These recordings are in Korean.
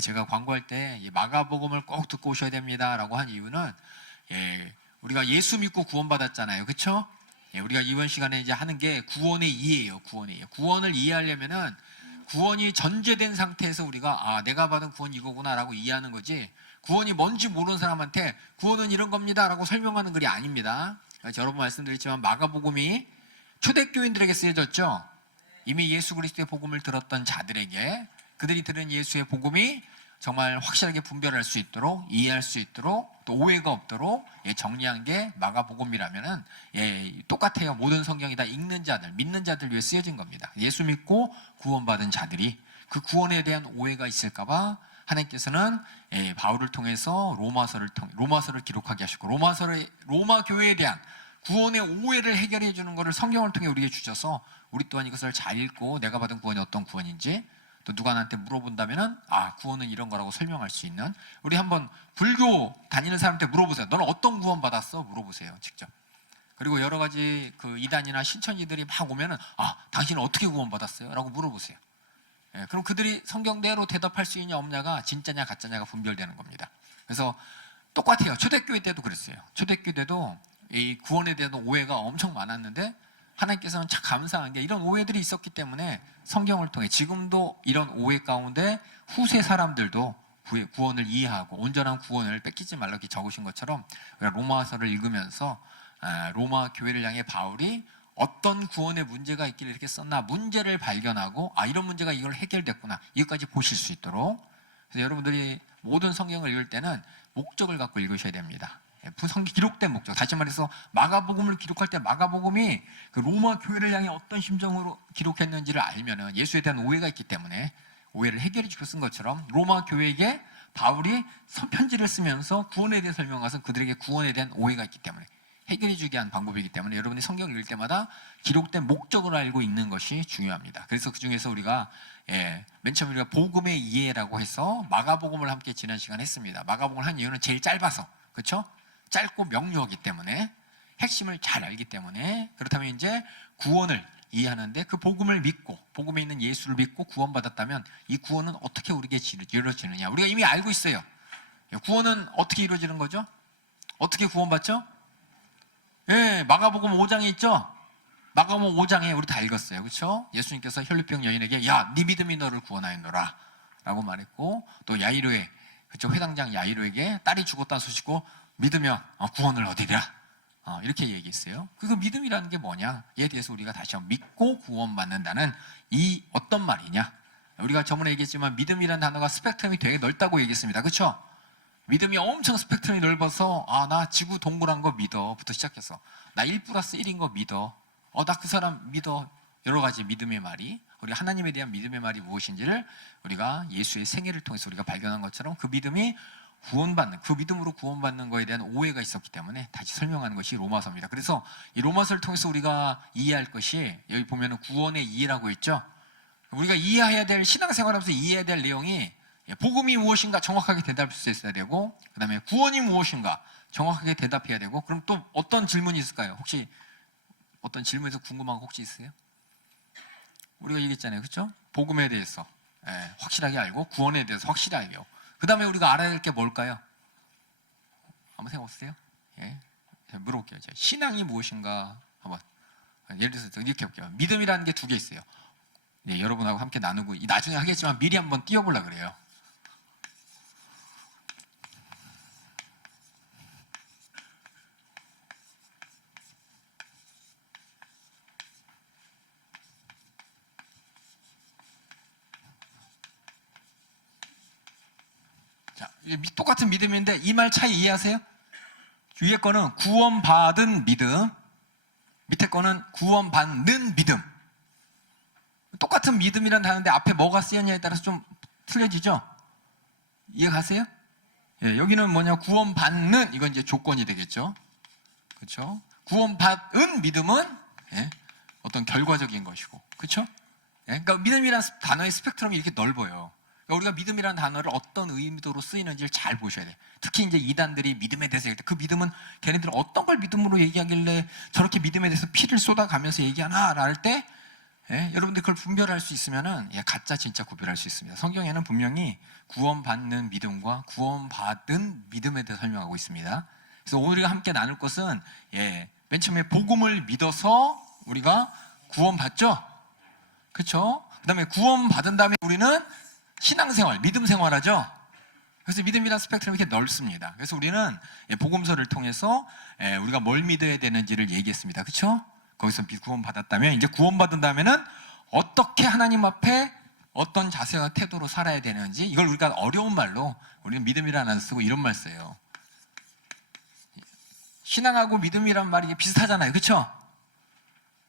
제가 광고할 때 마가복음을 꼭 듣고 오셔야 됩니다라고 한 이유는 우리가 예수 믿고 구원받았잖아요, 그렇죠? 우리가 이번 시간에 이제 하는 게 구원의 이해예요. 구원의 이해. 구원을 이해하려면은 구원이 전제된 상태에서 우리가 내가 받은 구원 이거구나라고 이해하는 거지. 구원이 뭔지 모르는 사람한테 구원은 이런 겁니다라고 설명하는 글이 아닙니다. 여러 번 말씀드렸지만 마가복음이 초대교인들에게 쓰여졌죠. 이미 예수 그리스도의 복음을 들었던 자들에게 그들이 들은 예수의 복음이 정말 확실하게 분별할 수 있도록, 이해할 수 있도록, 또 오해가 없도록 정리한 게 마가복음이라면은 똑같아요. 모든 성경이 다 읽는 자들, 믿는 자들 위해 쓰여진 겁니다. 예수 믿고 구원받은 자들이 그 구원에 대한 오해가 있을까봐 하나님께서는 바울을 통해서 로마서를 기록하게 하시고 로마 교회에 대한 구원의 오해를 해결해 주는 것을 성경을 통해 우리에게 주셔서 우리 또한 이것을 잘 읽고 내가 받은 구원이 어떤 구원인지, 또 누가 나한테 물어본다면은 구원은 이런 거라고 설명할 수 있는, 우리 한번 불교 다니는 사람한테 물어보세요. 너는 어떤 구원 받았어? 물어보세요, 직접. 그리고 여러 가지 그 이단이나 신천지들이 막 오면은 당신은 어떻게 구원 받았어요? 라고 물어보세요. 그럼 그들이 성경대로 대답할 수 있냐 없냐가 진짜냐 가짜냐가 분별되는 겁니다. 그래서 똑같아요. 초대교회 때도 그랬어요. 초대교회 때도 이 구원에 대한 오해가 엄청 많았는데 하나님께서는 참 감사한 게 이런 오해들이 있었기 때문에 성경을 통해 지금도 이런 오해 가운데 후세 사람들도 구원을 이해하고 온전한 구원을 뺏기지 말라고 이렇게 적으신 것처럼 로마서를 읽으면서 로마 교회를 향해 바울이 어떤 구원의 문제가 있길래 이렇게 썼나, 문제를 발견하고 이런 문제가 이걸 해결됐구나, 이것까지 보실 수 있도록. 그래서 여러분들이 모든 성경을 읽을 때는 목적을 갖고 읽으셔야 됩니다. 기록된 목적. 다시 말해서 마가복음을 기록할 때 마가복음이 그 로마 교회를 향해 어떤 심정으로 기록했는지를 알면은 예수에 대한 오해가 있기 때문에 오해를 해결해 주고 쓴 것처럼 로마 교회에게 바울이 편지를 쓰면서 구원에 대해 설명한 것은 그들에게 구원에 대한 오해가 있기 때문에 해결해 주게 한 방법이기 때문에 여러분이 성경을 읽을 때마다 기록된 목적을 알고 읽는 것이 중요합니다. 그래서 그 중에서 우리가 맨 처음 우리가 복음의 이해라고 해서 마가복음을 함께 지난 시간에 했습니다. 마가복음을 한 이유는 제일 짧아서, 그렇죠? 짧고 명료하기 때문에, 핵심을 잘 알기 때문에. 그렇다면 이제 구원을 이해하는데 그 복음을 믿고 복음에 있는 예수를 믿고 구원받았다면 이 구원은 어떻게 우리에게 이루어지느냐, 우리가 이미 알고 있어요. 구원은 어떻게 이루어지는 거죠? 어떻게 구원받죠? 마가복음 5장에 있죠? 마가복음 5장에 우리 다 읽었어요, 그렇죠? 예수님께서 혈루병 여인에게 네 믿음이 너를 구원하였노라 라고 말했고, 또 야이로의 회당장 야이로에게 딸이 죽었다는 소식고 믿으면 구원을 얻으리라 이렇게 얘기했어요. 그 믿음이라는 게 뭐냐에 대해서 우리가 다시 한번 믿고 구원받는다는 이 어떤 말이냐. 우리가 저번에 얘기했지만 믿음이라는 단어가 스펙트럼이 되게 넓다고 얘기했습니다, 그렇죠? 믿음이 엄청 스펙트럼이 넓어서 나 지구 동그란 거 믿어 부터 시작해서 나 1+1인 거 믿어, 나 그 사람 믿어, 여러 가지 믿음의 말이, 우리 하나님에 대한 믿음의 말이 무엇인지를 우리가 예수의 생애를 통해서 우리가 발견한 것처럼 그 믿음이 그 믿음으로 구원받는 것에 대한 오해가 있었기 때문에 다시 설명하는 것이 로마서입니다. 그래서 이 로마서를 통해서 우리가 이해할 것이, 여기 보면은 구원의 이해라고 있죠. 우리가 이해해야 될, 신앙생활하면서 이해해야 될 내용이 복음이 무엇인가 정확하게 대답할 수 있어야 되고, 그 다음에 구원이 무엇인가 정확하게 대답해야 되고, 그럼 또 어떤 질문이 있을까요? 혹시 어떤 질문에서 궁금한 거 혹시 있어요? 우리가 얘기했잖아요, 그렇죠? 복음에 대해서 확실하게 알고 구원에 대해서 확실하게 알고, 그 다음에 우리가 알아야 될 게 뭘까요? 한번 생각 없으세요? 물어볼게요. 신앙이 무엇인가 한번 예를 들어서 이렇게 해볼게요. 믿음이라는 게 2개 있어요. 여러분하고 함께 나누고 나중에 하겠지만 미리 한번 띄워보려고 그래요. 자, 똑같은 믿음인데 이 말 차이 이해하세요? 위에 거는 구원받은 믿음, 밑에 거는 구원받는 믿음. 똑같은 믿음이란 단어인데 앞에 뭐가 쓰였냐에 따라서 좀 틀려지죠? 이해 가세요? 여기는 뭐냐, 구원받는, 이건 이제 조건이 되겠죠. 그렇죠? 구원받은 믿음은 어떤 결과적인 것이고, 그렇죠? 그러니까 믿음이라는 단어의 스펙트럼이 이렇게 넓어요. 그러니까 우리가 믿음이라는 단어를 어떤 의미도로 쓰이는지를 잘 보셔야 돼요. 특히 이제 이단들이 믿음에 대해서 얘기할 때 그 믿음은 걔네들은 어떤 걸 믿음으로 얘기하길래 저렇게 믿음에 대해서 피를 쏟아가면서 얘기하나 할 때 예? 여러분들 그걸 분별할 수 있으면은 가짜 진짜 구별할 수 있습니다. 성경에는 분명히 구원받는 믿음과 구원받은 믿음에 대해 설명하고 있습니다. 그래서 오늘 우리가 함께 나눌 것은 맨 처음에 복음을 믿어서 우리가 구원받죠. 그렇죠? 그다음에 구원받은 다음에 우리는 신앙생활, 믿음 생활하죠. 그래서 믿음이란 스펙트럼이 이렇게 넓습니다. 그래서 우리는 복음서를 통해서 우리가 뭘 믿어야 되는지를 얘기했습니다. 그렇죠? 거기서 구원받았다면 이제 구원받은 다음에는 어떻게 하나님 앞에 어떤 자세와 태도로 살아야 되는지, 이걸 우리가 어려운 말로, 우리는 믿음이라는 안 쓰고 이런 말 써요. 신앙하고 믿음이란 말이 비슷하잖아요. 그렇죠?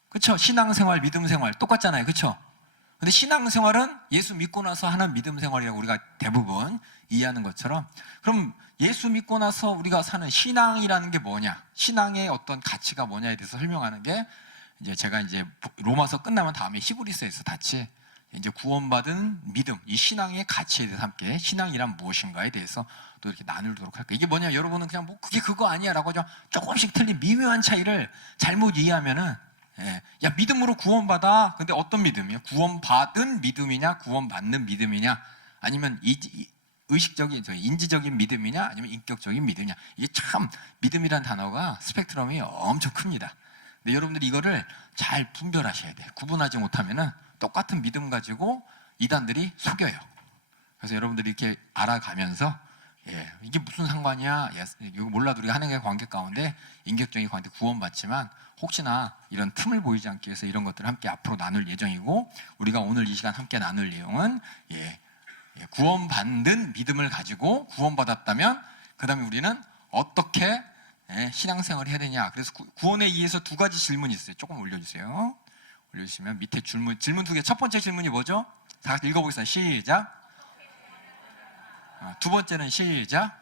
그렇죠? 신앙생활, 믿음생활 똑같잖아요. 그렇죠? 근데 신앙생활은 예수 믿고 나서 하는 믿음생활이라고 우리가 대부분 이해하는 것처럼, 그럼 예수 믿고 나서 우리가 사는 신앙이라는 게 뭐냐, 신앙의 어떤 가치가 뭐냐에 대해서 설명하는 게 이제 제가 이제 로마서 끝나면 다음에 히브리서에서 같이 이제 구원받은 믿음, 이 신앙의 가치에 대해서 함께 신앙이란 무엇인가에 대해서 또 이렇게 나누도록 할게요. 이게 뭐냐, 여러분은 그냥 뭐 그게 그거 아니야 라고 조금씩 틀린 미묘한 차이를 잘못 이해하면은 야, 믿음으로 구원받아. 근데 어떤 믿음이야? 구원받은 믿음이냐, 구원받는 믿음이냐, 아니면 의식적인, 인지적인 믿음이냐, 아니면 인격적인 믿음이냐. 이게 참 믿음이란 단어가 스펙트럼이 엄청 큽니다. 근데 여러분들이 이거를 잘 분별하셔야 돼요. 구분하지 못하면은 똑같은 믿음 가지고 이단들이 속여요. 그래서 여러분들이 이렇게 알아가면서 이게 무슨 상관이야? 이거 몰라도 우리가 하나님과의 관계 가운데 인격적인 관계 구원받지만 혹시나 이런 틈을 보이지 않기 위해서 이런 것들을 함께 앞으로 나눌 예정이고, 우리가 오늘 이 시간 함께 나눌 내용은 구원받는 믿음을 가지고 구원받았다면 그 다음에 우리는 어떻게 신앙생활을 해야 되냐. 그래서 구원에 의해서 두 가지 질문이 있어요. 조금 올려주세요. 올려주시면 밑에 질문 두 개. 첫 번째 질문이 뭐죠? 다 같이 읽어보겠습니다. 시작. 두 번째는 시작.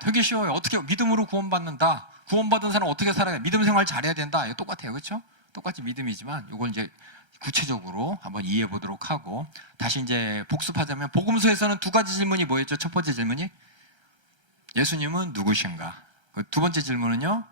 되게 쉬워요. 어떻게 믿음으로 구원받는다. 구원받은 사람 어떻게 살아야 돼? 믿음 생활 잘해야 된다. 이거 똑같아요. 그렇죠? 똑같이 믿음이지만 이걸 이제 구체적으로 한번 이해해 보도록 하고, 다시 이제 복습하자면 복음서에서는 두 가지 질문이 뭐였죠? 첫 번째 질문이 예수님은 누구신가? 두 번째 질문은요,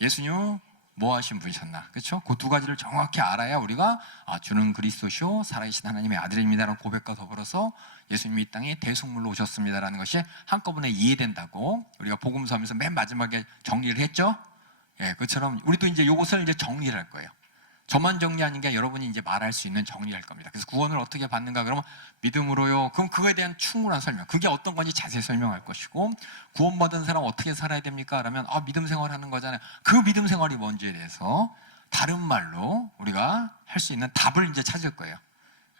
예수님은 뭐 하신 분이셨나? 그렇죠? 그 두 가지를 정확히 알아야 우리가 주는 그리스도시요 살아계신 하나님의 아들입니다라는 고백과 더불어서 예수님이 이 땅에 대속물로 오셨습니다라는 것이 한꺼번에 이해된다고 우리가 복음서 하면서 맨 마지막에 정리를 했죠? 그것처럼 우리도 이제 이것을 이제 정리를 할 거예요. 저만 정리하는 게 여러분이 이제 말할 수 있는 정리할 겁니다. 그래서 구원을 어떻게 받는가? 그러면 믿음으로요. 그럼 그거에 대한 충분한 설명, 그게 어떤 건지 자세히 설명할 것이고, 구원받은 사람 어떻게 살아야 됩니까? 그러면 믿음 생활하는 거잖아요. 그 믿음 생활이 뭔지에 대해서 다른 말로 우리가 할 수 있는 답을 이제 찾을 거예요.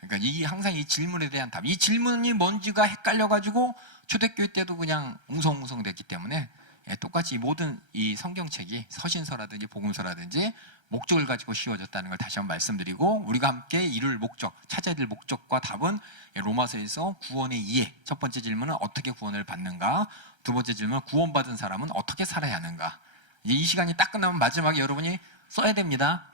그러니까 항상 이 질문에 대한 답, 이 질문이 뭔지가 헷갈려가지고 초대교회 때도 그냥 웅성웅성 됐기 때문에 똑같이 모든 이 성경책이 서신서라든지 복음서라든지 목적을 가지고 씌워졌다는 걸 다시 한번 말씀드리고, 우리가 함께 이룰 목적, 찾아야 될 목적과 답은 로마서에서 구원의 이해. 첫 번째 질문은 어떻게 구원을 받는가, 두 번째 질문은 구원받은 사람은 어떻게 살아야 하는가. 이제 이 시간이 딱 끝나면 마지막에 여러분이 써야 됩니다.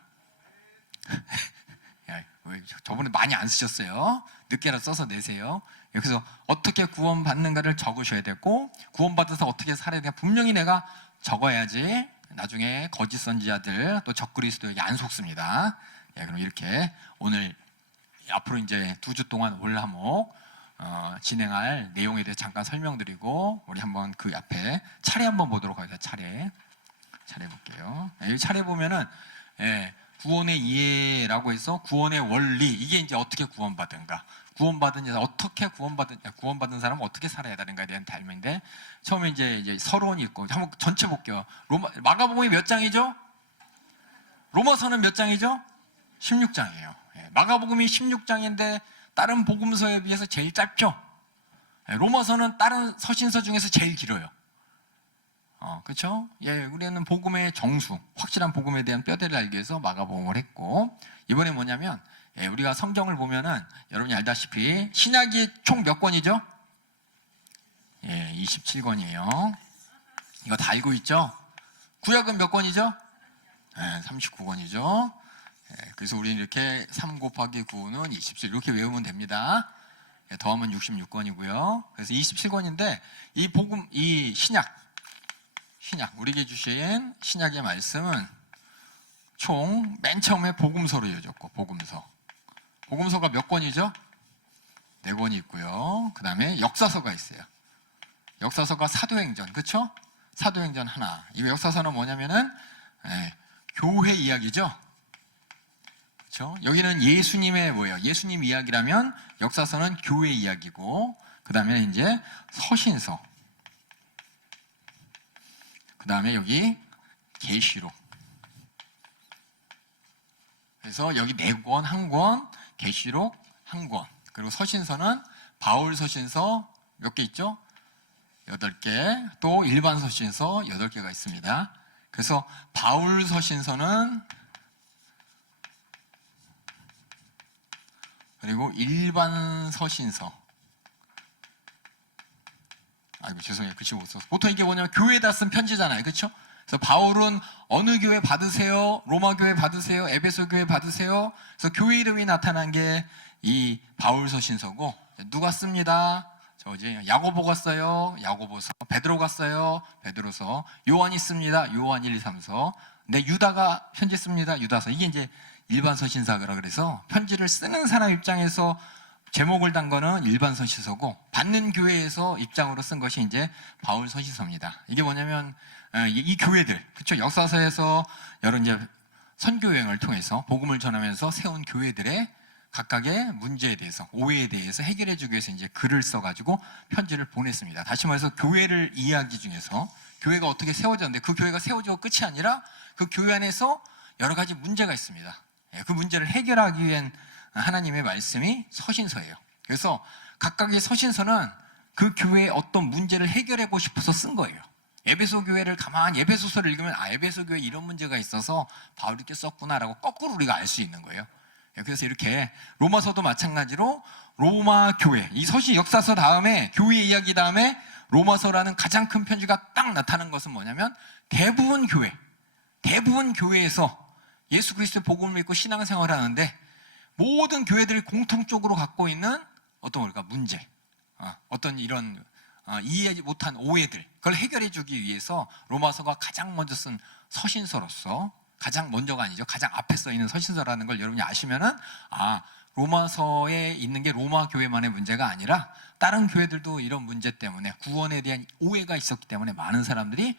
저번에 많이 안 쓰셨어요. 늦게라도 써서 내세요. 그래서 어떻게 구원받는가를 적으셔야 되고, 구원받아서 어떻게 살아야 되나 분명히 내가 적어야지 나중에 거짓 선지자들 또 적그리스도에게 안 속습니다. 그럼 이렇게 오늘 앞으로 이제 2주 동안 올 항목 진행할 내용에 대해 잠깐 설명드리고, 우리 한번 그 앞에 차례 한번 보도록 하겠습니다. 차례 볼게요. 이 차례 보면은 구원의 이해라고 해서 구원의 원리, 이게 이제 어떻게 구원받은가, 구원받은 자는 어떻게 구원받은 사람은 어떻게 살아야 되는가에 대한 답인데, 처음에 이제 서론이 있고, 한번 전체 볼게요. 마가복음이 몇 장이죠? 로마서는 몇 장이죠? 16장이에요. 마가복음이 16장인데 다른 복음서에 비해서 제일 짧죠? 로마서는 다른 서신서 중에서 제일 길어요. 그렇죠? 우리는 복음의 정수, 확실한 복음에 대한 뼈대를 알기 위해서 마가복음을 했고, 이번에 뭐냐면 우리가 성경을 보면은 여러분이 알다시피 신약이 총 몇 권이죠? 27권이에요. 이거 다 알고 있죠? 구약은 몇 권이죠? 39권이죠. 그래서 우리는 이렇게 3 곱하기 9는 27, 이렇게 외우면 됩니다. 더하면 66권이고요. 그래서 27권인데 이 복음, 이 신약 우리에게 주신 신약의 말씀은 총 맨 처음에 복음서로 이어졌고, 복음서가 몇 권이죠? 4권이 있고요. 그 다음에 역사서가 있어요. 역사서가 사도행전, 그쵸? 사도행전 하나. 이 역사서는 뭐냐면은 교회 이야기죠. 그렇죠? 여기는 예수님의 뭐예요? 예수님 이야기라면 역사서는 교회 이야기고, 그 다음에 이제 서신서, 그 다음에 여기 계시록. 그래서 여기 4권, 1권, 계시록 1권, 그리고 서신서는 바울 서신서 몇 개 있죠? 8개, 또 일반 서신서 8개가 있습니다. 그래서 바울 서신서는, 그리고 일반 서신서, 아이고 죄송해요, 글씨 못 써서. 보통 이게 뭐냐면 교회에다 쓴 편지잖아요, 그렇죠? 그래서 바울은 어느 교회 받으세요, 로마 교회 받으세요, 에베소 교회 받으세요. 그래서 교회 이름이 나타난 게 이 바울 서신서고, 누가 씁니다? 이제 야고보가 써요, 야고보서. 베드로가 써요, 베드로서. 요한이 씁니다, 요한 1, 2, 3서. 네, 유다가 편지 씁니다, 유다서. 이게 이제 일반 서신서라 그래서 편지를 쓰는 사람 입장에서 제목을 단 거는 일반 서신서고, 받는 교회에서 입장으로 쓴 것이 이제 바울 서신서입니다. 이게 뭐냐면 이 교회들, 그렇죠? 역사서에서 여러 이제 선교 여행을 통해서 복음을 전하면서 세운 교회들의 각각의 문제에 대해서, 오해에 대해서 해결해 주기 위해서 이제 글을 써가지고 편지를 보냈습니다. 다시 말해서 교회를 이야기 중에서 교회가 어떻게 세워졌는데, 그 교회가 세워지고 끝이 아니라 그 교회 안에서 여러 가지 문제가 있습니다. 그 문제를 해결하기 위한 하나님의 말씀이 서신서예요. 그래서 각각의 서신서는 그 교회의 어떤 문제를 해결하고 싶어서 쓴 거예요. 에베소 교회를 가만히 에베소서를 읽으면 에베소 교회에 이런 문제가 있어서 바울이 이렇게 썼구나라고 거꾸로 우리가 알 수 있는 거예요. 그래서 이렇게 로마서도 마찬가지로 로마 교회, 이 서신 역사서 다음에 교회 이야기 다음에 로마서라는 가장 큰 편지가 딱 나타나는 것은 뭐냐면, 대부분 교회에서 예수 그리스도의 복음을 믿고 신앙생활을 하는데 모든 교회들이 공통적으로 갖고 있는 어떤 걸까? 문제, 어떤 이런 이해하지 못한 오해들, 그걸 해결해 주기 위해서 로마서가 가장 먼저 쓴 서신서로서, 가장 먼저가 아니죠, 가장 앞에 써 있는 서신서라는 걸 여러분이 아시면은, 로마서에 있는 게 로마 교회만의 문제가 아니라 다른 교회들도 이런 문제 때문에, 구원에 대한 오해가 있었기 때문에 많은 사람들이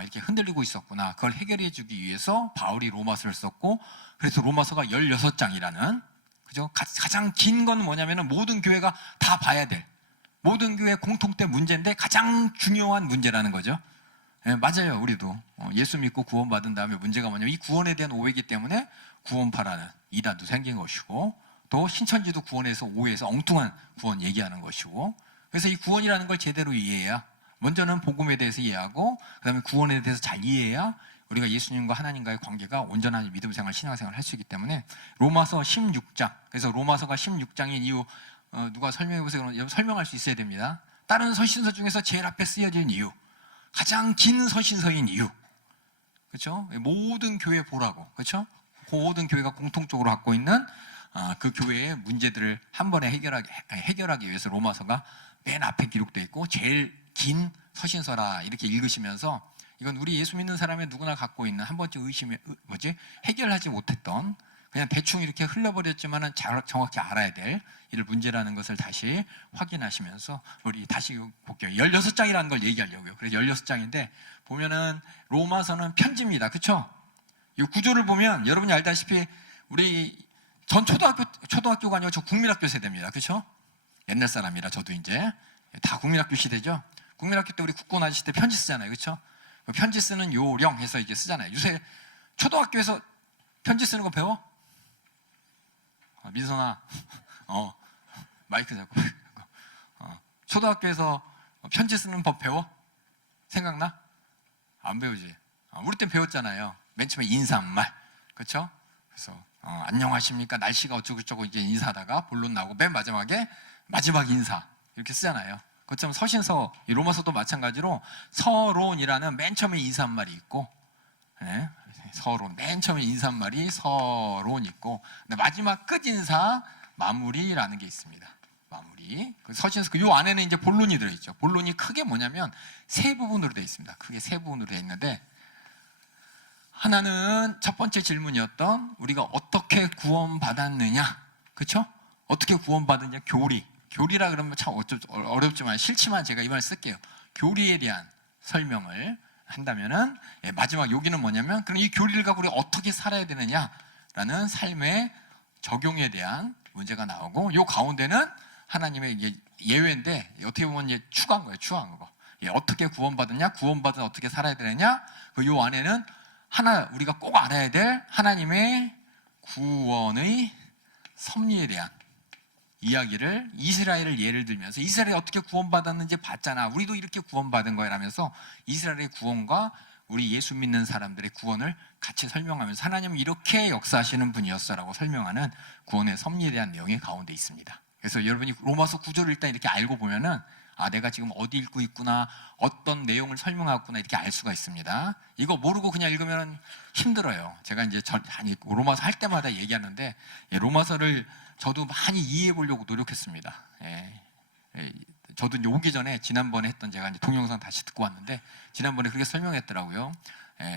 이렇게 흔들리고 있었구나, 그걸 해결해 주기 위해서 바울이 로마서를 썼고, 그래서 로마서가 16장이라는, 그죠? 가장 긴 건 뭐냐면은 모든 교회가 다 봐야 될, 모든 교회 공통된 문제인데 가장 중요한 문제라는 거죠. 맞아요. 우리도 예수 믿고 구원받은 다음에 문제가 뭐냐면, 이 구원에 대한 오해이기 때문에 구원파라는 이단도 생긴 것이고, 또 신천지도 구원에서 오해해서 엉뚱한 구원 얘기하는 것이고, 그래서 이 구원이라는 걸 제대로 이해해야, 먼저는 복음에 대해서 이해하고 그 다음에 구원에 대해서 잘 이해해야 우리가 예수님과 하나님과의 관계가 온전한 믿음생활, 신앙생활을 할 수 있기 때문에 로마서 16장, 그래서 로마서가 16장인 이유 누가 설명해보세요. 설명할 수 있어야 됩니다. 다른 서신서 중에서 제일 앞에 쓰여진 이유, 가장 긴 서신서인 이유, 그렇죠? 모든 교회 보라고, 그렇죠? 모든 교회가 공통적으로 갖고 있는 그 교회의 문제들을 한 번에 해결하기 위해서 로마서가 맨 앞에 기록되어 있고 제일 긴 서신서라, 이렇게 읽으시면서 이건 우리 예수 믿는 사람의 누구나 갖고 있는 한 번쯤 해결하지 못했던, 그냥 대충 이렇게 흘러버렸지만은 정확히 알아야 될 이 문제라는 것을 다시 확인하시면서, 우리 다시 볼게요. 16장이라는 걸 얘기하려고요. 그래서 16장인데 보면은 로마서는 편지입니다. 그렇죠? 이 구조를 보면 여러분이 알다시피 우리 전 초등학교가 아니고 저 국민학교 세대입니다. 그렇죠? 옛날 사람이라 저도 이제 다 국민학교 시대죠. 국민학교 때 우리 국군 아저씨 때 편지 쓰잖아요. 그렇죠? 편지 쓰는 요령 해서 이제 쓰잖아요. 요새 초등학교에서 편지 쓰는 거 배워? 민선아, 마이크 잡고. 초등학교에서 편지 쓰는 법 배워? 생각나? 안 배우지? 우리 땐 배웠잖아요. 맨 처음에 인사말, 그렇죠? 그래서 안녕하십니까, 날씨가 어쩌고저쩌고 이제 인사하다가 본론 나오고 맨 마지막에 마지막 인사 이렇게 쓰잖아요. 그것처럼 서신서, 로마서도 마찬가지로 서론이라는 맨 처음에 인사말이 있고, 네, 서론, 맨 처음에 인사말이 서론 있고, 마지막 끝 인사 마무리라는 게 있습니다. 마무리. 그 서신서 요 안에는 이제 본론이 들어있죠. 본론이 크게 뭐냐면 세 부분으로 되어 있습니다. 크게 세 부분으로 되어 있는데, 하나는 첫 번째 질문이었던 우리가 어떻게 구원받았느냐, 그렇죠? 어떻게 구원받느냐, 교리라 그러면 참 어렵지만 싫지만 제가 이 말 쓸게요. 교리에 대한 설명을 한다면은, 마지막 여기는 뭐냐면, 그럼 이 교리를 갖고 우리가 어떻게 살아야 되느냐라는 삶의 적용에 대한 문제가 나오고, 요 가운데는 하나님의 이게 예외인데 어떻게 보면 이제 추가한 거예요. 추가한 거. 어떻게 구원받느냐, 구원받은 어떻게 살아야 되느냐. 요 안에는 하나 우리가 꼭 알아야 될 하나님의 구원의 섭리에 대한 이야기를, 이스라엘을 예를 들면서 이스라엘이 어떻게 구원받았는지 봤잖아. 우리도 이렇게 구원받은 거야 라면서 이스라엘의 구원과 우리 예수 믿는 사람들의 구원을 같이 설명하면서 하나님은 이렇게 역사하시는 분이었어라고 설명하는 구원의 섭리에 대한 내용이 가운데 있습니다. 그래서 여러분이 로마서 9절을 일단 이렇게 알고 보면은, 아, 내가 지금 어디 읽고 있구나, 어떤 내용을 설명하고 있구나, 이렇게 알 수가 있습니다. 이거 모르고 그냥 읽으면 힘들어요. 제가 이제 로마서 할 때마다 얘기하는데, 로마서를 저도 많이 이해해 보려고 노력했습니다. 저도 이제 오기 전에 지난번에 했던, 제가 이제 동영상 다시 듣고 왔는데, 지난번에 그렇게 설명했더라고요.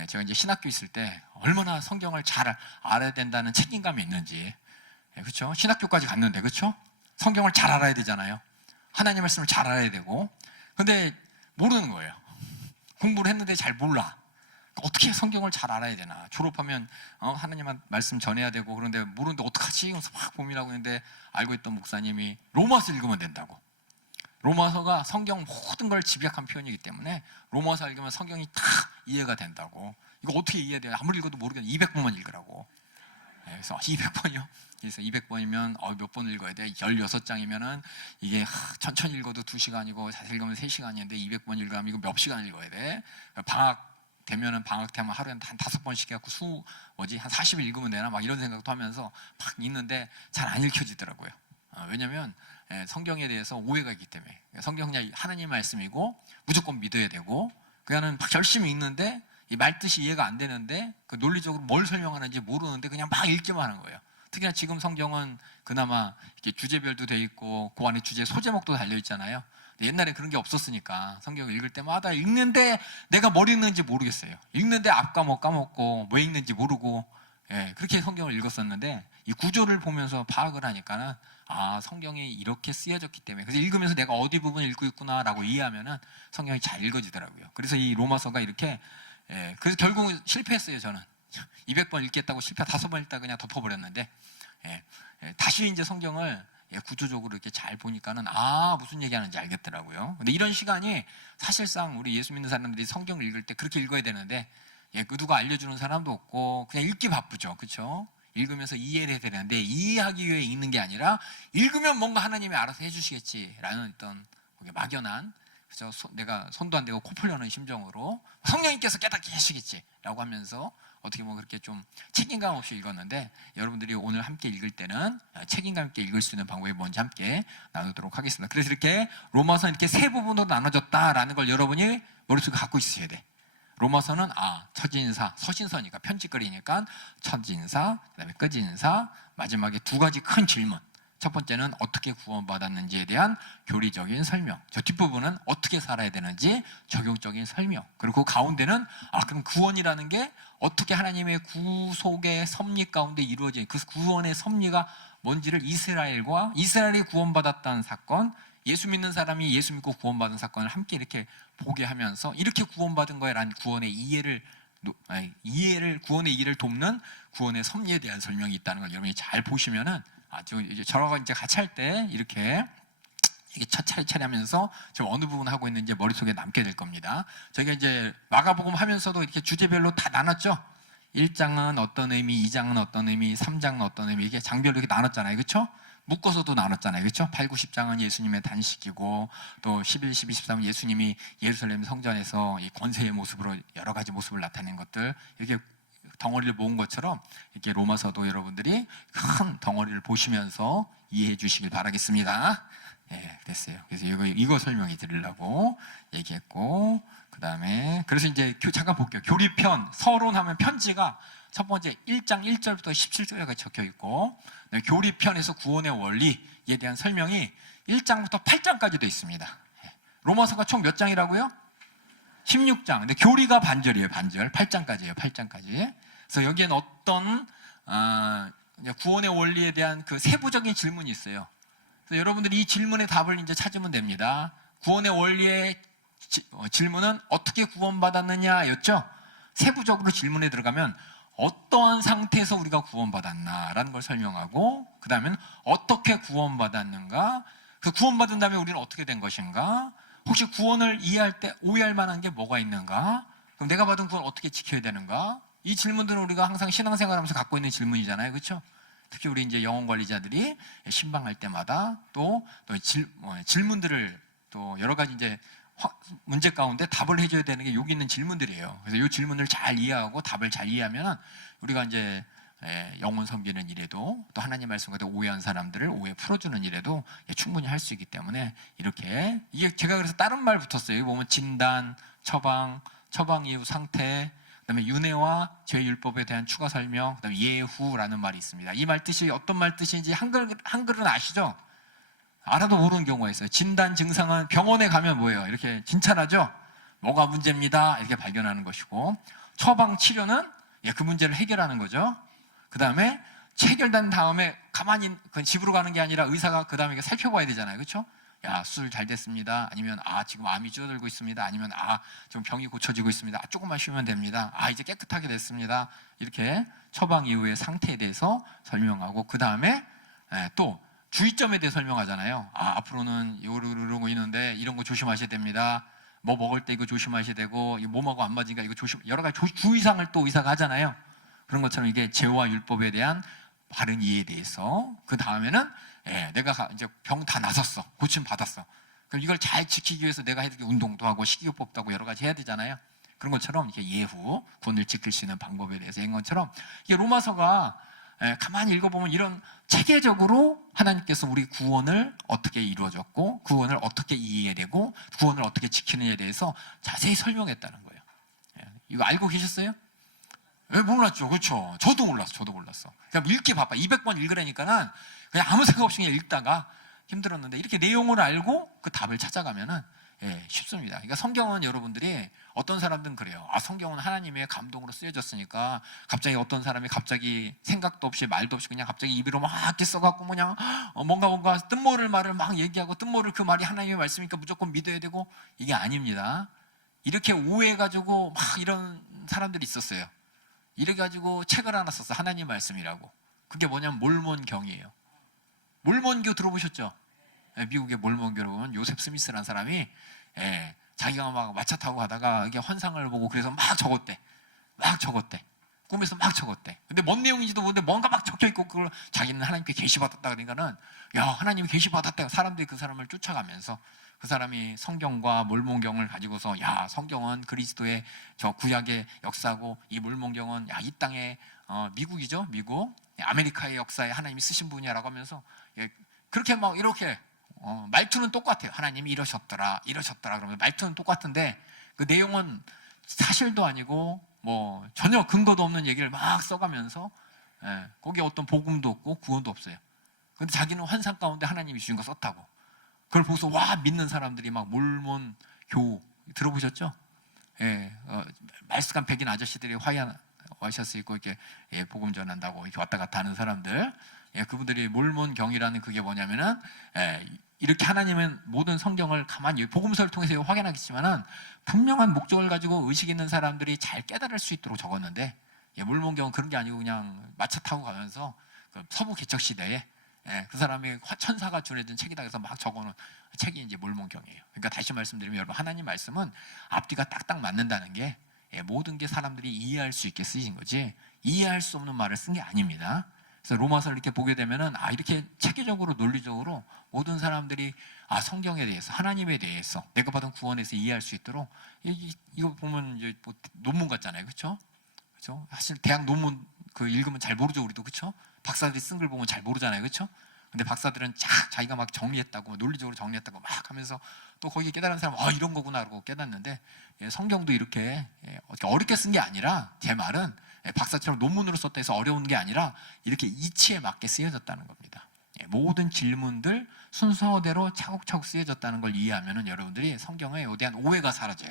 제가 이제 신학교 있을 때 얼마나 성경을 잘 알아야 된다는 책임감이 있는지. 그렇죠? 신학교까지 갔는데, 그렇죠? 성경을 잘 알아야 되잖아요. 하나님 말씀을 잘 알아야 되고. 근데 모르는 거예요. 공부를 했는데 잘 몰라. 어떻게 성경을 잘 알아야 되나. 졸업하면 하나님 말씀 전해야 되고, 그런데 모르는데 어떡하지? 하면서 막 고민하고 있는데, 알고 있던 목사님이 로마서 읽으면 된다고. 로마서가 성경 모든 걸 집약한 표현이기 때문에 로마서 읽으면 성경이 다 이해가 된다고. 이거 어떻게 이해해야 돼요? 아무리 읽어도 모르겠는데 200번만 읽으라고. 그래서 200번이요? 그래서 200번이면 몇 번 읽어야 돼? 16장이면은 이게 천천히 읽어도 2시간이고 자세히 읽으면 3시간인데 200번 읽으면 이거 몇 시간 읽어야 돼? 방학 되면은 방학 때 하면 하루에 한 5번씩 해갖고 한 40일 읽으면 되나? 막 이런 생각도 하면서 막 읽는데 잘 안 읽혀지더라고요. 왜냐면 성경에 대해서 오해가 있기 때문에. 성경은 그냥 하나님 말씀이고 무조건 믿어야 되고, 그냥 막 열심히 읽는데 이 말뜻이 이해가 안 되는데 그 논리적으로 뭘 설명하는지 모르는데 그냥 막 읽기만 하는 거예요. 특히나 지금 성경은 그나마 이렇게 주제별도 돼 있고 그 안에 주제 소제목도 달려 있잖아요. 옛날에 그런 게 없었으니까 성경을 읽을 때마다 읽는데 내가 뭘 읽는지 모르겠어요. 읽는데 앞 과목 까먹고 왜 읽는지 모르고, 그렇게 성경을 읽었었는데 이 구조를 보면서 파악을 하니까는, 아, 성경이 이렇게 쓰여졌기 때문에, 그래서 읽으면서 내가 어디 부분을 읽고 있구나라고 이해하면은 성경이 잘 읽어지더라고요. 그래서 이 로마서가 이렇게, 그래서 결국은 실패했어요. 저는 200번 읽겠다고 실패 5번 읽다가 그냥 덮어버렸는데, 다시 이제 성경을 구조적으로 이렇게 잘 보니까는, 아, 무슨 얘기하는지 알겠더라고요. 근데 이런 시간이 사실상 우리 예수 믿는 사람들이 성경을 읽을 때 그렇게 읽어야 되는데, 누가 알려주는 사람도 없고 그냥 읽기 바쁘죠. 그렇죠? 읽으면서 이해를 해야 되는데, 이해하기 위해 읽는 게 아니라 읽으면 뭔가 하나님이 알아서 해주시겠지라는 어떤 막연한, 그죠? 내가 손도 안 대고 코 풀려는 심정으로 성령님께서 깨닫게 하시겠지라고 하면서 어떻게 보면 그렇게 좀 책임감 없이 읽었는데, 여러분들이 오늘 함께 읽을 때는 책임감 있게 읽을 수 있는 방법이 뭔지 함께 나누도록 하겠습니다. 그래서 이렇게 로마서는 이렇게 세 부분으로 나눠졌다라는 걸 여러분이 머릿속에 갖고 있으셔야 돼. 로마서는 첫인사, 서신서니까 편지거리니까 첫인사, 그다음에 끝인사, 마지막에 2가지 큰 질문. 첫 번째는 어떻게 구원받았는지에 대한 교리적인 설명, 저 뒷부분은 어떻게 살아야 되는지 적용적인 설명, 그리고 그 가운데는 그럼 구원이라는 게 어떻게 하나님의 구속의 섭리 가운데 이루어진 그 구원의 섭리가 뭔지를 이스라엘이 구원받았다는 사건, 예수 믿는 사람이 예수 믿고 구원받은 사건을 함께 이렇게 보게 하면서, 이렇게 구원받은 거야라는 구원의 이해를 돕는 구원의 섭리에 대한 설명이 있다는 걸 여러분이 잘 보시면은, 저랑 이제 같이 할 때 이렇게 차례 하면서 지금 어느 부분 하고 있는지 머릿속에 남게 될 겁니다. 저희가 이제 마가복음 하면서도 이렇게 주제별로 다 나눴죠. 1장은 어떤 의미, 2장은 어떤 의미, 3장은 어떤 의미, 이게 장별로 이렇게 나눴잖아요. 그렇죠? 묶어서도 나눴잖아요. 그렇죠? 8, 90장은 예수님의 단식이고, 또 11, 12, 13은 예수님이 예루살렘 성전에서 이 권세의 모습으로 여러 가지 모습을 나타낸 것들, 이렇게 덩어리를 모은 것처럼 이렇게 로마서도 여러분들이 큰 덩어리를 보시면서 이해해 주시길 바라겠습니다. 됐어요. 그래서 이거 설명해 드리려고 얘기했고, 그 다음에 그래서 이제 잠깐 볼게요. 교리편, 서론하면 편지가 첫 번째 1장 1절부터 17절까지 적혀 있고, 교리편에서 구원의 원리에 대한 설명이 1장부터 8장까지도 있습니다. 로마서가 총 몇 장이라고요? 16장. 근데 교리가 반절이에요. 반절. 8장까지예요. 8장까지. 그래서 여기엔 어떤 이제 구원의 원리에 대한 그 세부적인 질문이 있어요. 그래서 여러분들이 이 질문의 답을 이제 찾으면 됩니다. 구원의 원리의 질문은 어떻게 구원받았느냐였죠. 세부적으로 질문에 들어가면 어떠한 상태에서 우리가 구원받았나라는 걸 설명하고, 그 다음엔 어떻게 구원받았는가, 그 구원받은 다음에 우리는 어떻게 된 것인가, 혹시 구원을 이해할 때 오해할 만한 게 뭐가 있는가, 그럼 내가 받은 구원 어떻게 지켜야 되는가, 이 질문들은 우리가 항상 신앙생활하면서 갖고 있는 질문이잖아요. 그렇죠? 특히 우리 이제 영혼 관리자들이 신방할 때마다 또 질문들을 또 여러 가지 이제 문제 가운데 답을 해줘야 되는 게 여기 있는 질문들이에요. 그래서 이 질문을 잘 이해하고 답을 잘 이해하면 우리가 이제 영혼 섬기는 일에도, 또 하나님 말씀 가운데 오해한 사람들을 오해 풀어주는 일에도 충분히 할 수 있기 때문에, 이렇게 이게 제가 그래서 다른 말 붙었어요. 여기 보면 진단, 처방, 처방 이후 상태, 그다음에 윤회와 죄율법에 대한 추가 설명, 그다음에 예후라는 말이 있습니다. 이 말 뜻이 어떤 말 뜻인지 한글은 아시죠? 알아도 모르는 경우가 있어요. 진단 증상은 병원에 가면 뭐예요? 이렇게 진찰하죠? 뭐가 문제입니다. 이렇게 발견하는 것이고, 처방 치료는 그 문제를 해결하는 거죠. 그 다음에 체결된 다음에 가만히 집으로 가는 게 아니라 의사가 그 다음에 살펴봐야 되잖아요. 그렇죠? 야, 수술 잘 됐습니다. 아니면 지금 암이 줄어들고 있습니다. 아니면 좀 병이 고쳐지고 있습니다. 조금만 쉬면 됩니다. 이제 깨끗하게 됐습니다. 이렇게 처방 이후의 상태에 대해서 설명하고, 그 다음에 또 주의점에 대해 설명하잖아요. 앞으로는 이러고 있는데 이런 거 조심하셔야 됩니다. 뭐 먹을 때 이거 조심하셔야 되고, 이거 몸하고 안 맞으니까 이거 여러 가지 주의사항을 또 의사가 하잖아요. 그런 것처럼 이게 죄와 율법에 대한 바른 이해에 대해서, 그 다음에는 내가 이제 병 다 나섰어, 고침 받았어. 그럼 이걸 잘 지키기 위해서 내가 해야 될 게 운동도 하고 식이요법도 하고 여러 가지 해야 되잖아요. 그런 것처럼 이렇게 예후, 구원을 지킬 수 있는 방법에 대해서 이런 것처럼, 이게 로마서가 가만히 읽어보면 이런 체계적으로 하나님께서 우리 구원을 어떻게 이루어졌고, 구원을 어떻게 이해해야 되고, 구원을 어떻게 지키느냐에 대해서 자세히 설명했다는 거예요. 이거 알고 계셨어요? 왜 몰랐죠? 그렇죠? 저도 몰랐어. 그냥 읽기 바빠. 200번 읽으라니까는 그냥 아무 생각 없이 그냥 읽다가 힘들었는데, 이렇게 내용을 알고 그 답을 찾아가면은 쉽습니다. 그러니까 성경은 여러분들이, 어떤 사람들은 그래요. 성경은 하나님의 감동으로 쓰여졌으니까 갑자기 어떤 사람이 갑자기 생각도 없이 말도 없이 그냥 갑자기 입으로 막 이렇게 써갖고 그냥 뭔가 뜻모를 말을 막 얘기하고, 뜻모를 그 말이 하나님의 말씀이니까 무조건 믿어야 되고, 이게 아닙니다. 이렇게 오해해가지고 막 이런 사람들이 있었어요. 이래가지고 책을 하나 썼어. 하나님 말씀이라고. 그게 뭐냐면 몰몬경이에요. 몰몬교 들어보셨죠? 미국의 몰몬교로 보면 요셉 스미스라는 사람이 자기가 막 마차 타고 가다가 이게 환상을 보고 그래서 막 적었대. 꿈에서 막 적었대. 근데 뭔 내용인지도 모르는데 뭔가 막 적혀있고, 그걸 자기는 하나님께 계시받았다 그러니까는, 야, 하나님이 계시받았다. 사람들이 그 사람을 쫓아가면서 그 사람이 성경과 몰몬경을 가지고서, 야, 성경은 그리스도의 저 구약의 역사고, 이 몰몬경은 이 땅의 미국이죠, 미국 아메리카의 역사에 하나님이 쓰신 분이야라고 하면서 그렇게 막 이렇게 말투는 똑같아요. 하나님이 이러셨더라 그러면 말투는 똑같은데, 그 내용은 사실도 아니고 뭐 전혀 근거도 없는 얘기를 막 써가면서, 거기에 어떤 복음도 없고 구원도 없어요. 근데 자기는 환상 가운데 하나님이 주신 거 썼다고. 그걸 보고서 와 믿는 사람들이 막 몰몬교 들어보셨죠? 말씀한 백인 아저씨들이 와이셔츠 입고 이렇게 복음 전한다고 이렇게 왔다 갔다 하는 사람들, 그분들이 몰몬경이라는 그게 뭐냐면은, 이렇게 하나님은 모든 성경을 가만히 복음서를 통해서 확인하겠지만은 분명한 목적을 가지고 의식 있는 사람들이 잘 깨달을 수 있도록 적었는데, 몰몬경은 그런 게 아니고 그냥 마차 타고 가면서 그 서부 개척 시대에 그 사람이 천사가 주내준 책이다 해서 막 적어놓은 책이 이제 몰몬경이에요. 그러니까 다시 말씀드리면, 여러분, 하나님 말씀은 앞뒤가 딱딱 맞는다는 게 모든 게 사람들이 이해할 수 있게 쓰신 거지, 이해할 수 없는 말을 쓴 게 아닙니다. 그래서 로마서를 이렇게 보게 되면은 이렇게 체계적으로 논리적으로 모든 사람들이 성경에 대해서, 하나님에 대해서, 내가 받은 구원에서 이해할 수 있도록, 이거 보면 이제 뭐 논문 같잖아요, 그렇죠? 그렇죠? 사실 대학 논문 그 읽으면 잘 모르죠, 우리도. 그렇죠? 박사들이 쓴 글 보면 잘 모르잖아요, 그렇죠? 근데 박사들은 자기가 막 정리했다고, 논리적으로 정리했다고 막 하면서 또 거기에 깨달은 사람, 이런 거구나 라고 깨닫는데, 성경도 이렇게 어렵게 쓴 게 아니라, 제 말은 박사처럼 논문으로 썼다 해서 어려운 게 아니라 이렇게 이치에 맞게 쓰여졌다는 겁니다. 모든 질문들 순서대로 차곡차곡 쓰여졌다는 걸 이해하면은 여러분들이 성경에 대한 오해가 사라져요.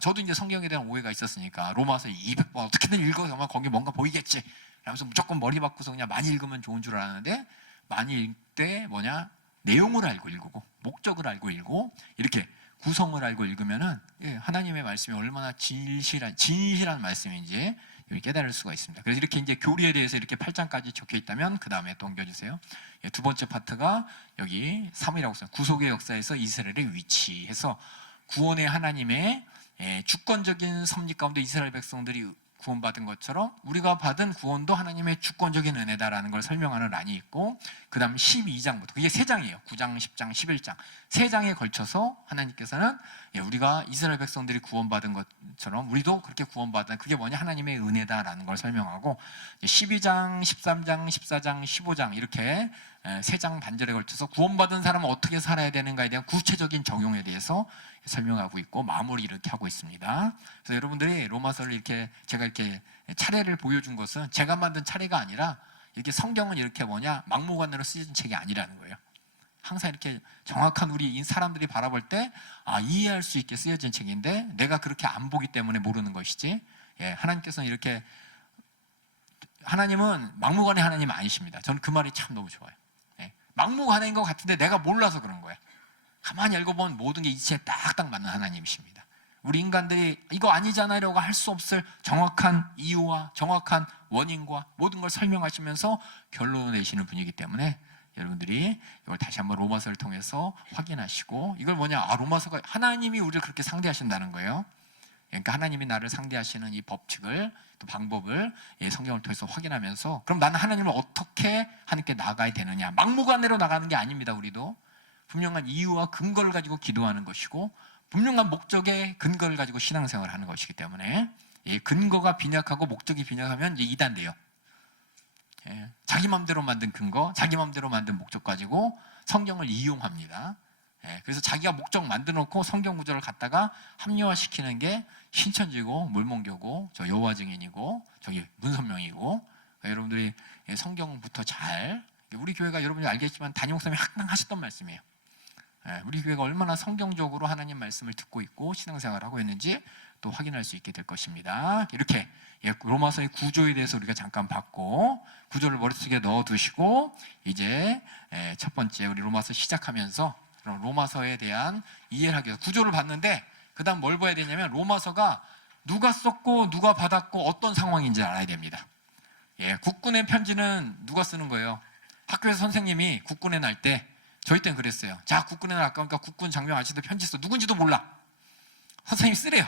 저도 이제 성경에 대한 오해가 있었으니까 로마서 200번 어떻게든 읽어서 아마 거기 뭔가 보이겠지. 그래서 무조건 머리 바꾸서 그냥 많이 읽으면 좋은 줄 알았는데 많이 읽을 때 뭐냐? 내용을 알고 읽고 목적을 알고 읽고 이렇게 구성을 알고 읽으면은 하나님의 말씀이 얼마나 진실한 말씀인지 깨달을 수가 있습니다. 그래서 이렇게 이제 교리에 대해서 이렇게 8장까지 적혀 있다면 그 다음에 또 옮겨주세요. 두 번째 파트가 여기 3이라고 써요. 구속의 역사에서 이스라엘의 위치 해서 구원의 하나님의 주권적인 섭리 가운데 이스라엘 백성들이 구원받은 것처럼 우리가 받은 구원도 하나님의 주권적인 은혜다라는 걸 설명하는 란이 있고 그 다음 12장부터 그게 3장이에요. 9장, 10장, 11장 3장에 걸쳐서 하나님께서는 우리가 이스라엘 백성들이 구원받은 것처럼 우리도 그렇게 구원받은 그게 뭐냐 하나님의 은혜다라는 걸 설명하고 12장, 13장, 14장, 15장 이렇게 3장 반절에 걸쳐서 구원받은 사람은 어떻게 살아야 되는가에 대한 구체적인 적용에 대해서 설명하고 있고 마무리 이렇게 하고 있습니다. 그래서 여러분들이 로마서를 이렇게 제가 이렇게 차례를 보여준 것은 제가 만든 차례가 아니라 이렇게 성경은 이렇게 뭐냐 막무가내로 쓰여진 책이 아니라는 거예요. 항상 이렇게 정확한 우리 사람들이 바라볼 때 이해할 수 있게 쓰여진 책인데 내가 그렇게 안 보기 때문에 모르는 것이지 하나님께서는 이렇게 하나님은 막무가내 하나님 아니십니다. 저는 그 말이 참 너무 좋아요. 막무가내인 것 같은데 내가 몰라서 그런 거예요. 가만히 알고 보면 모든 게 이치에 딱딱 맞는 하나님이십니다. 우리 인간들이 이거 아니잖아요라고 할 수 없을 정확한 이유와 정확한 원인과 모든 걸 설명하시면서 결론을 내시는 분이기 때문에 여러분들이 이걸 다시 한번 로마서를 통해서 확인하시고 이걸 뭐냐 로마서가 하나님이 우리를 그렇게 상대하신다는 거예요. 그러니까 하나님이 나를 상대하시는 이 법칙을 또 방법을 성경을 통해서 확인하면서 그럼 나는 하나님을 어떻게 하나님께 나가야 되느냐 막무가내로 나가는 게 아닙니다. 우리도 분명한 이유와 근거를 가지고 기도하는 것이고 분명한 목적의 근거를 가지고 신앙생활을 하는 것이기 때문에 근거가 빈약하고 목적이 빈약하면 이제 이단돼요. 자기 마음대로 만든 근거, 자기 마음대로 만든 목적 가지고 성경을 이용합니다. 그래서 자기가 목적 만들어 놓고 성경 구절을 갖다가 합리화시키는 게 신천지고 물mon교고 저 여호와 증인이고 저기 문선명이고 그러니까 여러분들이 성경부터 잘 우리 교회가 여러분이 알겠지만 담임 목사님이 항상 하셨던 말씀이에요. 우리 교회가 얼마나 성경적으로 하나님 말씀을 듣고 있고 신앙생활을 하고 있는지 또 확인할 수 있게 될 것입니다. 이렇게 로마서의 구조에 대해서 우리가 잠깐 봤고 구조를 머릿속에 넣어두시고 이제 첫 번째 우리 로마서 시작하면서 그럼 로마서에 대한 이해를 하기 위해서 구조를 봤는데 그 다음 뭘 봐야 되냐면 로마서가 누가 썼고 누가 받았고 어떤 상황인지 알아야 됩니다. 국군의 편지는 누가 쓰는 거예요? 학교에서 선생님이 국군에 날 때 저희 때는 그랬어요. 자, 국군에 나가니까 국군 장병 아저씨들 편지 써. 누군지도 몰라. 선생님이 쓰래요.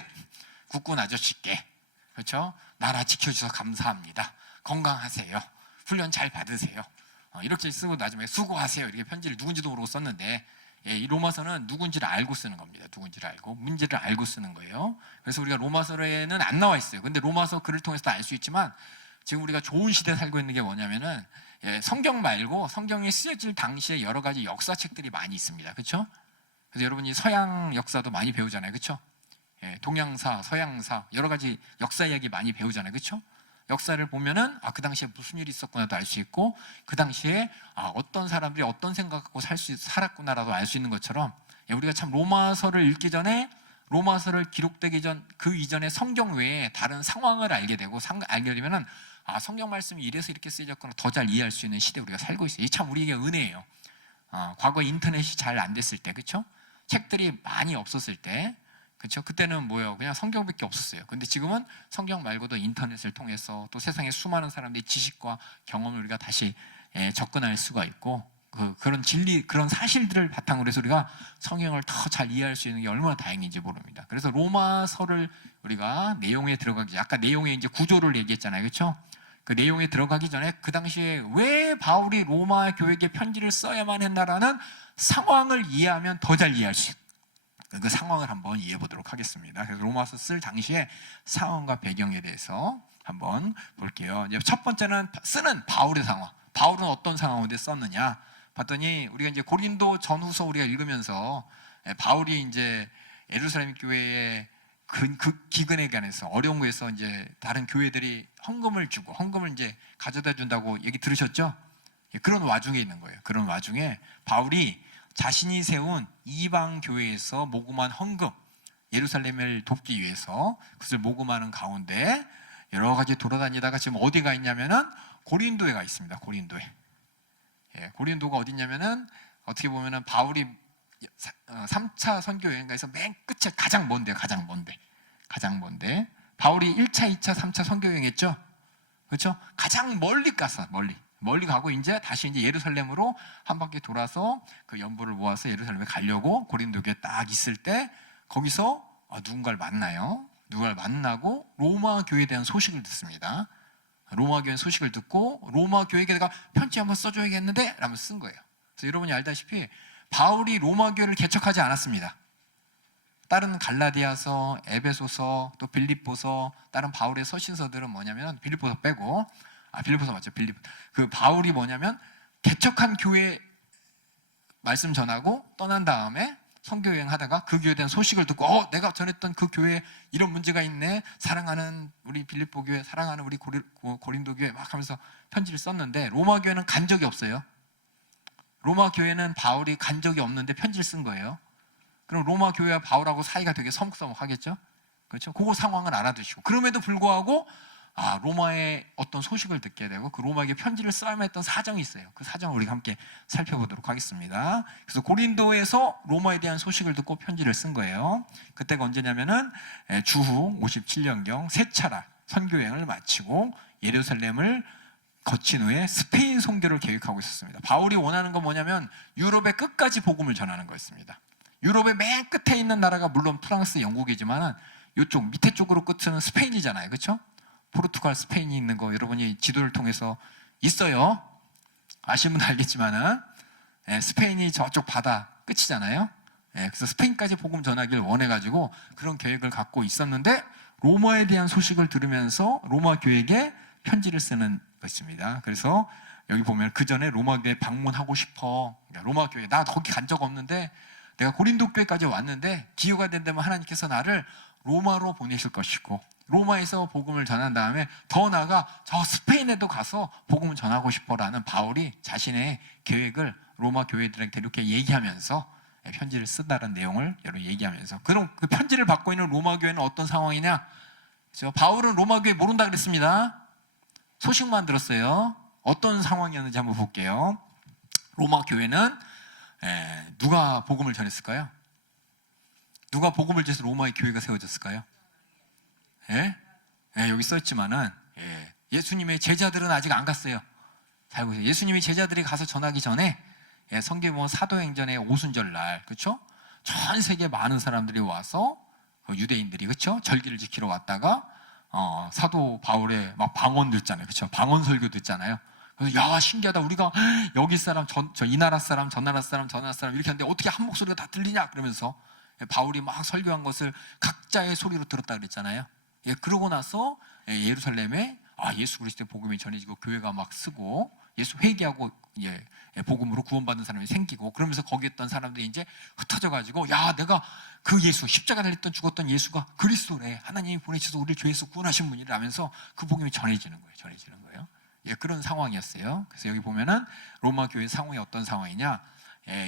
국군 아저씨께. 그렇죠? 나라 지켜주셔서 감사합니다. 건강하세요. 훈련 잘 받으세요. 이렇게 쓰고 나중에 수고하세요. 이렇게 편지를 누군지도 모르고 썼는데 이 로마서는 누군지를 알고 쓰는 겁니다. 누군지를 알고 문제를 알고 쓰는 거예요. 그래서 우리가 로마서에는 안 나와 있어요. 근데 로마서 글을 통해서 알 수 있지만 지금 우리가 좋은 시대에 살고 있는 게 뭐냐면은 성경 말고 성경이 쓰여질 당시에 여러 가지 역사책들이 많이 있습니다. 그렇죠? 그래서 여러분이 서양 역사도 많이 배우잖아요. 그렇죠? 동양사, 서양사 여러 가지 역사 이야기 많이 배우잖아요. 그렇죠? 역사를 보면은 그 당시에 무슨 일이 있었구나도 알 수 있고 그 당시에 어떤 사람들이 어떤 생각하고 살았구나라도 알 수 있는 것처럼 우리가 참 로마서를 읽기 전에 로마서를 기록되기 전 그 이전에 성경 외에 다른 상황을 알게 되고 알게 되면은 성경 말씀이 이래서 이렇게 쓰여졌구나 더 잘 이해할 수 있는 시대에 우리가 살고 있어요. 이게 참 우리에게 은혜예요. 과거 인터넷이 잘 안 됐을 때, 그렇죠? 책들이 많이 없었을 때, 그렇죠? 그때는 뭐예요? 그냥 성경밖에 없었어요. 근데 지금은 성경 말고도 인터넷을 통해서 또 세상에 수많은 사람들의 지식과 경험을 우리가 다시 접근할 수가 있고 그런 진리, 그런 사실들을 바탕으로 해서 우리가 성경을 더 잘 이해할 수 있는 게 얼마나 다행인지 모릅니다. 그래서 로마서를 우리가 내용에 들어가기 전에 아까 내용의 이제 구조를 얘기했잖아요, 그렇죠? 그 내용에 들어가기 전에 그 당시에 왜 바울이 로마 교회에게 편지를 써야만 했나라는 상황을 이해하면 더 잘 이해할 수 있어요. 그 상황을 한번 이해해 보도록 하겠습니다. 그래서 로마서 쓸 당시에 상황과 배경에 대해서 한번 볼게요. 이제 첫 번째는 쓰는 바울의 상황. 바울은 어떤 상황인데 썼느냐? 봤더니 우리가 이제 고린도 전후서 우리가 읽으면서 바울이 이제 예루살렘 교회에 그 기근에 관해서 어려운 거에서 이제 다른 교회들이 헌금을 주고 헌금을 이제 가져다 준다고 얘기 들으셨죠? 그런 와중에 있는 거예요. 그런 와중에 바울이 자신이 세운 이방 교회에서 모금한 헌금 예루살렘을 돕기 위해서 그것을 모금하는 가운데 여러 가지 돌아다니다가 지금 어디가 있냐면은 고린도에 가 있습니다. 고린도에. 고린도가 어디냐면은 어떻게 보면은 바울이 3차 선교 여행가에서 맨 끝에 가장 먼데. 바울이 1차, 2차, 3차 선교 여행했죠. 그렇죠? 가장 멀리 갔어. 멀리 가고 이제 다시 이제 예루살렘으로 한 바퀴 돌아서 그 연보를 모아서 예루살렘에 가려고 고린도교에 딱 있을 때 거기서 누군가를 만나요. 누군가를 만나고 로마 교회에 대한 소식을 듣습니다. 로마 교회 소식을 듣고 로마 교회에게 내가 편지 한번 써줘야겠는데 라면서 쓴 거예요. 그래서 여러분이 알다시피 바울이 로마 교회를 개척하지 않았습니다. 다른 갈라디아서, 에베소서, 또 빌립보서, 다른 바울의 서신서들은 뭐냐면 빌립보서 빼고 빌립보서 맞죠? 그 바울이 뭐냐면 개척한 교회 말씀 전하고 떠난 다음에 선교 여행 하다가 그 교회에 대한 소식을 듣고 내가 전했던 그 교회에 이런 문제가 있네. 사랑하는 우리 빌립보 교회, 사랑하는 우리 고린도 교회 막 하면서 편지를 썼는데 로마 교회는 간 적이 없어요. 로마 교회는 바울이 간 적이 없는데 편지를 쓴 거예요. 그럼 로마 교회와 바울하고 사이가 되게 서먹서먹하겠죠? 그렇죠? 그 상황을 알아두시고 그럼에도 불구하고 로마의 어떤 소식을 듣게 되고 그 로마에게 편지를 써야만 했던 사정이 있어요. 그 사정을 우리가 함께 살펴보도록 하겠습니다. 그래서 고린도에서 로마에 대한 소식을 듣고 편지를 쓴 거예요. 그때가 언제냐면은 주후 57년경 세 차례 선교여행을 마치고 예루살렘을 거친 후에 스페인 선교를 계획하고 있었습니다. 바울이 원하는 건 뭐냐면 유럽의 끝까지 복음을 전하는 거였습니다. 유럽의 맨 끝에 있는 나라가 물론 프랑스, 영국이지만은 이쪽 밑에 쪽으로 끝은 스페인이잖아요. 그렇죠? 포르투갈, 스페인이 있는 거 여러분이 지도를 통해서 있어요. 아시는 분 알겠지만은 스페인이 저쪽 바다 끝이잖아요. 그래서 스페인까지 복음 전하기를 원해가지고 그런 계획을 갖고 있었는데 로마에 대한 소식을 들으면서 로마 교회에게 편지를 쓰는 것입니다. 그래서 여기 보면 그 전에 로마 교회 방문하고 싶어. 로마 교회 나 거기 간 적 없는데 내가 고린도 교회까지 왔는데 기회가 된다면 하나님께서 나를 로마로 보내실 것이고 로마에서 복음을 전한 다음에 더 나아가 저 스페인에도 가서 복음을 전하고 싶어라는 바울이 자신의 계획을 로마 교회들에게 이렇게 얘기하면서 편지를 쓴다는 내용을 여러 얘기하면서 그럼 그 편지를 받고 있는 로마 교회는 어떤 상황이냐? 바울은 로마 교회 모른다 그랬습니다. 소식만 들었어요. 어떤 상황이었는지 한번 볼게요. 로마 교회는 누가 복음을 전했을까요? 누가 복음을 전해서 로마의 교회가 세워졌을까요? 여기 써있지만은 예수님의 제자들은 아직 안 갔어요. 잘 보세요. 예수님의 제자들이 가서 전하기 전에 성경에 보면 사도행전의 오순절 날, 그렇죠? 전 세계 많은 사람들이 와서 유대인들이 그렇죠? 절기를 지키러 왔다가 사도 바울의 막 방언 듣잖아요, 그렇죠? 방언 설교 듣잖아요. 그래서 야 신기하다. 우리가 여기 사람, 이 나라 사람, 저 나라 사람, 저 나라 사람 이렇게 하는데 어떻게 한 목소리가 다 들리냐? 그러면서 바울이 막 설교한 것을 각자의 소리로 들었다 그랬잖아요. 그러고 나서 예루살렘에 예수 그리스도의 복음이 전해지고 교회가 막 쓰고 예수 회개하고 복음으로 구원받는 사람이 생기고 그러면서 거기 있던 사람들이 이제 흩어져 가지고 야 내가 그 예수 십자가 달렸던 죽었던 예수가 그리스도래 하나님이 보내셔서 우리를 죄에서 구원하신 분이라면서 그 복음이 전해지는 거예요. 그런 상황이었어요. 그래서 여기 보면은 로마 교회 상황이 어떤 상황이냐?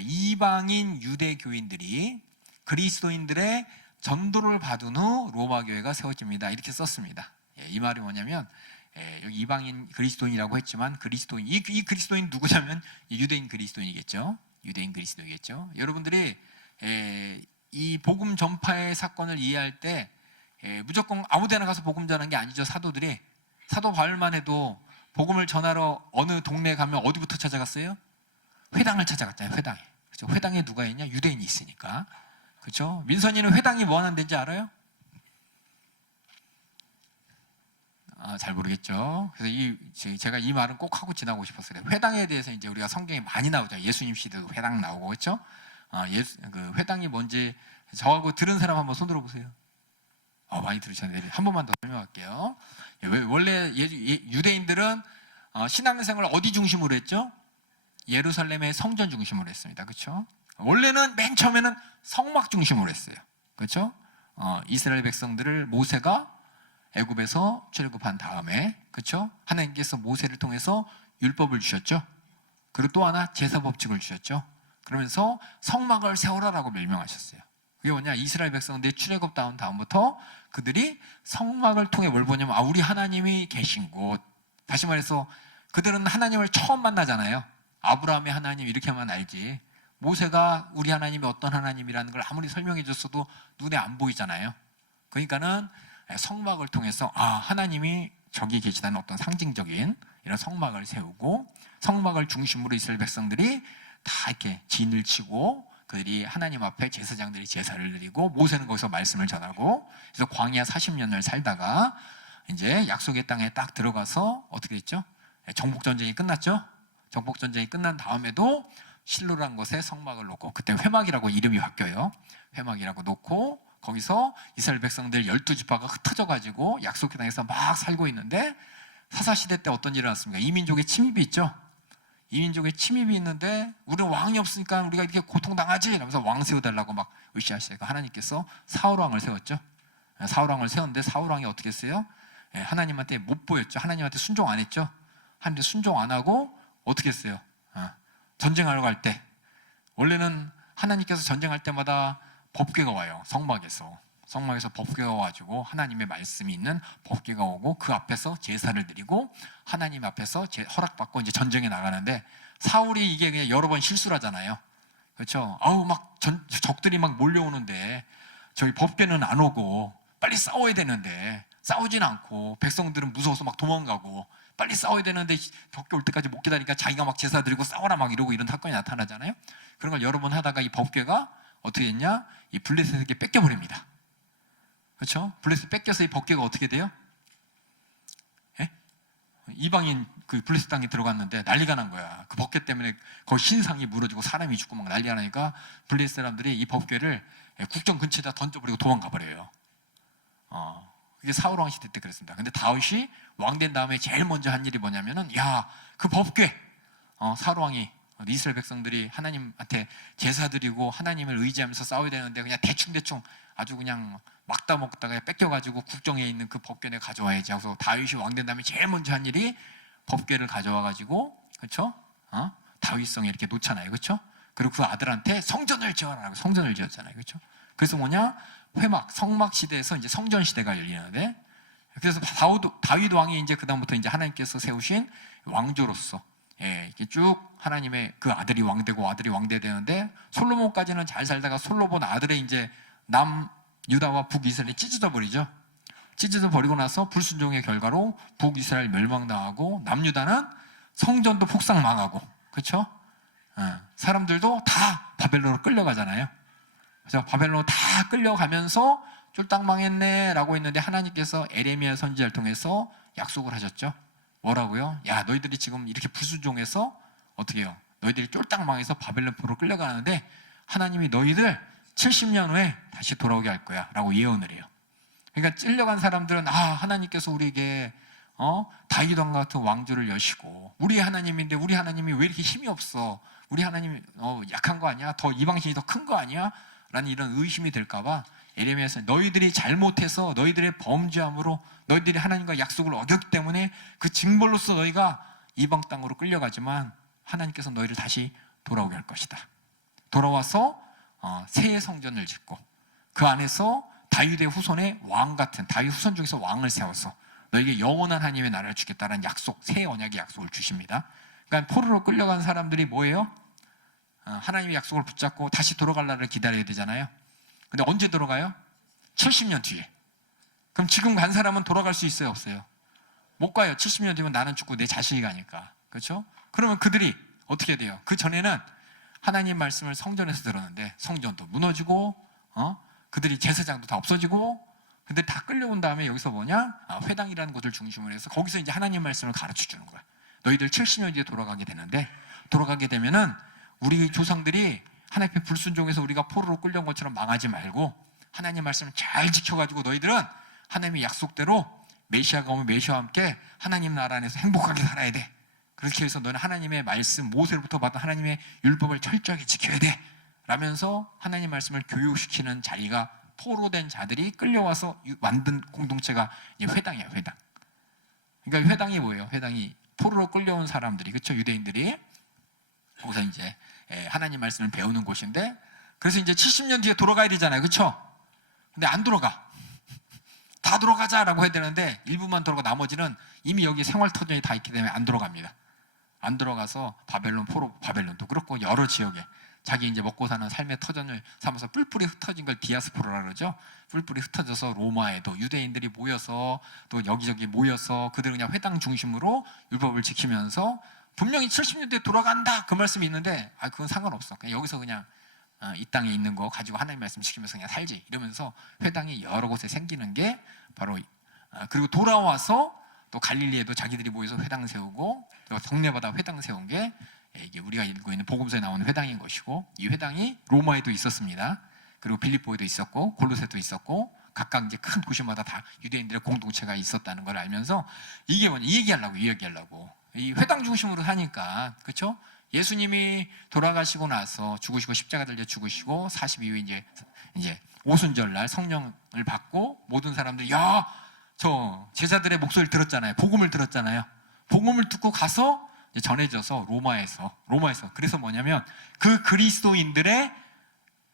이방인 유대 교인들이 그리스도인들의 전도를 받은 후 로마 교회가 세워집니다. 이렇게 썼습니다. 이 말이 뭐냐면 여기 이방인 그리스도인이라고 했지만 그리스도인 이 그리스도인 누구냐면 유대인 그리스도인이겠죠. 여러분들이 이 복음 전파의 사건을 이해할 때 무조건 아무데나 가서 복음 전하는 게 아니죠. 사도 바울만 해도 복음을 전하러 어느 동네에 가면 어디부터 찾아갔어요? 회당을 찾아갔잖아요. 그렇죠? 회당에 누가 있냐? 유대인이 있으니까. 그렇죠? 민선이는 회당이 뭐 하는 데인지 알아요? 잘 모르겠죠. 그래서 제가 이 말은 꼭 하고 지나고 싶었어요. 회당에 대해서 이제 우리가 성경에 많이 나오죠. 예수님 시대도 회당 나오고 그렇죠? 그 회당이 뭔지 저하고 들은 사람 한번 손 들어보세요. 많이 들으셨는데 한 번만 더 설명할게요. 원래 유대인들은 신앙생활을 어디 중심으로 했죠? 예루살렘의 성전 중심으로 했습니다. 그렇죠? 원래는 맨 처음에는 성막 중심으로 했어요. 그렇죠? 이스라엘 백성들을 모세가 애굽에서 출애굽한 다음에 그렇죠? 하나님께서 모세를 통해서 율법을 주셨죠. 그리고 또 하나 제사 법칙을 주셨죠. 그러면서 성막을 세우라라고 명령하셨어요. 그게 뭐냐? 이스라엘 백성들이 출애굽 다음부터 그들이 성막을 통해 뭘 보냐면 우리 하나님이 계신 곳. 다시 말해서 그들은 하나님을 처음 만나잖아요. 아브라함의 하나님 이렇게만 알지. 모세가 우리 하나님이 어떤 하나님이라는 걸 아무리 설명해 줬어도 눈에 안 보이잖아요. 그러니까는 성막을 통해서 하나님이 저기 계시다는 어떤 상징적인 이런 성막을 세우고, 성막을 중심으로 이스라엘 백성들이 다 이렇게 진을 치고 그들이 하나님 앞에 제사장들이 제사를 드리고, 모세는 거기서 말씀을 전하고, 그래서 광야 40년을 살다가 이제 약속의 땅에 딱 들어가서 어떻게 됐죠? 정복 전쟁이 끝났죠? 정복 전쟁이 끝난 다음에도 실로라는 곳에 성막을 놓고, 그때 회막이라고 이름이 바뀌어요. 회막이라고 놓고 거기서 이스라엘 백성들 12지파가 흩어져 가지고 약속의 땅에서 막 살고 있는데, 사사시대 때 어떤 일이 일어났습니까? 이민족의 침입이 있죠. 이민족의 침입이 있는데 우리는 왕이 없으니까 우리가 이렇게 고통당하지 이러면서 왕 세워달라고 막 으쌰으쌰. 하나님께서 사울왕을 세웠죠. 사울왕을 세웠는데 사울왕이 어떻게 했어요? 하나님한테 못 보였죠. 하나님한테 순종 안 했죠. 하나님한테 순종 안 하고 어떻게 했어요? 전쟁하러 갈 때 원래는 하나님께서 전쟁할 때마다 법궤가 와요. 성막에서 법궤가 와가지고 하나님의 말씀이 있는 법궤가 오고, 그 앞에서 제사를 드리고 하나님 앞에서 허락받고 이제 전쟁에 나가는데, 사울이 이게 그냥 여러 번 실수를 하잖아요. 그렇죠? 적들이 막 몰려오는데 저희 법궤는 안 오고 빨리 싸워야 되는데 싸우진 않고, 백성들은 무서워서 막 도망가고, 빨리 싸워야 되는데 법궤 올 때까지 못 기다리니까 자기가 막 제사 드리고 싸워라 막 이러고, 이런 사건이 나타나잖아요. 그런 걸 여러 번 하다가 이 법궤가 어떻게 됐냐? 이 블레셋에게 뺏겨버립니다. 그렇죠? 블레셋 뺏겨서 이 법궤가 어떻게 돼요? 이방인 그 블레셋 땅에 들어갔는데 난리가 난 거야. 그 법궤 때문에 거기 신상이 무너지고 사람이 죽고 막 난리가 나니까 블레셋 사람들이 이 법궤를 국정 근처에다 던져버리고 도망가 버려요. 그게 사울왕 시대 때 그랬습니다. 근데 다윗이 왕 된 다음에 제일 먼저 한 일이 뭐냐면은, 그 법궤, 사울왕이 이스라엘 백성들이 하나님한테 제사 드리고 하나님을 의지하면서 싸워야 되는데 그냥 대충 아주 그냥 막다 먹다가 뺏겨가지고 국정에 있는 그 법궤 내가 가져와야지 하고서 다윗이 왕 된 다음에 제일 먼저 한 일이 법궤를 가져와가지고, 그렇죠? 다윗성에 이렇게 놓잖아요, 그렇죠? 그리고 그 아들한테 성전을 지어라라고 성전을 지었잖아요, 그렇죠? 그래서 뭐냐? 성막 시대에서 이제 성전 시대가 열리는데, 그래서 다윗 왕이 이제 그다음부터 이제 하나님께서 세우신 왕조로서 이렇게 쭉 하나님의 그 아들이 왕되고 아들이 왕돼야 되는데, 솔로몬까지는 잘 살다가 솔로몬 아들의 이제 남유다와 북이스라엘이 찢어져 버리죠. 찢어져 버리고 나서 불순종의 결과로 북이스라엘 멸망당하고, 남유다는 성전도 폭삭 망하고, 그렇죠? 사람들도 다 바벨론으로 끌려가잖아요. 그래서 바벨론으로 다 끌려가면서 쫄딱 망했네 라고 했는데, 하나님께서 에레미야 선지자를 통해서 약속을 하셨죠. 뭐라고요? 너희들이 지금 이렇게 불순종해서 어떻게 해요? 너희들이 쫄딱 망해서 바벨론 포로 끌려가는데 하나님이 너희들 70년 후에 다시 돌아오게 할 거야 라고 예언을 해요. 그러니까 찔려간 사람들은 하나님께서 우리에게 다윗 왕 같은 왕조를 여시고, 우리 하나님인데 우리 하나님이 왜 이렇게 힘이 없어? 우리 하나님이 약한 거 아니야? 더 이방신이 더 큰 거 아니야? 라는 이런 의심이 될까봐 에레미야서 너희들이 잘못해서 너희들의 범죄함으로 너희들이 하나님과 약속을 어겼기 때문에 그 징벌로서 너희가 이방 땅으로 끌려가지만 하나님께서 너희를 다시 돌아오게 할 것이다. 돌아와서 새 성전을 짓고 그 안에서 다윗의 후손의 왕 같은, 다윗 후손 중에서 왕을 세워서 너에게 영원한 하나님의 나라를 주겠다는 약속, 새 언약의 약속을 주십니다. 그러니까 포로로 끌려간 사람들이 뭐예요? 하나님의 약속을 붙잡고 다시 돌아갈 날을 기다려야 되잖아요. 근데 언제 돌아가요? 70년 뒤에. 그럼 지금 간 사람은 돌아갈 수 있어요, 없어요? 못 가요. 70년 뒤면 나는 죽고 내 자식이 가니까. 그렇죠? 그러면 그들이 어떻게 돼요? 그 전에는 하나님 말씀을 성전에서 들었는데 성전도 무너지고, 그들이 제사장도 다 없어지고, 근데 다 끌려온 다음에 여기서 뭐냐? 회당이라는 곳을 중심으로 해서 거기서 이제 하나님 말씀을 가르쳐 주는 거야. 너희들 70년 뒤에 돌아가게 되는데, 돌아가게 되면은 우리 조상들이 하나님 앞에 불순종해서 우리가 포로로 끌려온 것처럼 망하지 말고 하나님 말씀을 잘 지켜가지고 너희들은 하나님의 약속대로 메시아가 오면 메시아와 함께 하나님 나라 안에서 행복하게 살아야 돼. 그렇게 해서 너는 하나님의 말씀, 모세로부터 받은 하나님의 율법을 철저하게 지켜야 돼 라면서 하나님 말씀을 교육시키는 자리가, 포로된 자들이 끌려와서 만든 공동체가 이제 회당이에요, 회당. 그러니까 회당이 뭐예요? 회당이 포로로 끌려온 사람들이, 그렇죠? 유대인들이 거기서 이제 하나님 말씀을 배우는 곳인데, 그래서 이제 70년 뒤에 돌아가야 되잖아요. 그렇죠? 근데 안 돌아가. 다 돌아가자라고 해야 되는데 일부만 돌아가 나머지는 이미 여기 생활 터전이 다 있기 때문에 안 돌아갑니다. 안 들어가서 바벨론, 포로 바벨론도 그렇고 여러 지역에 자기 이제 먹고 사는 삶의 터전을 삼아서 뿔뿔이 흩어진 걸 디아스포라라고 그러죠. 뿔뿔이 흩어져서 로마에도 유대인들이 모여서 또 여기저기 모여서 그들은 그냥 회당 중심으로 율법을 지키면서 분명히 70년대에 돌아간다 그 말씀이 있는데 그건 상관없어. 그냥 여기서 그냥 이 땅에 있는 거 가지고 하나님 말씀 지키면서 그냥 살지 이러면서 회당이 여러 곳에 생기는 게 바로 그리고 돌아와서 또 갈릴리에도 자기들이 모여서 회당 세우고 또 동네마다 회당 세운 게 이게 우리가 읽고 있는 복음서에 나오는 회당인 것이고 이 회당이 로마에도 있었습니다. 그리고 빌립보에도 있었고 골로새도 있었고 각각 이제 큰 도시마다 다 유대인들의 공동체가 있었다는 걸 알면서 이게 뭐냐 이 얘기하려고 이 회당 중심으로 사니까 그렇죠? 예수님이 돌아가시고 나서 죽으시고 십자가 달려 죽으시고 40 이후에 이제 오순절날 성령을 받고 모든 사람들이 저 제자들의 목소리를 들었잖아요. 복음을 들었잖아요. 복음을 듣고 가서 이제 전해져서 로마에서 그래서 뭐냐면 그 그리스도인들의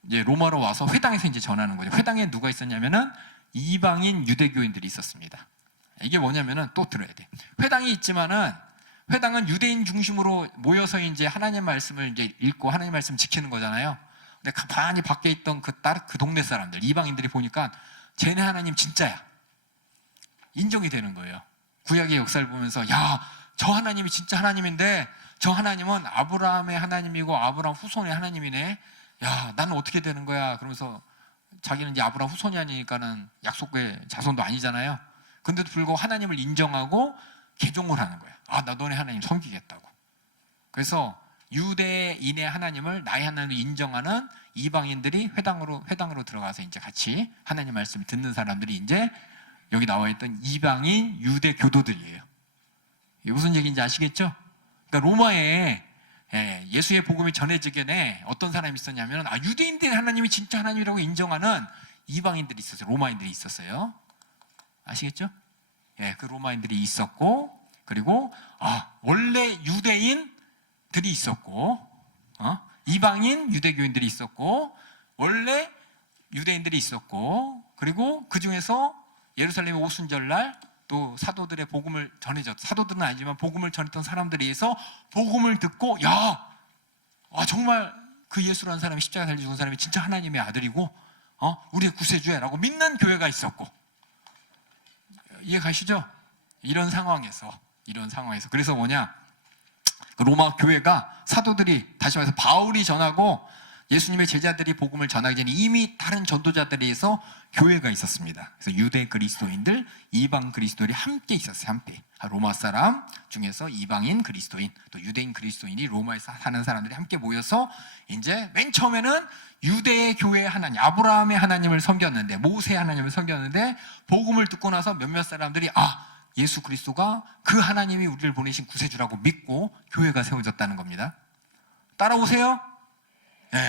이제 로마로 와서 회당에서 이제 전하는 거죠. 회당에 누가 있었냐면은 이방인 유대교인들이 있었습니다. 이게 뭐냐면은 또 들어야 돼. 회당이 있지만은 회당은 유대인 중심으로 모여서 이제 하나님 말씀을 이제 읽고 하나님 말씀 지키는 거잖아요. 근데 가만히 밖에 있던 그 동네 사람들, 이방인들이 보니까 쟤네 하나님 진짜야. 인정이 되는 거예요. 구약의 역사를 보면서 저 하나님이 진짜 하나님인데 저 하나님은 아브라함의 하나님이고 아브라함 후손의 하나님이네. 나는 어떻게 되는 거야? 그러면서 자기는 이제 아브라함 후손이 아니니까는 약속의 자손도 아니잖아요. 근데도 불구하고 하나님을 인정하고 개종을 하는 거예요. 나 너네 하나님 섬기겠다고. 그래서 유대인의 하나님을 나의 하나님을 인정하는 이방인들이 회당으로 들어가서 이제 같이 하나님 말씀을 듣는 사람들이 이제 여기 나와 있던 이방인 유대 교도들이에요. 이게 무슨 얘기인지 아시겠죠? 그러니까 로마에 예수의 복음이 전해지기 전에 어떤 사람이 있었냐면 유대인들의 하나님이 진짜 하나님이라고 인정하는 이방인들이 있었어요. 로마인들이 있었어요. 아시겠죠? 그 로마인들이 있었고 그리고 원래 유대인들이 있었고 이방인 유대교인들이 있었고 원래 유대인들이 있었고 그리고 그 중에서 예루살렘 오순절날 또 사도들의 복음을 사도들은 아니지만 복음을 전했던 사람들에 의해서 복음을 듣고 정말 그 예수라는 사람이 십자가 달려 죽은 사람이 진짜 하나님의 아들이고 우리의 구세주야라고 믿는 교회가 있었고 이해 가시죠? 이런 상황에서 그래서 뭐냐 그 로마 교회가 사도들이 다시 말해서 바울이 전하고 예수님의 제자들이 복음을 전하기 전에 이미 다른 전도자들에 의해서 교회가 있었습니다. 그래서 유대 그리스도인들, 이방 그리스도인이 함께 있었어요. 함께. 로마 사람 중에서 이방인 그리스도인, 또 유대인 그리스도인이 로마에서 사는 사람들이 함께 모여서 이제 맨 처음에는 유대의 교회의 하나님, 아브라함의 하나님을 섬겼는데, 모세의 하나님을 섬겼는데 복음을 듣고 나서 몇몇 사람들이 예수 그리스도가 그 하나님이 우리를 보내신 구세주라고 믿고 교회가 세워졌다는 겁니다. 따라오세요?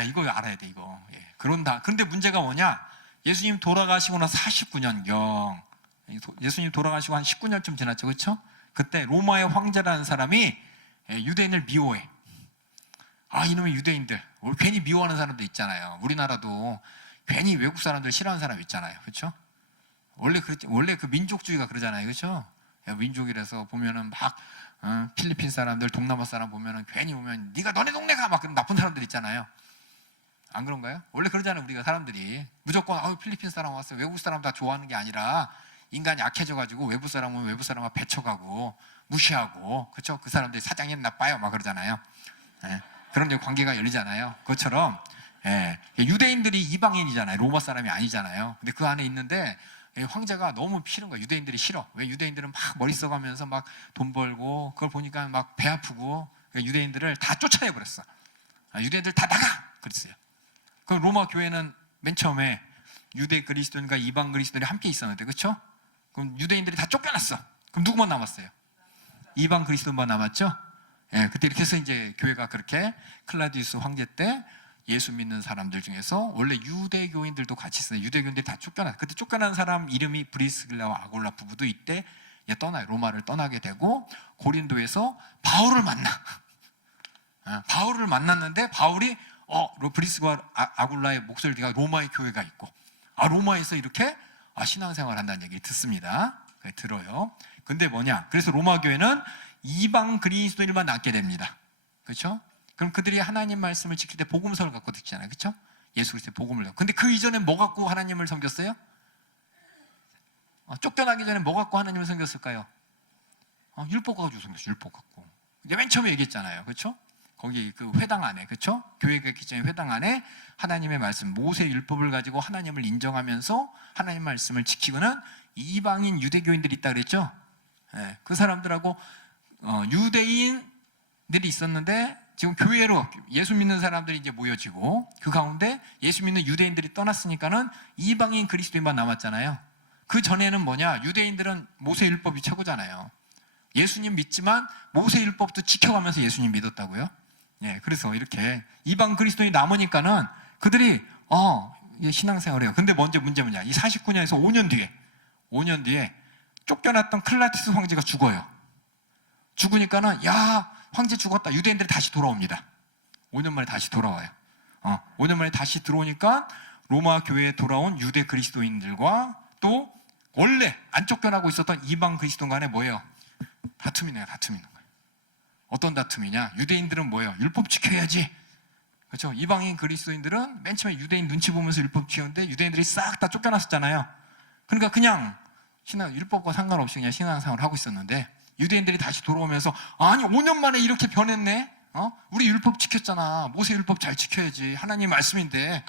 이거 알아야 돼, 이거. 그런데 문제가 뭐냐? 예수님 돌아가시고 나서 49년경, 예수님 돌아가시고 한 19년쯤 지났죠, 그렇죠? 그때 로마의 황제라는 사람이 유대인을 미워해. 이놈의 유대인들, 괜히 미워하는 사람도 있잖아요. 우리나라도 괜히 외국 사람들 싫어하는 사람 있잖아요, 그렇죠? 원래 그 민족주의가 그러잖아요, 그렇죠? 민족이라서 보면은 막 필리핀 사람들, 동남아 사람 보면은 괜히 보면 네가 너네 동네 가 막 그런 나쁜 사람들 있잖아요. 안 그런가요? 원래 그러잖아요, 우리가 사람들이. 무조건 필리핀 사람 왔어요. 외국 사람 다 좋아하는 게 아니라 인간이 약해져가지고 외국 사람 오면 외국 사람만 배척하고 무시하고, 그렇죠? 그 사람들이 사장님 나빠요 막 그러잖아요. 그런 관계가 열리잖아요. 그것처럼 유대인들이 이방인이잖아요. 로마 사람이 아니잖아요. 근데 그 안에 있는데 황제가 너무 싫은 거야. 유대인들이 싫어. 왜? 유대인들은 막 머리 써가면서 막 돈 벌고 그걸 보니까 막 배 아프고 유대인들을 다 쫓아내버렸어. 유대인들 다 나가! 그랬어요. 그럼 로마 교회는 맨 처음에 유대 그리스도인과 이방 그리스도인이 함께 있었는데, 그렇죠? 그럼 유대인들이 다 쫓겨났어. 그럼 누구만 남았어요? 이방 그리스도인만 남았죠? 그때 이렇게 해서 이제 교회가 그렇게 클라우디우스 황제 때 예수 믿는 사람들 중에서 원래 유대교인들도 같이 있어요. 유대교인들이 다 쫓겨났어요. 그때 쫓겨난 사람 이름이 브리스길라와 아골라 부부도 이때 떠나요. 로마를 떠나게 되고 고린도에서 바울을 만나. 바울을 만났는데 바울이 브리스과 아굴라의 목소리가 로마의 교회가 있고, 로마에서 이렇게 신앙생활 한다는 얘기를 듣습니다. 들어요. 근데 뭐냐? 그래서 로마 교회는 이방 그리스도인만 낳게 됩니다. 그렇죠? 그럼 그들이 하나님 말씀을 지킬 때 복음서를 갖고 듣잖아요. 그렇죠? 예수 그리스도의 복음을 갖고. 근데 그 이전에 뭐 갖고 하나님을 섬겼어요? 쫓겨나기 전에 뭐 갖고 하나님을 섬겼을까요? 율법 가지고 섬겼어요. 율법 갖고. 이제 맨 처음에 얘기했잖아요. 그렇죠? 거기 그 회당 안에, 그렇죠? 교회가 있기 전에 회당 안에 하나님의 말씀, 모세 율법을 가지고 하나님을 인정하면서 하나님 말씀을 지키고는 이방인 유대교인들이 있다 그랬죠? 네, 그 사람들하고 유대인들이 있었는데 지금 교회로 예수 믿는 사람들이 이제 모여지고 그 가운데 예수 믿는 유대인들이 떠났으니까는 이방인 그리스도인만 남았잖아요. 그 전에는 뭐냐? 유대인들은 모세 율법이 최고잖아요. 예수님 믿지만 모세 율법도 지켜가면서 예수님 믿었다고요. 예, 그래서 이렇게 이방 그리스도인이 남으니까는 그들이 신앙생활을 해요. 근데 먼저 문제는요. 이 49년에서 5년 뒤에 쫓겨났던 클라티스 황제가 죽어요. 죽으니까는 황제 죽었다. 유대인들이 다시 돌아옵니다. 5년 만에 다시 돌아와요. 5년 만에 다시 들어오니까 로마 교회에 돌아온 유대 그리스도인들과 또 원래 안 쫓겨나고 있었던 이방 그리스도 간에 뭐예요? 다툼이 있는 거예요. 어떤 다툼이냐? 유대인들은 뭐예요? 율법 지켜야지. 그렇죠? 이방인 그리스도인들은 맨 처음에 유대인 눈치 보면서 율법 지켰는데 유대인들이 싹 다 쫓겨났었잖아요. 그러니까 그냥 율법과 상관없이 그냥 신앙생활을 하고 있었는데 유대인들이 다시 돌아오면서 5년 만에 이렇게 변했네? 우리 율법 지켰잖아. 모세 율법 잘 지켜야지. 하나님 말씀인데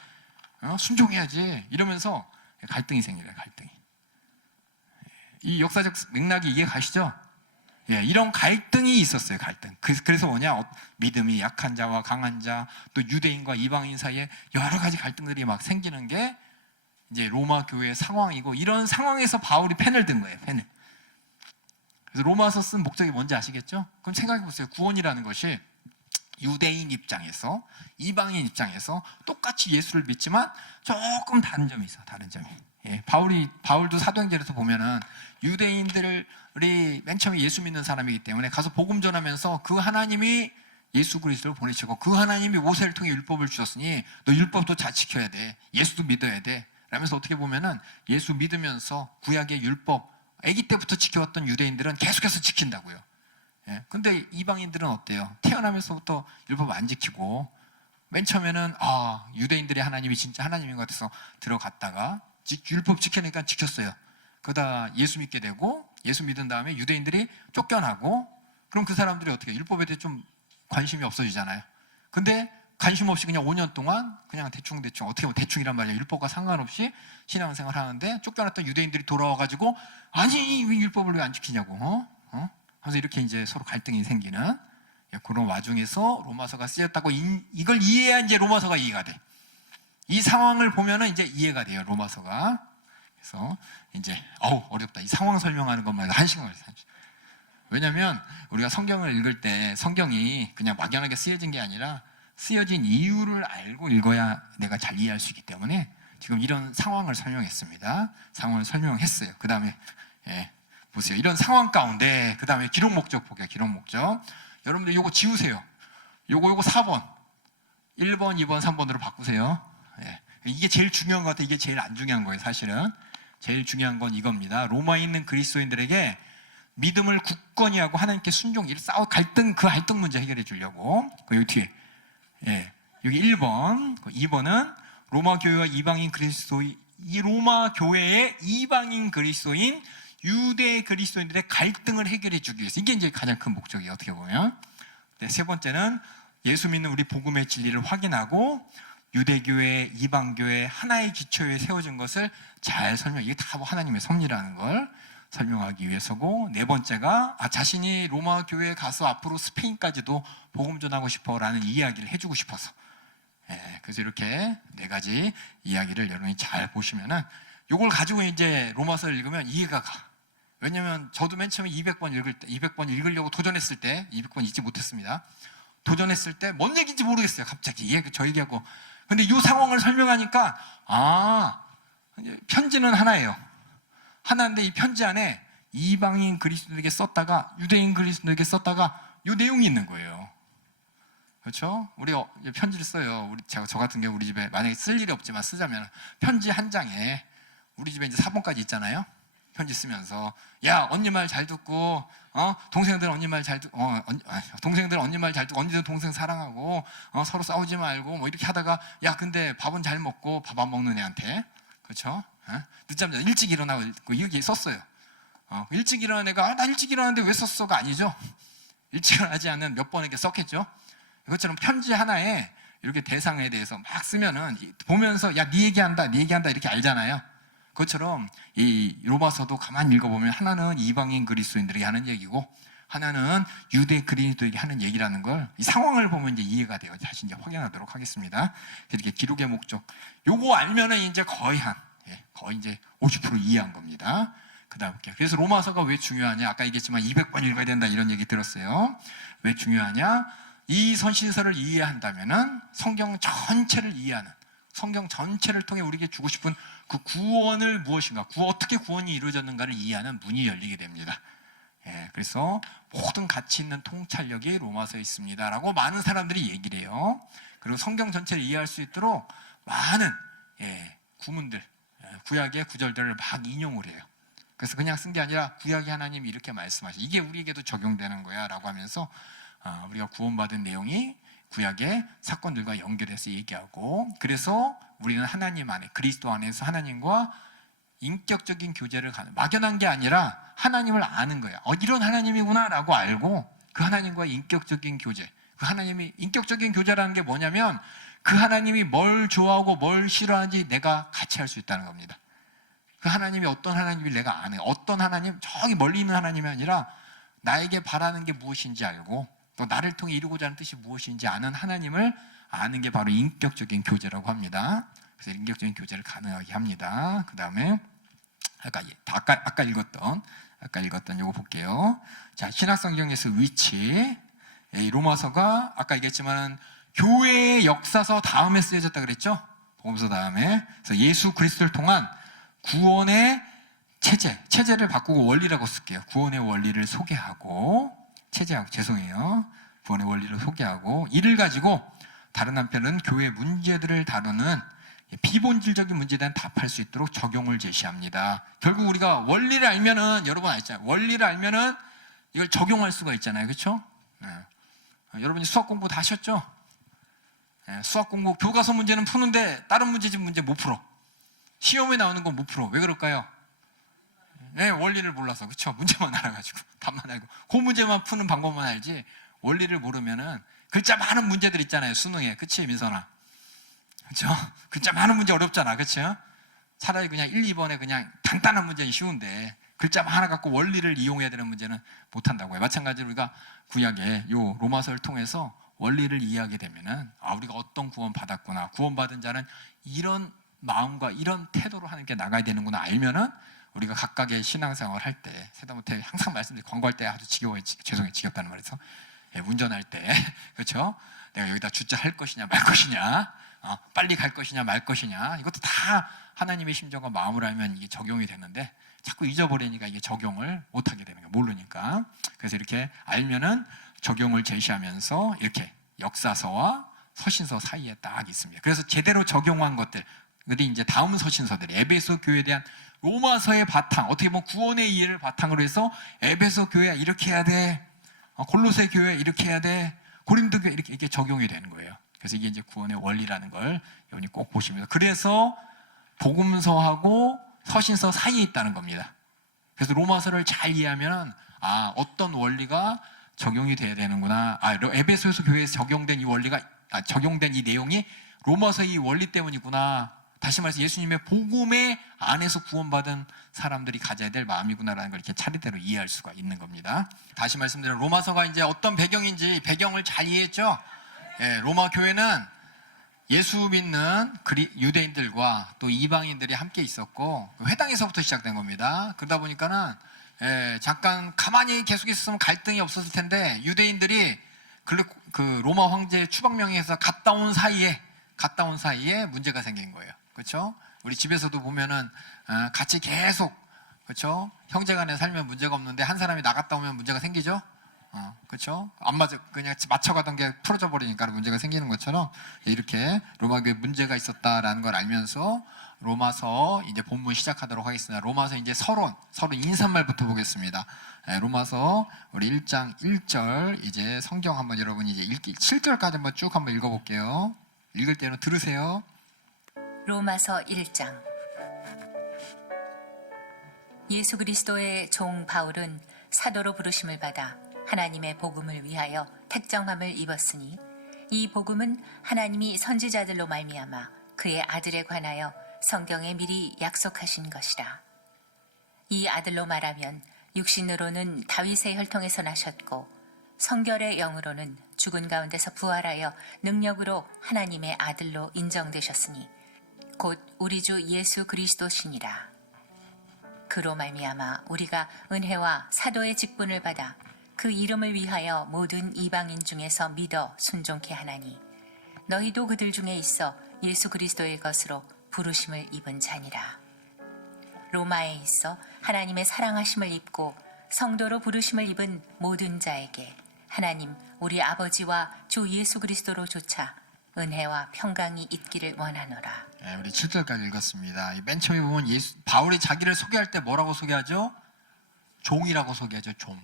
순종해야지. 이러면서 갈등이 생겨요. 갈등이. 이 역사적 맥락이 이해 가시죠? 예, 이런 갈등이 있었어요. 갈등. 그래서 뭐냐? 믿음이 약한 자와 강한 자, 또 유대인과 이방인 사이에 여러 가지 갈등들이 막 생기는 게 이제 로마 교회의 상황이고, 이런 상황에서 바울이 펜을 든 거예요. 펜을. 그래서 로마서 쓴 목적이 뭔지 아시겠죠? 그럼 생각해 보세요. 구원이라는 것이 유대인 입장에서, 이방인 입장에서 똑같이 예수를 믿지만 조금 다른 점이 있어요. 다른 점이. 예, 바울도 사도행전에서 보면은 유대인들이 맨 처음에 예수 믿는 사람이기 때문에 가서 복음 전하면서 그 하나님이 예수 그리스도를 보내시고 그 하나님이 모세를 통해 율법을 주셨으니 너 율법도 잘 지켜야 돼. 예수도 믿어야 돼. 라면서 어떻게 보면은 예수 믿으면서 구약의 율법, 아기 때부터 지켜왔던 유대인들은 계속해서 지킨다고요. 예, 근데 이방인들은 어때요? 태어나면서부터 율법 안 지키고 맨 처음에는 유대인들의 하나님이 진짜 하나님인 것 같아서 들어갔다가 율법 지키니까 지켰어요. 그러다 예수 믿게 되고 예수 믿은 다음에 유대인들이 쫓겨나고, 그럼 그 사람들이 어떻게 율법에 대해 좀 관심이 없어지잖아요. 근데 관심 없이 그냥 5년 동안 그냥 대충 어떻게 보면 대충이란 말이에요. 율법과 상관없이 신앙생활 하는데 쫓겨났던 유대인들이 돌아와가지고 아니 왜 율법을 왜 안 지키냐고 하면서 이렇게 이제 서로 갈등이 생기는 그런 와중에서 로마서가 쓰였다고 이걸 이해해야 이제 로마서가 이해가 돼. 이 상황을 보면은 이제 이해가 돼요. 로마서가. 그래서 이제 어렵다. 이 상황 설명하는 것만 해도 1시간 걸렸어요. 왜냐하면 우리가 성경을 읽을 때 성경이 그냥 막연하게 쓰여진 게 아니라 쓰여진 이유를 알고 읽어야 내가 잘 이해할 수 있기 때문에 지금 이런 상황을 설명했습니다. 상황을 설명했어요. 그 다음에 보세요. 이런 상황 가운데 그 다음에 기록 목적 볼게요. 기록 목적. 여러분들 요거 지우세요. 요거 4번 1번, 2번, 3번으로 바꾸세요. 이게 제일 중요한 것 같아요. 이게 제일 안 중요한 거예요. 사실은 제일 중요한 건 이겁니다. 로마에 있는 그리스도인들에게 믿음을 굳건히 하고 하나님께 순종, 갈등 문제 해결해 주려고. 여기 뒤에 여기 1번, 2번은 로마 교회와 이방인 그리스도인, 이 로마 교회의 이방인 그리스도인, 유대 그리스도인들의 갈등을 해결해 주기 위해서. 이게 이제 가장 큰 목적이에요. 어떻게 보면. 세 번째는 예수 믿는 우리 복음의 진리를 확인하고 유대교회, 이방교회 하나의 기초에 세워진 것을 잘 이게 다 하나님의 섭리라는 걸 설명하기 위해서고, 네 번째가 자신이 로마 교회에 가서 앞으로 스페인까지도 복음 전하고 싶어라는 이야기를 해주고 싶어서. 그래서 이렇게 네 가지 이야기를 여러분이 잘 보시면은 이걸 가지고 이제 로마서를 읽으면 이해가 가. 왜냐면 저도 맨 처음에 200번 읽으려고 도전했을 때 200번 읽지 못했습니다. 도전했을 때 뭔 얘기인지 모르겠어요. 갑자기 저 얘기하고. 근데 이 상황을 설명하니까 편지는 하나예요. 하나인데 이 편지 안에 이방인 그리스도에게 썼다가 유대인 그리스도에게 썼다가 이 내용이 있는 거예요. 그렇죠? 우리 편지를 써요. 저 같은 경우 우리 집에 만약에 쓸 일이 없지만 쓰자면 편지 한 장에 우리 집에 이제 4번까지 있잖아요. 편지 쓰면서 야 언니 말 잘 듣고 동생들 언니 말 잘 듣고 동생들 언니 말 잘 듣고 언니도 동생 사랑하고 서로 싸우지 말고 뭐 이렇게 하다가 야 근데 밥은 잘 먹고 밥 안 먹는 애한테 그렇죠? 늦잠 자 일찍 일어나고 이렇게 썼어요. 일찍 일어난 애가 나 일찍 일어났는데 왜 썼어가 아니죠. 일찍 일어나지 않는 몇 번에게 썼겠죠. 이것처럼 편지 하나에 이렇게 대상에 대해서 막 쓰면은 보면서 야 네 얘기한다 네 얘기한다 이렇게 알잖아요. 그것처럼 이 로마서도 가만히 읽어보면 하나는 이방인 그리스도인들에게 하는 얘기고 하나는 유대 그리스도에게 하는 얘기라는 걸 이 상황을 보면 이제 이해가 돼요. 다시 이제 확인하도록 하겠습니다. 이렇게 기록의 목적 요거 알면은 이제 거의 이제 50% 이해한 겁니다. 그다음 볼게요. 그래서 로마서가 왜 중요하냐? 아까 얘기했지만 200번 읽어야 된다 이런 얘기 들었어요. 왜 중요하냐? 이 선신서를 이해한다면은 성경 전체를 이해하는 성경 전체를 통해 우리에게 주고 싶은 그 구원을 무엇인가, 어떻게 구원이 이루어졌는가를 이해하는 문이 열리게 됩니다. 그래서 모든 가치 있는 통찰력이 로마서에 있습니다라고 많은 사람들이 얘기를 해요. 그리고 성경 전체를 이해할 수 있도록 많은 구문들, 구약의 구절들을 막 인용을 해요. 그래서 그냥 쓴 게 아니라 구약의 하나님이 이렇게 말씀하시죠. 이게 우리에게도 적용되는 거야 라고 하면서 우리가 구원받은 내용이 구약의 사건들과 연결해서 얘기하고 그래서 우리는 하나님 안에 그리스도 안에서 하나님과 인격적인 교제를 가는 막연한 게 아니라 하나님을 아는 거야. 이런 하나님이구나 라고 알고 그 하나님과의 인격적인 교제 그 하나님이 인격적인 교제라는 게 뭐냐면 그 하나님이 뭘 좋아하고 뭘 싫어하는지 내가 같이 할 수 있다는 겁니다. 그 하나님이 어떤 하나님을 내가 아는 어떤 하나님 저기 멀리 있는 하나님이 아니라 나에게 바라는 게 무엇인지 알고 또 나를 통해 이루고자 하는 뜻이 무엇인지 아는 하나님을 아는 게 바로 인격적인 교제라고 합니다. 그래서 인격적인 교제를 가능하게 합니다. 그 다음에 아까 읽었던 요거 볼게요. 자, 신약성경에서 위치. 로마서가 아까 얘기했지만은 교회의 역사서 다음에 쓰여졌다 그랬죠? 복음서 다음에. 그래서 예수 그리스도를 통한 구원의 체제를 바꾸고 원리라고 쓸게요. 구원의 원리를 소개하고 구원의 원리를 소개하고 이를 가지고 다른 한편은 교회 문제들을 다루는 비본질적인 문제에 대한 답할 수 있도록 적용을 제시합니다. 결국 우리가 원리를 알면은 여러분 아시잖아요. 원리를 알면은 이걸 적용할 수가 있잖아요. 그렇죠? 여러분이 수학 공부 다 하셨죠? 수학 공부 교과서 문제는 푸는데 다른 문제 못 풀어. 시험에 나오는 건 못 풀어. 왜 그럴까요? 원리를 몰라서. 그렇죠? 문제만 알아가지고 답만 알고 그 문제만 푸는 방법만 알지 원리를 모르면은 글자 많은 문제들 있잖아요. 수능에. 그치 민선아? 그렇죠? 글자 많은 문제 어렵잖아. 그렇죠? 차라리 그냥 1, 2번에 그냥 간단한 문제는 쉬운데 글자 하나 갖고 원리를 이용해야 되는 문제는 못한다고요. 마찬가지로 우리가 구약의 요 로마서를 통해서 원리를 이해하게 되면은 우리가 어떤 구원 받았구나. 구원받은 자는 이런 마음과 이런 태도로 하는 게 나가야 되는구나 알면은 우리가 각각의 신앙생활을 할 때 세다못해 항상 말씀드리고 광고할 때 아주 지겹다는 말에서 운전할 때 그렇죠? 내가 여기다 주차 할 것이냐 말 것이냐 빨리 갈 것이냐 말 것이냐 이것도 다 하나님의 심정과 마음을 알면 이게 적용이 되는데 자꾸 잊어버리니까 이게 적용을 못하게 되는 거예요. 모르니까. 그래서 이렇게 알면은 적용을 제시하면서 이렇게 역사서와 서신서 사이에 딱 있습니다. 그래서 제대로 적용한 것들 근데 이제 다음 서신서들이 에베소 교회에 대한 로마서의 바탕 어떻게 보면 구원의 이해를 바탕으로 해서 에베소 교회 이렇게 해야 돼 골로새 교회 이렇게 해야 돼 고린도 교회 이렇게 적용이 되는 거예요. 그래서 이게 이제 구원의 원리라는 걸 여러분이 꼭 보시면서 그래서 복음서하고 서신서 사이에 있다는 겁니다. 그래서 로마서를 잘 이해하면 어떤 원리가 적용이 돼야 되는구나. 에베소에서 교회에서 적용된 이 원리가 적용된 이 내용이 로마서의 이 원리 때문이구나. 다시 말해서 예수님의 복음의 안에서 구원받은 사람들이 가져야 될 마음이구나라는 걸 이렇게 차례대로 이해할 수가 있는 겁니다. 다시 말씀드리면 로마서가 이제 어떤 배경인지 배경을 잘 이해했죠. 로마 교회는 예수 믿는 유대인들과 또 이방인들이 함께 있었고 회당에서부터 시작된 겁니다. 그러다 보니까는 잠깐 가만히 계속 있었으면 갈등이 없었을 텐데 유대인들이 그 로마 황제의 추방명령에서 갔다 온 사이에 문제가 생긴 거예요. 그렇죠? 우리 집에서도 보면은 같이 계속 그렇죠? 형제간에 살면 문제가 없는데 한 사람이 나갔다 오면 문제가 생기죠? 그렇죠? 안 맞아 그냥 맞춰가던 게 풀어져 버리니까 문제가 생기는 것처럼 이렇게 로마 교회 문제가 있었다라는 걸 알면서 로마서 이제 본문 시작하도록 하겠습니다. 로마서 이제 서론 인사말부터 보겠습니다. 로마서 우리 1장 1절 이제 성경 한번 여러분 이제 읽기 7절까지 한번 쭉 한번 읽어볼게요. 읽을 때는 들으세요. 로마서 1장. 예수 그리스도의 종 바울은 사도로 부르심을 받아 하나님의 복음을 위하여 택정함을 입었으니 이 복음은 하나님이 선지자들로 말미암아 그의 아들에 관하여 성경에 미리 약속하신 것이라. 이 아들로 말하면 육신으로는 다윗의 혈통에서 나셨고 성결의 영으로는 죽은 가운데서 부활하여 능력으로 하나님의 아들로 인정되셨으니 곧 우리 주 예수 그리스도시니라. 그로 말미암아 우리가 은혜와 사도의 직분을 받아 그 이름을 위하여 모든 이방인 중에서 믿어 순종케 하나니 너희도 그들 중에 있어 예수 그리스도의 것으로 부르심을 입은 자니라. 로마에 있어 하나님의 사랑하심을 입고 성도로 부르심을 입은 모든 자에게 하나님 우리 아버지와 주 예수 그리스도로 조차 은혜와 평강이 있기를 원하노라. 우리 7절까지 읽었습니다. 맨 처음에 보면 바울이 자기를 소개할 때 뭐라고 소개하죠? 종이라고 소개하죠. 종.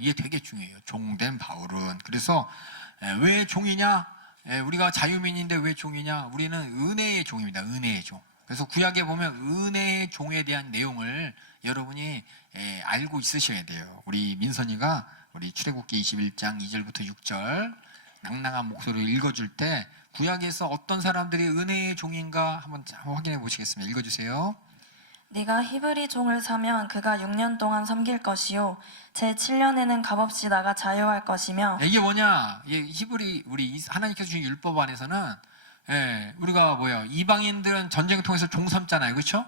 이게 되게 중요해요. 종된 바울은. 그래서 왜 종이냐? 우리가 자유민인데 왜 종이냐? 우리는 은혜의 종입니다. 은혜의 종. 그래서 구약에 보면 은혜의 종에 대한 내용을 여러분이 알고 있으셔야 돼요. 우리 민선이가 우리 출애굽기 21장 2절부터 6절 낭낭한 목소리로 읽어줄 때 구약에서 어떤 사람들이 은혜의 종인가 한번 확인해 보시겠습니다. 읽어주세요. 네가 히브리 종을 사면 그가 6년 동안 섬길 것이요 제 7년에는 값없이 나가 자유할 것이며. 이게 뭐냐? 히브리 우리 하나님께서 주신 율법 안에서는 우리가 이방인들은 전쟁을 통해서 종 삼잖아요, 그렇죠?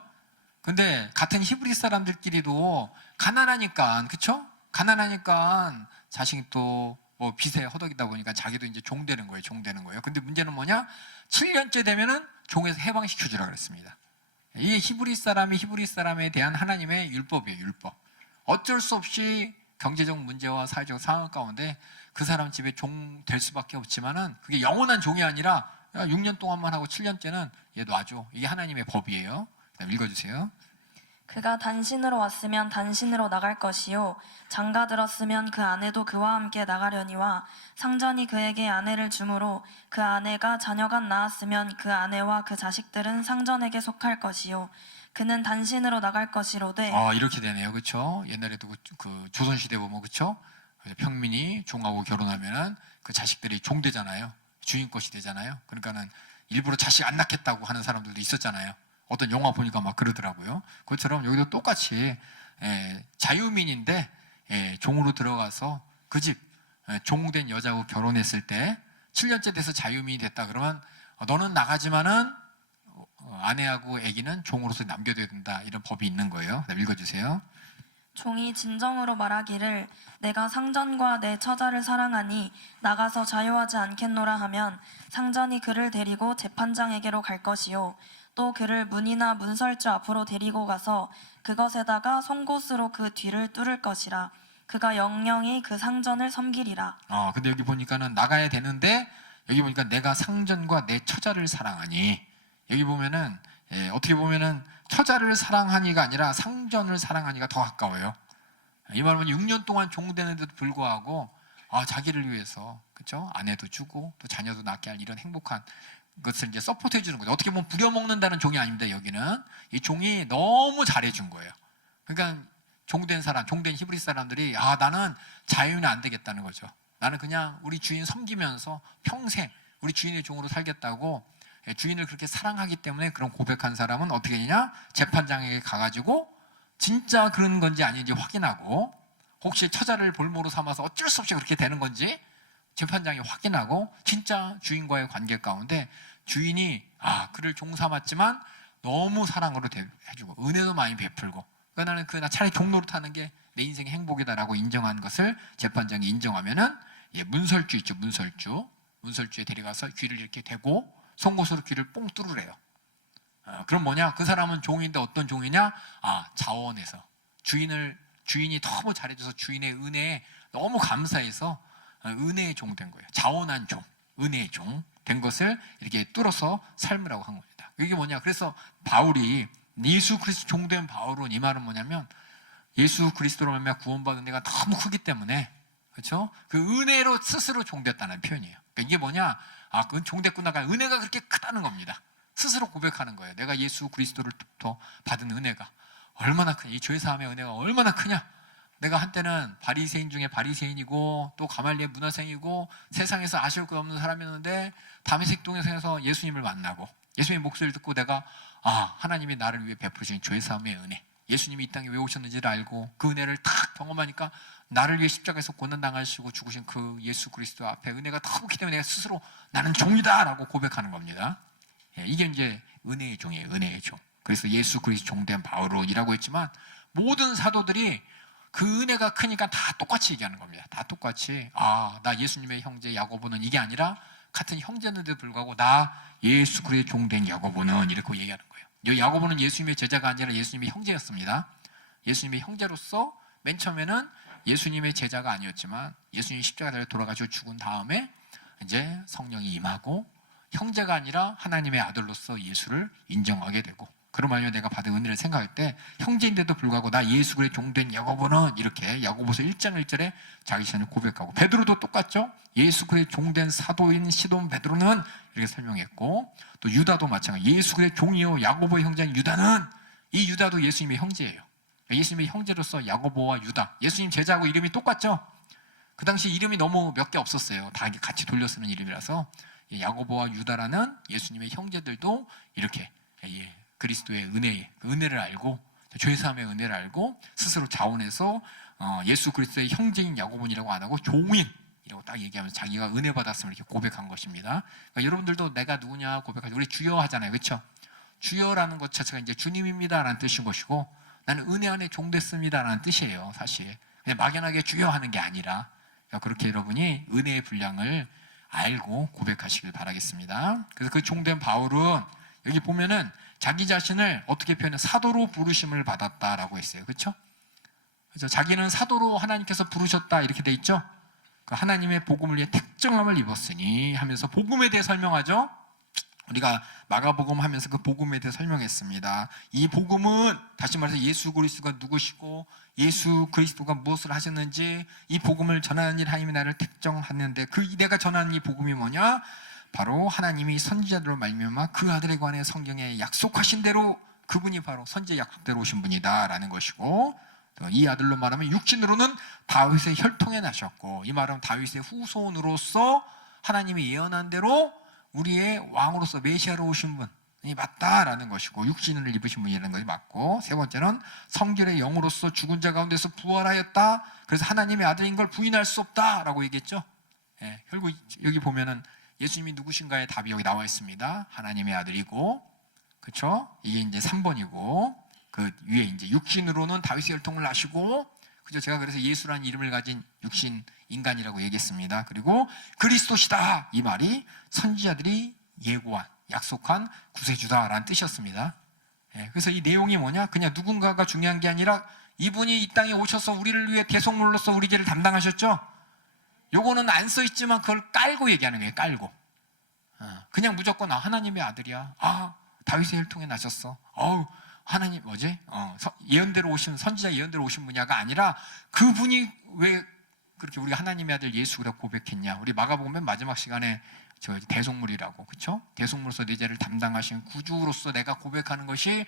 근데 같은 히브리 사람들끼리도 가난하니까, 그렇죠? 가난하니까 자식이 또 빚에 허덕이다 보니까 자기도 이제 종 되는 거예요. 근데 문제는 뭐냐? 7년째 되면은 종에서 해방시켜 주라 그랬습니다. 이게 히브리 사람에 대한 하나님의 율법이에요, 율법. 어쩔 수 없이 경제적 문제와 사회적 상황 가운데 그 사람 집에 종 될 수밖에 없지만은 그게 영원한 종이 아니라 6년 동안만 하고 7년째는 얘 놔줘. 이게 하나님의 법이에요. 그다음 읽어주세요. 그가 단신으로 왔으면 단신으로 나갈 것이요 장가 들었으면 그 아내도 그와 함께 나가려니와 상전이 그에게 아내를 주므로 그 아내가 자녀가 낳았으면 그 아내와 그 자식들은 상전에게 속할 것이요 그는 단신으로 나갈 것이로되. 이렇게 되네요, 그렇죠? 옛날에도 그 조선시대 보면 그렇죠? 평민이 종하고 결혼하면은 그 자식들이 종 되잖아요. 주인 것이 되잖아요. 그러니까는 일부러 자식 안 낳겠다고 하는 사람들도 있었잖아요. 어떤 영화 보니까 막 그러더라고요. 그것처럼 여기도 똑같이 자유민인데 종으로 들어가서 그 집 종된 여자하고 결혼했을 때 7년째 돼서 자유민이 됐다 그러면 너는 나가지만은 아내하고 아기는 종으로서 남겨둬야 된다, 이런 법이 있는 거예요. 읽어주세요. 종이 진정으로 말하기를 내가 상전과 내 처자를 사랑하니 나가서 자유하지 않겠노라 하면 상전이 그를 데리고 재판장에게로 갈 것이요 또 그를 문이나 문설주 앞으로 데리고 가서 그것에다가 송곳으로 그 뒤를 뚫을 것이라. 그가 영영이 그 상전을 섬기리라. 근데 여기 보니까는 나가야 되는데 여기 보니까 내가 상전과 내 처자를 사랑하니, 여기 보면은 어떻게 보면은 처자를 사랑하니가 아니라 상전을 사랑하니가 더 가까워요. 이 말은 6년 동안 종되는데도 불구하고 자기를 위해서, 그렇죠? 아내도 주고 또 자녀도 낳게 할 이런 행복한 것을 이제 서포트해 주는 거죠. 어떻게 보면 부려먹는다는 종이 아닙니다. 여기는 이 종이 너무 잘해준 거예요. 그러니까 종된 히브리 사람들이 나는 자유는 안 되겠다는 거죠. 나는 그냥 우리 주인 섬기면서 평생 우리 주인의 종으로 살겠다고 주인을 그렇게 사랑하기 때문에 그런 고백한 사람은 어떻게 되냐? 재판장에게 가가지고 진짜 그런 건지 아닌지 확인하고, 혹시 처자를 볼모로 삼아서 어쩔 수 없이 그렇게 되는 건지 재판장이 확인하고, 진짜 주인과의 관계 가운데 주인이 그를 종 삼았지만 너무 사랑으로 해주고 은혜도 많이 베풀고, 나는 나 차라리 종 노릇하는 게 내 인생의 행복이다라고 인정한 것을 재판장이 인정하면은 문설주 있죠, 문설주에 데려가서 귀를 이렇게 대고 송곳으로 귀를 뽕 뚫으래요. 그럼 뭐냐? 그 사람은 종인데 어떤 종이냐? 자원해서 주인이 너무 잘해줘서 주인의 은혜에 너무 감사해서 은혜의 종 된 거예요. 자원한 종, 은혜의 종 된 것을 이렇게 뚫어서 삶으라고 한 겁니다. 이게 뭐냐? 그래서 바울이 예수 그리스도 종된 바울은 이 말은 뭐냐면 예수 그리스도로 말미암아 구원받은 은혜가 너무 크기 때문에 그렇죠? 그 은혜로 스스로 종됐다는 표현이에요. 그러니까 이게 뭐냐? 그 종됐구나가 은혜가 그렇게 크다는 겁니다. 스스로 고백하는 거예요. 내가 예수 그리스도로부터 받은 은혜가 얼마나 크냐? 이 죄사함의 은혜가 얼마나 크냐? 내가 한때는 바리새인 중에 바리새인이고 또 가말리엘 문화생이고 세상에서 아쉬울 것 없는 사람이었는데 다메섹 동에서 예수님을 만나고 예수님의 목소리를 듣고 내가 하나님이 나를 위해 베푸신 죄사함의 은혜, 예수님이 이 땅에 왜 오셨는지를 알고 그 은혜를 탁 경험하니까 나를 위해 십자가에서 고난당하시고 죽으신 그 예수 그리스도 앞에 은혜가 너무 크기 때문에 내가 스스로 나는 종이다 라고 고백하는 겁니다. 이게 이제 은혜의 종이에요. 은혜의 종. 그래서 예수 그리스도 종된 바울이라고 했지만 모든 사도들이 그 은혜가 크니까 다 똑같이 얘기하는 겁니다. 다 똑같이 나 예수님의 형제 야고보는 이게 아니라 같은 형제인데도 불구하고 나 예수 그리스도 종된 야고보는 이렇게 얘기하는 거예요. 이 야고보는 예수님의 제자가 아니라 예수님의 형제였습니다. 예수님의 형제로서 맨 처음에는 예수님의 제자가 아니었지만 예수님이 십자가에 돌아가시고 죽은 다음에 이제 성령이 임하고 형제가 아니라 하나님의 아들로서 예수를 인정하게 되고 그러면 내가 받은 은혜를 생각할 때 형제인데도 불구하고 나 예수 그리스도의 종된 야고보는 이렇게 야고보서 1장 1절에 자기 자신을 고백하고 베드로도 똑같죠. 예수 그리스도의 종된 사도인 시몬 베드로는 이렇게 설명했고 또 유다도 마찬가지 예수 그리스도의 종이요 야고보의 형제인 유다는 이 유다도 예수님의 형제예요. 예수님의 형제로서 야고보와 유다 예수님 제자하고 이름이 똑같죠. 그 당시 이름이 너무 몇 개 없었어요. 다 같이 돌려 쓰는 이름이라서 야고보와 유다라는 예수님의 형제들도 이렇게 그리스도의 은혜를 알고 죄사함의 은혜를 알고 스스로 자원해서 예수 그리스도의 형제인 야고보이라고 안 하고 종인이라고 딱 얘기하면서 자기가 은혜 받았음을 이렇게 고백한 것입니다. 그러니까 여러분들도 내가 누구냐 고백하죠. 우리 주여 하잖아요, 그렇죠? 주여라는 것 자체가 이제 주님입니다라는 뜻인 것이고 나는 은혜 안에 종됐습니다라는 뜻이에요. 사실 그냥 막연하게 주여 하는 게 아니라 그렇게 여러분이 은혜의 분량을 알고 고백하시길 바라겠습니다. 그래서 그 종된 바울은 여기 보면은 자기 자신을 어떻게 표현해? 사도로 부르심을 받았다라고 했어요. 그렇죠? 그래서 자기는 사도로 하나님께서 부르셨다 이렇게 돼 있죠? 그 하나님의 복음을 위해 택정함을 입었으니 하면서 복음에 대해 설명하죠? 우리가 마가복음 하면서 그 복음에 대해 설명했습니다. 이 복음은 다시 말해서 예수 그리스도가 누구시고 예수 그리스도가 무엇을 하셨는지 이 복음을 전하는 일 하나님이 나를 택정하는데 내가 전하는 이 복음이 뭐냐? 바로 하나님이 선지자들로 말미암아 그 아들에 관해 성경에 약속하신 대로 그분이 바로 선지자 약속대로 오신 분이다라는 것이고 이 아들로 말하면 육신으로는 다윗의 혈통에 나셨고 이 말은 다윗의 후손으로서 하나님이 예언한 대로 우리의 왕으로서 메시아로 오신 분이 맞다라는 것이고 육신을 입으신 분이라는 것이 맞고 세 번째는 성결의 영으로서 죽은 자 가운데서 부활하였다. 그래서 하나님의 아들인 걸 부인할 수 없다라고 얘기했죠. 결국 여기 보면은 예수님이 누구신가의 답이 여기 나와 있습니다. 하나님의 아들이고, 그렇죠? 이게 이제 3번이고, 그 위에 이제 육신으로는 다윗의 혈통을 나시고, 그죠? 제가 그래서 예수라는 이름을 가진 육신 인간이라고 얘기했습니다. 그리고 그리스도시다 이 말이 선지자들이 예고한 약속한 구세주다라는 뜻이었습니다. 그래서 이 내용이 뭐냐? 그냥 누군가가 중요한 게 아니라 이분이 이 땅에 오셔서 우리를 위해 대속물로서 우리 죄를 담당하셨죠. 요거는 안 써 있지만 그걸 깔고 얘기하는 거예요. 깔고 그냥 무조건 하나님의 아들이야. 다윗의 혈통에 나셨어. 하나님 예언대로 오신 선지자 예언대로 오신 분야가 아니라 그분이 왜 그렇게 우리 하나님의 아들 예수라고 고백했냐. 우리 마가복음 맨 마지막 시간에 저 대속물이라고, 그렇죠? 대속물로서 내 죄를 담당하신 구주로서 내가 고백하는 것이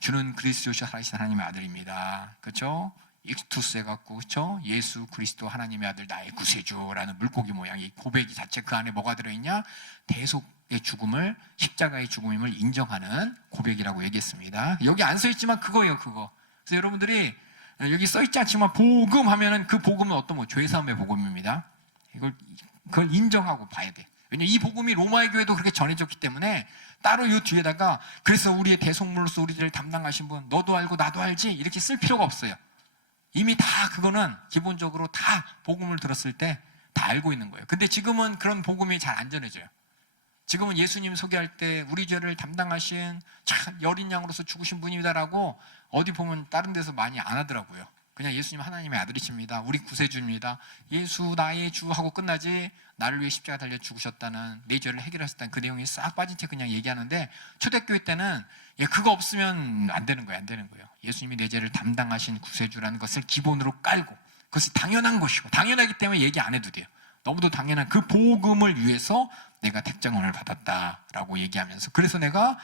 주는 그리스도시 살아계신 하나님의 아들입니다. 그렇죠? 익투스 해갖고, 그렇죠? 예수 그리스도 하나님의 아들 나의 구세주라는 물고기 모양의 고백이 자체 그 안에 뭐가 들어있냐? 대속의 죽음을, 십자가의 죽음임을 인정하는 고백이라고 얘기했습니다. 여기 안 써있지만 그거예요, 그거. 그래서 여러분들이 여기 써있지 않지만 복음 하면은 그 복음은 어떤 죄사함의 복음입니다. 그걸 인정하고 봐야 돼. 왜냐면 이 복음이 로마의 교회도 그렇게 전해졌기 때문에 따로 이 뒤에다가 그래서 우리의 대속물로서 우리들을 담당하신 분 너도 알고 나도 알지 이렇게 쓸 필요가 없어요. 이미 다 그거는 기본적으로 다 복음을 들었을 때 다 알고 있는 거예요. 근데 지금은 그런 복음이 잘 안 전해져요. 지금은 예수님 소개할 때 우리 죄를 담당하신 참 여린 양으로서 죽으신 분이다라고 어디 보면 다른 데서 많이 안 하더라고요. 그냥 예수님 하나님의 아들이십니다. 우리 구세주입니다. 예수 나의 주 하고 끝나지 나를 위해 십자가 달려 죽으셨다는 내 죄를 해결하셨다는 그 내용이 싹 빠진 채 그냥 얘기하는데 초대교회 때는 그거 없으면 안 되는 거예요. 안 되는 거예요. 예수님이 내 죄를 담당하신 구세주라는 것을 기본으로 깔고 그것이 당연한 것이고 당연하기 때문에 얘기 안 해도 돼요. 너무도 당연한 그 복음을 위해서 내가 택정을 받았다라고 얘기하면서 그래서 내가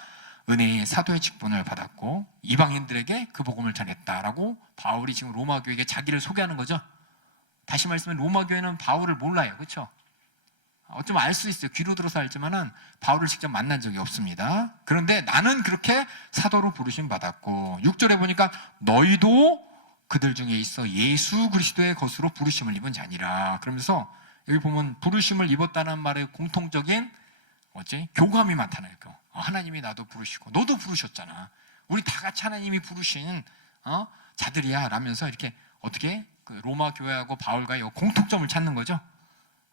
은혜의 사도의 직분을 받았고 이방인들에게 그 복음을 전했다라고 바울이 지금 로마 교회에게 자기를 소개하는 거죠. 다시 말씀하면 로마 교회는 바울을 몰라요. 그렇죠? 어쩌면 알 수 있어요. 귀로 들어서 알지만은 바울을 직접 만난 적이 없습니다. 그런데 나는 그렇게 사도로 부르심 받았고 6절에 보니까 너희도 그들 중에 있어 예수 그리스도의 것으로 부르심을 입은 자니라. 그러면서 여기 보면 부르심을 입었다는 말의 공통적인 교감이 나타나요. 하나님이 나도 부르시고 너도 부르셨잖아. 우리 다 같이 하나님이 부르신 자들이야 라면서 이렇게 어떻게 그 로마 교회하고 바울과의 공통점을 찾는 거죠.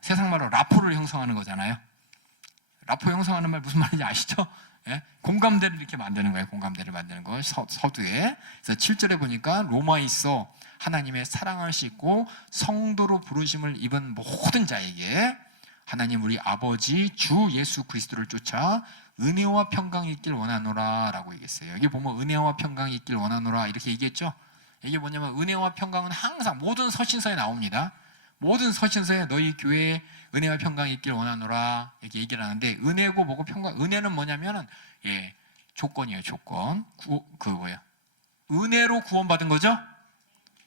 세상 말로 라포를 형성하는 거잖아요. 라포 형성하는 말 무슨 말인지 아시죠? 공감대를 이렇게 만드는 거예요. 공감대를 만드는 거 서두에. 그래서 7절에 보니까 로마에 있어 하나님의 사랑을 싣고 성도로 부르심을 입은 모든 자에게 하나님 우리 아버지 주 예수 그리스도를 쫓아 은혜와 평강이 있길 원하노라 라고 얘기했어요. 여기 보면 은혜와 평강이 있길 원하노라 이렇게 얘기했죠. 이게 뭐냐면 은혜와 평강은 항상 모든 서신서에 나옵니다. 모든 서신서에 너희 교회에 은혜와 평강이 있길 원하노라 이렇게 얘기를 하는데 은혜고 뭐고 평강 은혜는 뭐냐면은 조건이에요. 조건 은혜로 구원받은 거죠.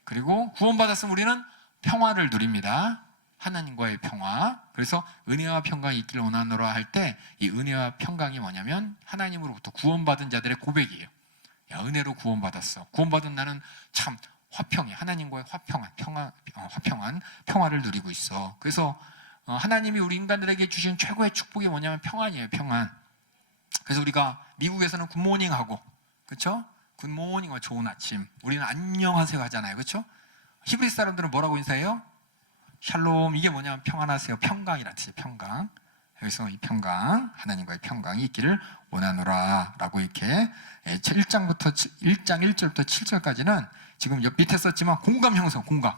그리고 구원받았으면 우리는 평화를 누립니다. 하나님과의 평화. 그래서 은혜와 평강이 있길 원하노라 할 때 이 은혜와 평강이 뭐냐면 하나님으로부터 구원받은 자들의 고백이에요. 야, 은혜로 구원받았어. 구원받은 나는 참 화평해. 하나님과의 화평한 평화를 누리고 있어. 그래서 하나님이 우리 인간들에게 주신 최고의 축복이 뭐냐면 평안이에요. 평안. 그래서 우리가 미국에서는 굿모닝 하고 그렇죠? 굿모닝 좋은 아침. 우리는 안녕하세요 하잖아요. 그렇죠? 히브리 사람들은 뭐라고 인사해요? 샬롬. 이게 뭐냐면 평안하세요. 평강이라는 뜻이에요. 평강. 여기서 이 평강, 하나님과의 평강이 있기를 원하노라 라고 이렇게 1장 1절부터 7절까지는 지금 옆 밑에 썼지만 공감 형성, 공감.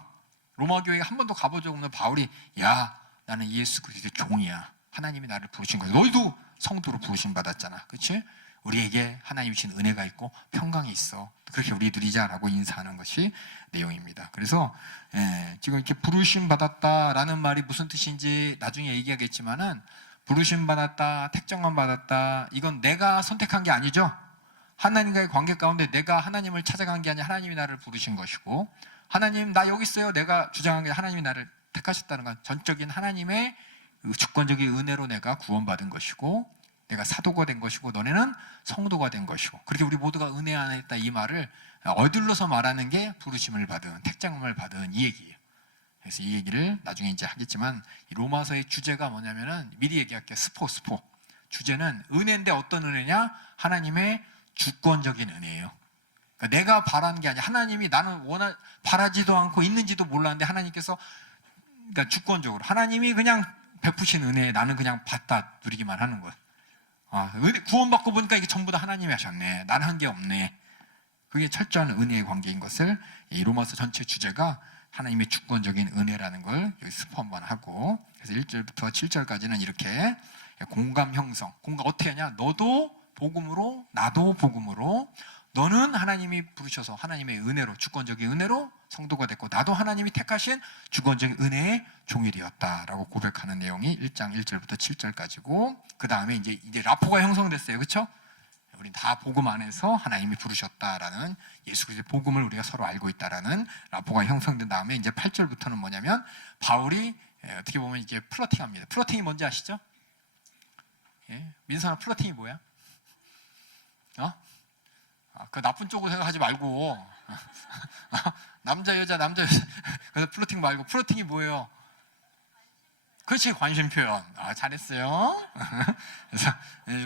로마 교회에 한 번도 가본 적 없는 바울이 야 나는 예수 그리스도의 종이야. 하나님이 나를 부르신 거야. 너희도 성도로 부르심 받았잖아. 그렇지? 우리에게 하나님이 주신 은혜가 있고 평강이 있어. 그렇게 우리 누리자라고 인사하는 것이 내용입니다. 그래서 지금 이렇게 부르심 받았다라는 말이 무슨 뜻인지 나중에 얘기하겠지만은 부르심 받았다, 택정함 받았다 이건 내가 선택한 게 아니죠. 하나님과의 관계 가운데 내가 하나님을 찾아간 게 아니라 하나님이 나를 부르신 것이고 하나님 나 여기 있어요. 내가 주장한 게 하나님이 나를 택하셨다는 건 전적인 하나님의 주권적인 은혜로 내가 구원받은 것이고 내가 사도가 된 것이고 너네는 성도가 된 것이고 그렇게 우리 모두가 은혜 안에 있다 이 말을 어들러서 말하는 게 부르심을 받은 택장함을 받은 이 얘기예요. 그래서 이 얘기를 나중에 이제 하겠지만 이 로마서의 주제가 뭐냐면은 미리 얘기할게요. 스포 주제는 은혜인데 어떤 은혜냐? 하나님의 주권적인 은혜예요. 그러니까 내가 바라는 게 아니라 하나님이 나는 바라지도 않고 있는지도 몰랐는데 하나님께서 그러니까 주권적으로 하나님이 그냥 베푸신 은혜에 나는 그냥 받다 누리기만 하는 거예요. 구원받고 보니까 이게 전부 다 하나님이 하셨네. 난 한 게 없네. 그게 철저한 은혜의 관계인 것을 이 로마서 전체 주제가 하나님의 주권적인 은혜라는 걸 여기 스포 한번 하고 그래서 1절부터 7절까지는 이렇게 공감 형성. 공감 어떻게 하냐? 너도 복음으로 나도 복음으로 너는 하나님이 부르셔서 하나님의 은혜로 주권적인 은혜로 성도가 됐고 나도 하나님이 택하신 주권적인 은혜의 종이 되었다라고 고백하는 내용이 1장 1절부터 7절까지고 그 다음에 이제 라포가 형성됐어요. 그렇죠? 우린 다 복음 안에서 하나님이 부르셨다라는 예수 그리스도의 복음을 우리가 서로 알고 있다라는 라포가 형성된 다음에 이제 8절부터는 뭐냐면 바울이 어떻게 보면 이제 플러팅합니다. 플러팅이 뭔지 아시죠? 민선아 플러팅이 뭐야? 그 나쁜 쪽으로 생각하지 말고 남자 여자 그래서 플러팅 말고 플러팅이 뭐예요? 그렇지 관심 표현. 잘했어요. 그래서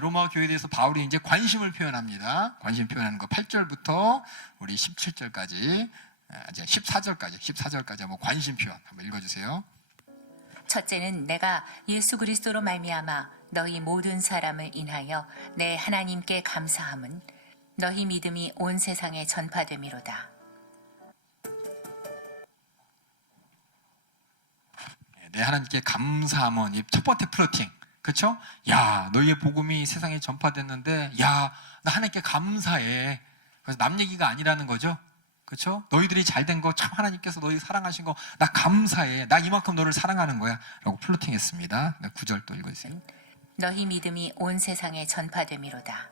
로마 교회에 대해서 바울이 이제 관심을 표현합니다. 관심 표현하는 거 8절부터 우리 17절까지 이제 14절까지 한번 관심 표현 한번 읽어주세요. 첫째는 내가 예수 그리스도로 말미암아 너희 모든 사람을 인하여 내 하나님께 감사함은 너희 믿음이 온 세상에 전파됨이로다. 내 하나님께 감사함은 첫 번째 플러팅. 그렇죠? 야, 너희의 복음이 세상에 전파됐는데 야, 나 하나님께 감사해. 그래서 남 얘기가 아니라는 거죠. 그렇죠? 너희들이 잘 된 거 참 하나님께서 너희 사랑하신 거 나 감사해. 나 이만큼 너를 사랑하는 거야. 라고 플러팅했습니다. 9절 또 읽어주세요. 너희 믿음이 온 세상에 전파됨이로다.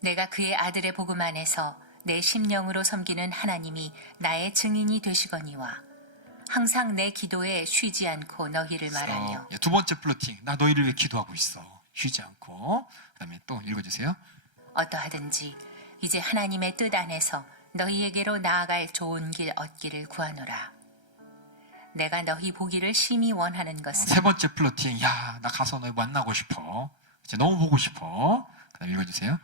내가 그의 아들의 복음 안에서 내 심령으로 섬기는 하나님이 나의 증인이 되시거니와 항상 내 기도에 쉬지 않고 너희를 말하며. 두 번째 플러팅. 나 너희를 위해 기도하고 있어. 쉬지 않고. 그 다음에 또 읽어주세요. 어떠하든지 이제 하나님의 뜻 안에서 너희에게로 나아갈 좋은 길 얻기를 구하노라. 내가 너희 보기를 심히 원하는 것은. 세 번째 플러팅. 야, 나 가서 너희 만나고 싶어. 이제 너무 보고 싶어. 그 다음에 읽어주세요.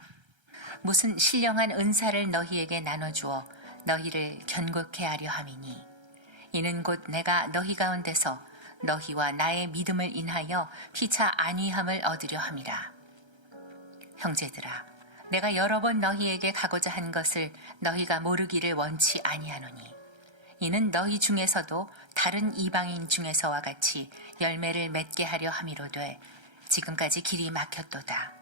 무슨 신령한 은사를 너희에게 나눠주어 너희를 견고케 하려 함이니 이는 곧 내가 너희 가운데서 너희와 나의 믿음을 인하여 피차 안위함을 얻으려 함이라. 형제들아, 내가 여러 번 너희에게 가고자 한 것을 너희가 모르기를 원치 아니하노니 이는 너희 중에서도 다른 이방인 중에서와 같이 열매를 맺게 하려 함이로되 지금까지 길이 막혔도다.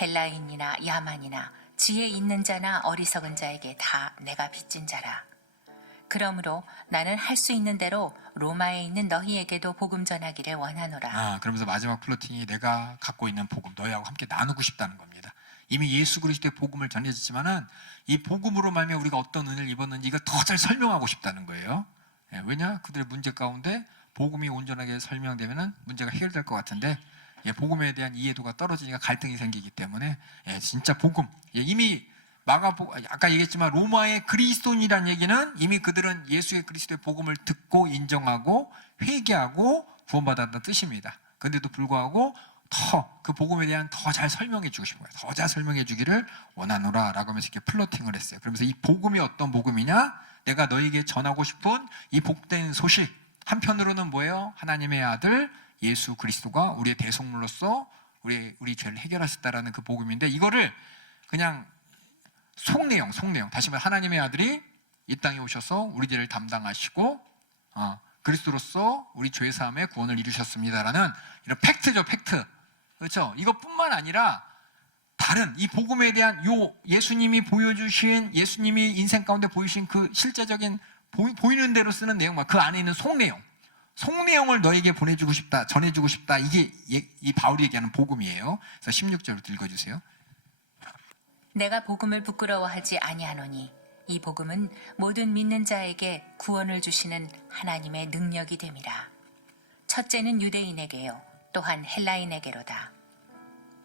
헬라인이나 야만이나 지혜 있는 자나 어리석은 자에게 다 내가 빚진 자라. 그러므로 나는 할 수 있는 대로 로마에 있는 너희에게도 복음 전하기를 원하노라. 그러면서 마지막 플러팅이 내가 갖고 있는 복음 너희하고 함께 나누고 싶다는 겁니다. 이미 예수 그리스도의 복음을 전해졌지만은 이 복음으로 말미암아 우리가 어떤 은혜를 입었는지 이걸 더 잘 설명하고 싶다는 거예요. 왜냐? 그들의 문제 가운데 복음이 온전하게 설명되면은 문제가 해결될 것 같은데 복음에 대한 이해도가 떨어지니까 갈등이 생기기 때문에 진짜 복음 이미 아까 얘기했지만 로마의 그리스도인이라는 얘기는 이미 그들은 예수의 그리스도의 복음을 듣고 인정하고 회개하고 구원받았다는 뜻입니다. 그런데도 불구하고 더 그 복음에 대한 더 잘 설명해 주고 싶은 거예요. 더 잘 설명해 주기를 원하노라 라고 하면서 이렇게 플러팅을 했어요. 그러면서 이 복음이 어떤 복음이냐? 내가 너에게 전하고 싶은 이 복된 소식. 한편으로는 뭐예요? 하나님의 아들 예수 그리스도가 우리의 대속물로서 우리 죄를 해결하셨다라는 그 복음인데 이거를 그냥 속내용 다시 말해 하나님의 아들이 이 땅에 오셔서 우리 죄를 담당하시고 그리스도로서 우리 죄 사함의 구원을 이루셨습니다라는 이런 팩트죠. 팩트. 그렇죠? 이것뿐만 아니라 다른 이 복음에 대한 예수님이 보여주신 예수님이 인생 가운데 보이신 그 실제적인 보이는 대로 쓰는 내용 그 안에 있는 속내용을 너에게 보내주고 싶다, 전해주고 싶다. 이게 이 바울이 얘기하는 복음이에요. 그래서 16절로 읽어주세요. 내가 복음을 부끄러워하지 아니하노니 이 복음은 모든 믿는 자에게 구원을 주시는 하나님의 능력이 됨이라. 첫째는 유대인에게요, 또한 헬라인에게로다.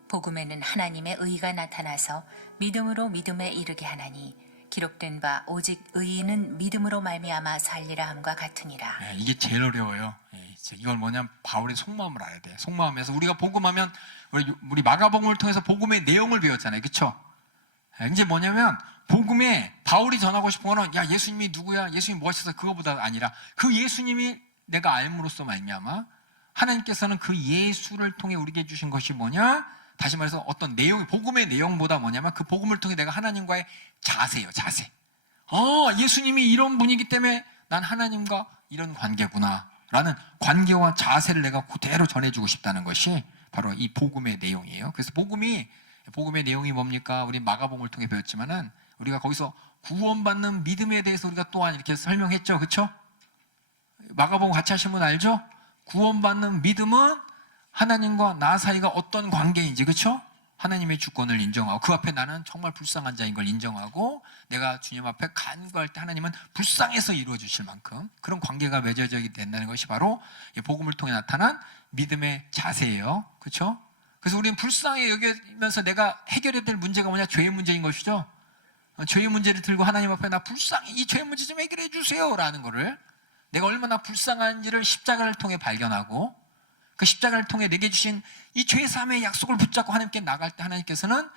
복음에는 하나님의 의가 나타나서 믿음으로 믿음에 이르게 하나니 기록된 바 오직 의인은 믿음으로 말미암아 살리라 함과 같으니라. 이게 제일 어려워요. 이걸 뭐냐면 바울의 속마음을 알아야 돼. 속마음에서 우리가 복음하면 우리 마가복음을 통해서 복음의 내용을 배웠잖아요. 그렇죠? 이제 뭐냐면 복음에 바울이 전하고 싶은 거는 야 예수님이 누구야? 예수님이 뭐 하셔서 그거보다 아니라 그 예수님이 내가 알므로써 말미암아 하나님께서는 그 예수를 통해 우리에게 주신 것이 뭐냐? 다시 말해서 어떤 내용이 복음의 내용보다 뭐냐면 그 복음을 통해 내가 하나님과의 자세예요. 자세. 예수님이 이런 분이기 때문에 난 하나님과 이런 관계구나 라는 관계와 자세를 내가 그대로 전해주고 싶다는 것이 바로 이 복음의 내용이에요. 그래서 복음의 내용이 뭡니까? 우리 마가복음을 통해 배웠지만은 우리가 거기서 구원받는 믿음에 대해서 우리가 또한 이렇게 설명했죠. 그렇죠? 마가복음 같이 하신 분 알죠? 구원받는 믿음은 하나님과 나 사이가 어떤 관계인지, 그렇죠? 하나님의 주권을 인정하고 그 앞에 나는 정말 불쌍한 자인 걸 인정하고 내가 주님 앞에 간구할 때 하나님은 불쌍해서 이루어 주실 만큼 그런 관계가 맺어져 된다는 것이 바로 이 복음을 통해 나타난 믿음의 자세예요. 그렇죠? 그래서 우리는 불쌍해 여기면서 내가 해결해야 될 문제가 뭐냐? 죄의 문제인 것이죠. 죄의 문제를 들고 하나님 앞에 나 불쌍해, 이 죄의 문제 좀 해결해 주세요 라는 거를 내가 얼마나 불쌍한지를 십자가를 통해 발견하고 그 십자가를 통해 내게 주신 이 죄사함의 약속을 붙잡고 하나님께 나갈 때 하나님께서는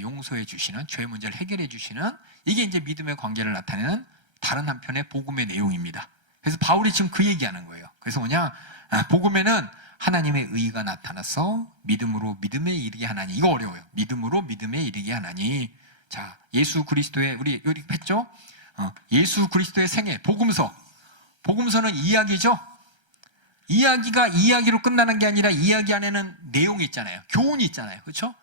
용서해 주시는, 죄의 문제를 해결해 주시는, 이게 이제 믿음의 관계를 나타내는 다른 한편의 복음의 내용입니다. 그래서 바울이 지금 그 얘기하는 거예요. 그래서 뭐냐? 복음에는 하나님의 의가 나타나서 믿음으로 믿음에 이르게 하나니. 이거 어려워요. 믿음으로 믿음에 이르게 하나니. 자, 예수 그리스도의 우리 여기 했죠? 예수 그리스도의 생애, 복음서는 이야기죠. 이야기가 이야기로 끝나는 게 아니라 이야기 안에는 내용이 있잖아요. 교훈이 있잖아요. 그렇죠?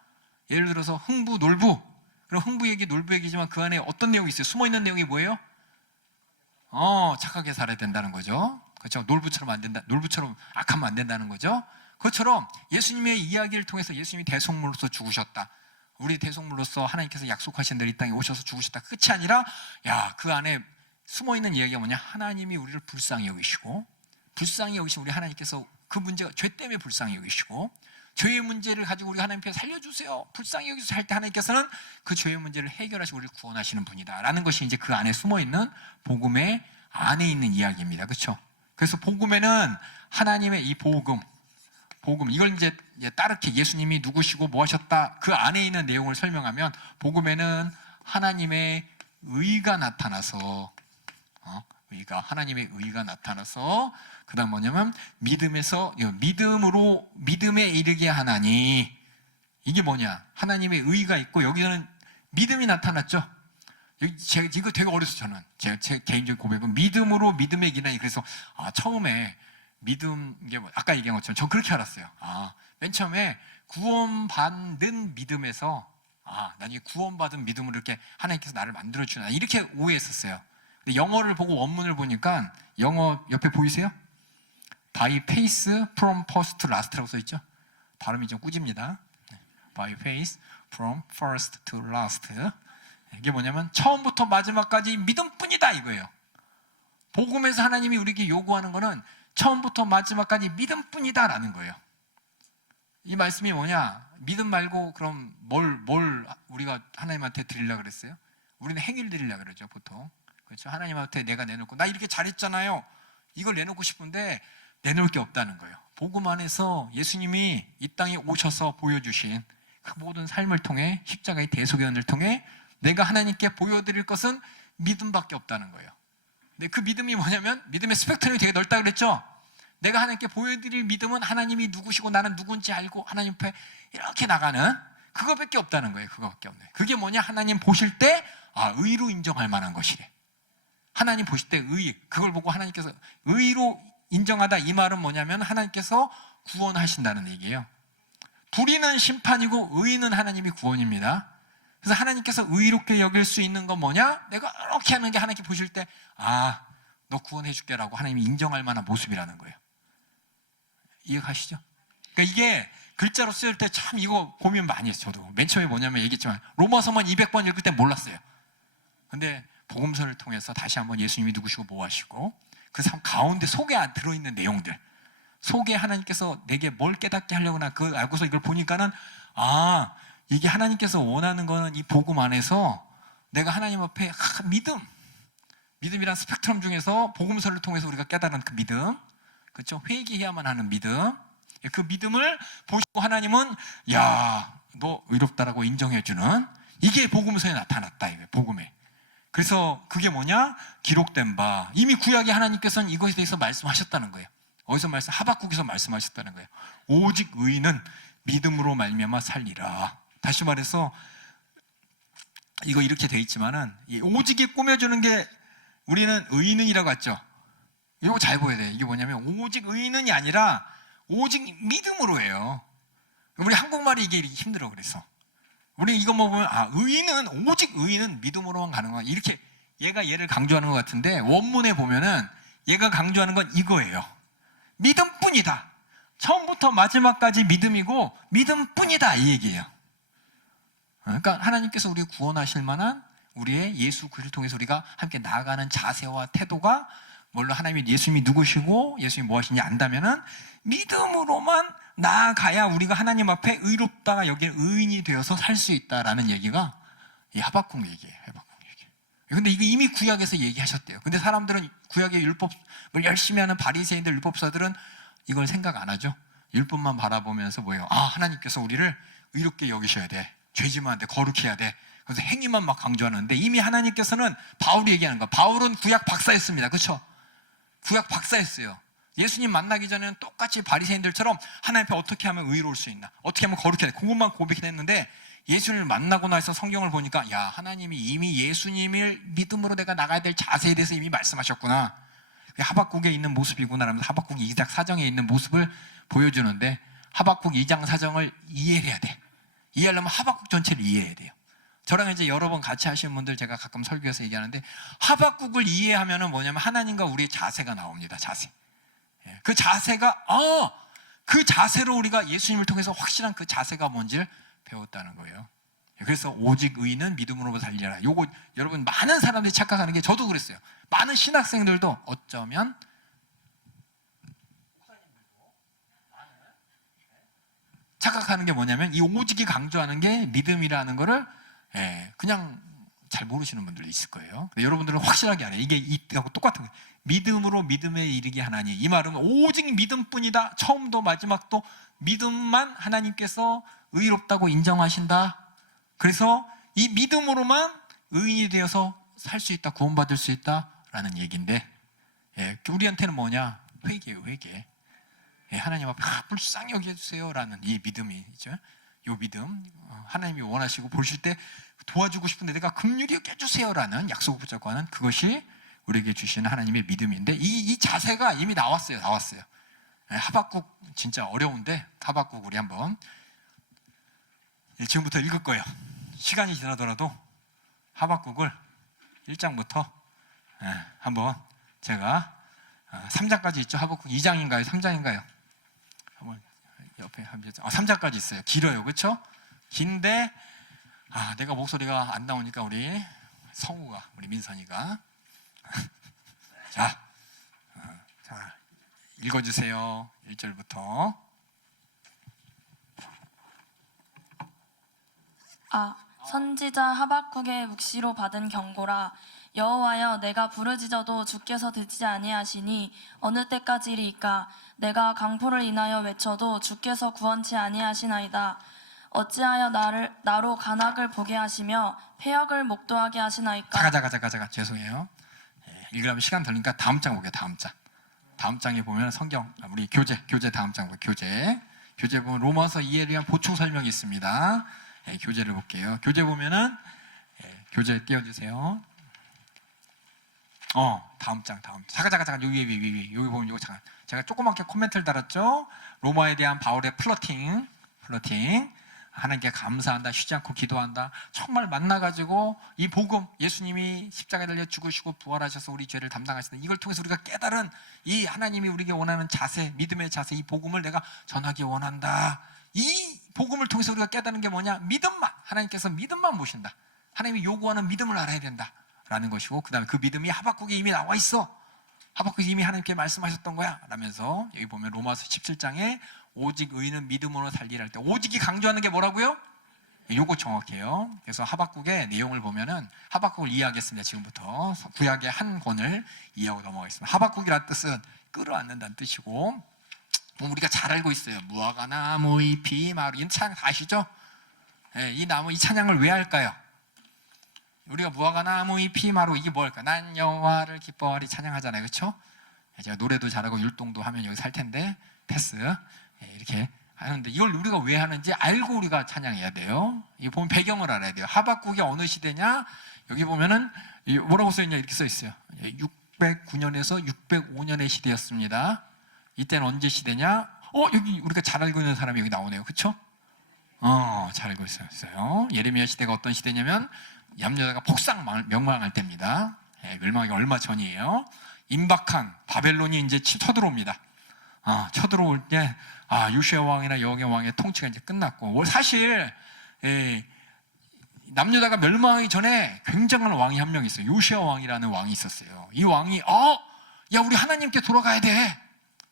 예를 들어서 흥부, 놀부. 그럼 흥부 얘기, 놀부 얘기지만 그 안에 어떤 내용이 있어요? 숨어있는 내용이 뭐예요? 착하게 살아야 된다는 거죠. 그렇죠? 놀부처럼 안 된다. 놀부처럼 악하면 안 된다는 거죠. 그것처럼 예수님의 이야기를 통해서 예수님이 대속물로서 죽으셨다. 우리 대속물로서 하나님께서 약속하신 대로 이 땅에 오셔서 죽으셨다. 끝이 아니라 그 안에 숨어있는 이야기가 뭐냐? 하나님이 우리를 불쌍히 여기시고 우리 하나님께서 그 문제가 죄 때문에 불쌍히 여기시고 죄의 문제를 가지고 우리 하나님께서 살려주세요. 불쌍히 여기서 할 때 하나님께서는 그 죄의 문제를 해결하시고 우리를 구원하시는 분이다. 라는 것이 이제 그 안에 숨어있는 복음의 안에 있는 이야기입니다. 그렇죠? 그래서 복음에는 하나님의 이 복음 이걸 이제 따르게 예수님이 누구시고 뭐 하셨다 그 안에 있는 내용을 설명하면 복음에는 하나님의 의가 나타나서 하나님의 의가 나타나서 그 다음 뭐냐면 믿음에 이르게 하나니 이게 뭐냐 하나님의 의가 있고 여기는 믿음이 나타났죠. 이거 되게 어려서 저는 제 개인적인 고백은 믿음으로 믿음에 이르나니 그래서 처음에 믿음 이게 아까 얘기한 것처럼 전 그렇게 알았어요. 맨 처음에 구원받는 믿음에서 나중에 구원받은 믿음으로 이렇게 하나님께서 나를 만들어주나 이렇게 오해했었어요. 근데 영어를 보고 원문을 보니까 영어 옆에 보이세요? By faith from first to last라고 써있죠? 발음이 좀 꾸집니다. By faith from first to last. 이게 뭐냐면 처음부터 마지막까지 믿음뿐이다 이거예요. 복음에서 하나님이 우리에게 요구하는 거는 처음부터 마지막까지 믿음뿐이다 라는 거예요. 이 말씀이 뭐냐? 믿음 말고 그럼 뭘 우리가 하나님한테 드리려고 그랬어요? 우리는 행위를 드리려고 그러죠 보통. 그렇죠? 하나님한테 내가 내놓고 나 이렇게 잘했잖아요. 이걸 내놓고 싶은데 내놓을 게 없다는 거예요. 복음 안에서 예수님이 이 땅에 오셔서 보여주신 그 모든 삶을 통해 십자가의 대속의 은을 통해 내가 하나님께 보여드릴 것은 믿음밖에 없다는 거예요. 근데 그 믿음이 뭐냐면 믿음의 스펙트럼이 되게 넓다 그랬죠? 내가 하나님께 보여드릴 믿음은 하나님이 누구시고 나는 누군지 알고 하나님 앞에 이렇게 나가는 그거밖에 없다는 거예요. 그거밖에 없네. 그게 뭐냐? 하나님 보실 때 의로 인정할 만한 것이래. 하나님 보실 때 그걸 보고 하나님께서 의로 인정하다 이 말은 뭐냐면 하나님께서 구원하신다는 얘기예요. 불의는 심판이고 의는 하나님이 구원입니다. 그래서 하나님께서 의롭게 여길 수 있는 건 뭐냐? 내가 이렇게 하는 게 하나님께 보실 때 너 구원해 줄게 라고 하나님이 인정할 만한 모습이라는 거예요. 이해가시죠? 그러니까 이게 글자로 쓸 때 참 이거 고민 많이 했어요. 저도 맨 처음에 뭐냐면 얘기했지만 로마서만 200번 읽을 때 몰랐어요. 근데 복음서를 통해서 다시 한번 예수님이 누구시고 뭐 하시고 그 삶 가운데 속에 들어있는 내용들 속에 하나님께서 내게 뭘 깨닫게 하려구나 그 알고서 이걸 보니까는 이게 하나님께서 원하는 거는 이 복음 안에서 내가 하나님 앞에 믿음이란 스펙트럼 중에서 복음서를 통해서 우리가 깨달은 그 믿음 그렇죠? 회개해야만 하는 믿음 그 믿음을 보시고 하나님은 너 의롭다라고 인정해주는 이게 복음서에 나타났다 이거예요. 복음에. 그래서 그게 뭐냐? 기록된 바 이미 구약에 하나님께서는 이것에 대해서 말씀하셨다는 거예요. 어디서 하박국에서 말씀하셨다는 거예요. 오직 의인은 믿음으로 말미암아 살리라. 다시 말해서 이거 이렇게 돼 있지만은 이 오직이 꾸며주는 게 우리는 의인이라고 했죠. 이거 잘 보여야 돼. 이게 뭐냐면 오직 의인이 아니라 오직 믿음으로 해요. 우리 한국말이 이게 힘들어 그래서. 우리 이거 뭐 보면 의인은 오직 의인은 믿음으로만 가는 거야. 이렇게 얘를 강조하는 것 같은데 원문에 보면은 얘가 강조하는 건 이거예요. 믿음뿐이다. 처음부터 마지막까지 믿음이고 믿음뿐이다 이 얘기예요. 그러니까 하나님께서 우리를 구원하실 만한 우리의 예수 그리스도를 통해서 우리가 함께 나아가는 자세와 태도가 하나님이 예수님이 누구시고 예수님이 뭐 하시는지 안다면은 믿음으로만 나아가야 우리가 하나님 앞에 의롭다가 여기에 의인이 되어서 살 수 있다라는 얘기가 이 하박국 얘기예요. 근데 이거 이미 구약에서 얘기하셨대요. 근데 사람들은 구약의 율법을 열심히 하는 바리새인들 율법사들은 이걸 생각 안 하죠. 율법만 바라보면서 뭐예요? 하나님께서 우리를 의롭게 여기셔야 돼. 죄지면 안 돼. 거룩해야 돼. 그래서 행위만 막 강조하는데 이미 하나님께서는 바울이 얘기하는 거. 바울은 구약 박사였습니다. 그렇죠? 구약 박사였어요. 예수님 만나기 전에는 똑같이 바리새인들처럼 하나님 앞에 어떻게 하면 의로울 수 있나? 어떻게 하면 거룩해야 돼? 그것만 고백했는데 예수님을 만나고 나서 성경을 보니까 하나님이 이미 예수님을 믿음으로 내가 나가야 될 자세에 대해서 이미 말씀하셨구나. 그게 하박국에 있는 모습이구나라면서 하박국 2장 사정에 있는 모습을 보여주는데 하박국 2장 사정을 이해해야 돼. 이해하려면 하박국 전체를 이해해야 돼요. 저랑 이제 여러 번 같이 하시는 분들 제가 가끔 설교에서 얘기하는데 하박국을 이해하면은 뭐냐면 하나님과 우리의 자세가 나옵니다. 자세. 그 자세가 그 자세로 우리가 예수님을 통해서 확실한 그 자세가 뭔지를 배웠다는 거예요. 그래서 오직 의인은 믿음으로 살리라. 요거 여러분 많은 사람들이 착각하는 게 저도 그랬어요. 많은 신학생들도 어쩌면 착각하는 게 뭐냐면 이 오직이 강조하는 게 믿음이라는 거를 그냥 잘 모르시는 분들도 있을 거예요. 근데 여러분들은 확실하게 알아요. 이게 이하고 똑같은 거예요. 믿음으로 믿음에 이르게 하나니. 이 말은 오직 믿음뿐이다. 처음도 마지막도 믿음만 하나님께서 의롭다고 인정하신다. 그래서 이 믿음으로만 의인이 되어서 살 수 있다, 구원받을 수 있다라는 얘기인데, 우리한테는 뭐냐? 회개예요, 회개. 하나님 앞에 불쌍히 여겨주세요라는 이 믿음이죠. 이 믿음, 하나님이 원하시고 보실 때 도와주고 싶은데 내가 긍휼히 여겨주세요라는 약속을 붙잡고 하는 그것이 우리에게 주시는 하나님의 믿음인데, 이 자세가 이미 나왔어요. 하박국 진짜 어려운데 하박국 우리 한번 지금부터 읽을 거예요. 시간이 지나더라도 하박국을 1장부터 한번 제가 3장까지 있죠. 하박국 2장인가요? 3장인가요? 한번 옆에 한번 3장까지 있어요. 길어요. 그렇죠? 긴데 내가 목소리가 안 나오니까 우리 성우가, 우리 민선이가 자 읽어주세요. 1절부터. 선지자 하박국의 묵시로 받은 경고라. 여호와여, 내가 부르짖어도 주께서 듣지 아니하시니 어느 때까지리이까? 내가 강포를 인하여 외쳐도 주께서 구원치 아니하시나이다. 어찌하여 나로 간악을 보게 하시며 패역을 목도하게 하시나이까? 잠깐 죄송해요. 읽으려면 시간 걸리니까 다음 장 보게요. 다음 장에 보면 성경, 우리 교재 다음 장 보게요. 교재 보면 로마서 2에 대한 보충 설명이 있습니다. 교재를 볼게요. 교재 보면은 교재 띄워주세요. 다음 장. 잠깐 여기 보면 이거 잠깐. 제가 조그맣게 코멘트를 달았죠. 로마에 대한 바울의 플러팅. 하나님께 감사한다, 쉬지 않고 기도한다. 정말 만나가지고 이 복음, 예수님이 십자가에 달려 죽으시고 부활하셔서 우리 죄를 담당하시는 이걸 통해서 우리가 깨달은 이 하나님이 우리에게 원하는 자세, 믿음의 자세, 이 복음을 내가 전하기 원한다. 이 복음을 통해서 우리가 깨달은 게 뭐냐? 믿음만. 하나님께서 믿음만 보신다. 하나님이 요구하는 믿음을 알아야 된다 라는 것이고, 그 다음에 그 믿음이 하박국에 이미 나와 있어. 하박국이 이미 하나님께 말씀하셨던 거야 라면서, 여기 보면 로마서 17장에 오직 의인은 믿음으로 살리라 할 때 오직이 강조하는 게 뭐라고요? 요거 정확해요. 그래서 하박국의 내용을 보면은 하박국을 이해하겠습니다. 지금부터 구약의 한 권을 이해하고 넘어가겠습니다. 하박국이라는 뜻은 끌어안는다는 뜻이고, 우리가 잘 알고 있어요. 무화과 나무 잎이 마루, 이 찬양 다 아시죠? 이 나무, 이 찬양을 왜 할까요? 우리가 무화과 나무 잎이 마루, 이게 뭘까? 난 여호와를 기뻐하리 찬양하잖아요. 그렇죠? 제가 노래도 잘하고 율동도 하면 여기 살 텐데 패스. 이렇게 하는데 이걸 우리가 왜 하는지 알고 우리가 찬양해야 돼요. 이 보면 배경을 알아야 돼요. 하박국이 어느 시대냐? 여기 보면은 뭐라고 써있냐? 이렇게 써있어요. 609년에서 605년의 시대였습니다. 이때는 언제 시대냐? 여기 우리가 잘 알고 있는 사람이 여기 나오네요. 그렇죠? 잘 알고 있어요. 예레미야 시대가 어떤 시대냐면 남유다가 멸망할 때입니다. 멸망하기 얼마 전이에요. 임박한 바벨론이 이제 쳐들어옵니다. 쳐들어올 때 요시야 왕이나 여호야 왕의 통치가 이제 끝났고, 사실 남유다가 멸망하기 전에 굉장한 왕이 한 명 있어요. 요시야 왕이라는 왕이 있었어요. 이 왕이 야 우리 하나님께 돌아가야 돼.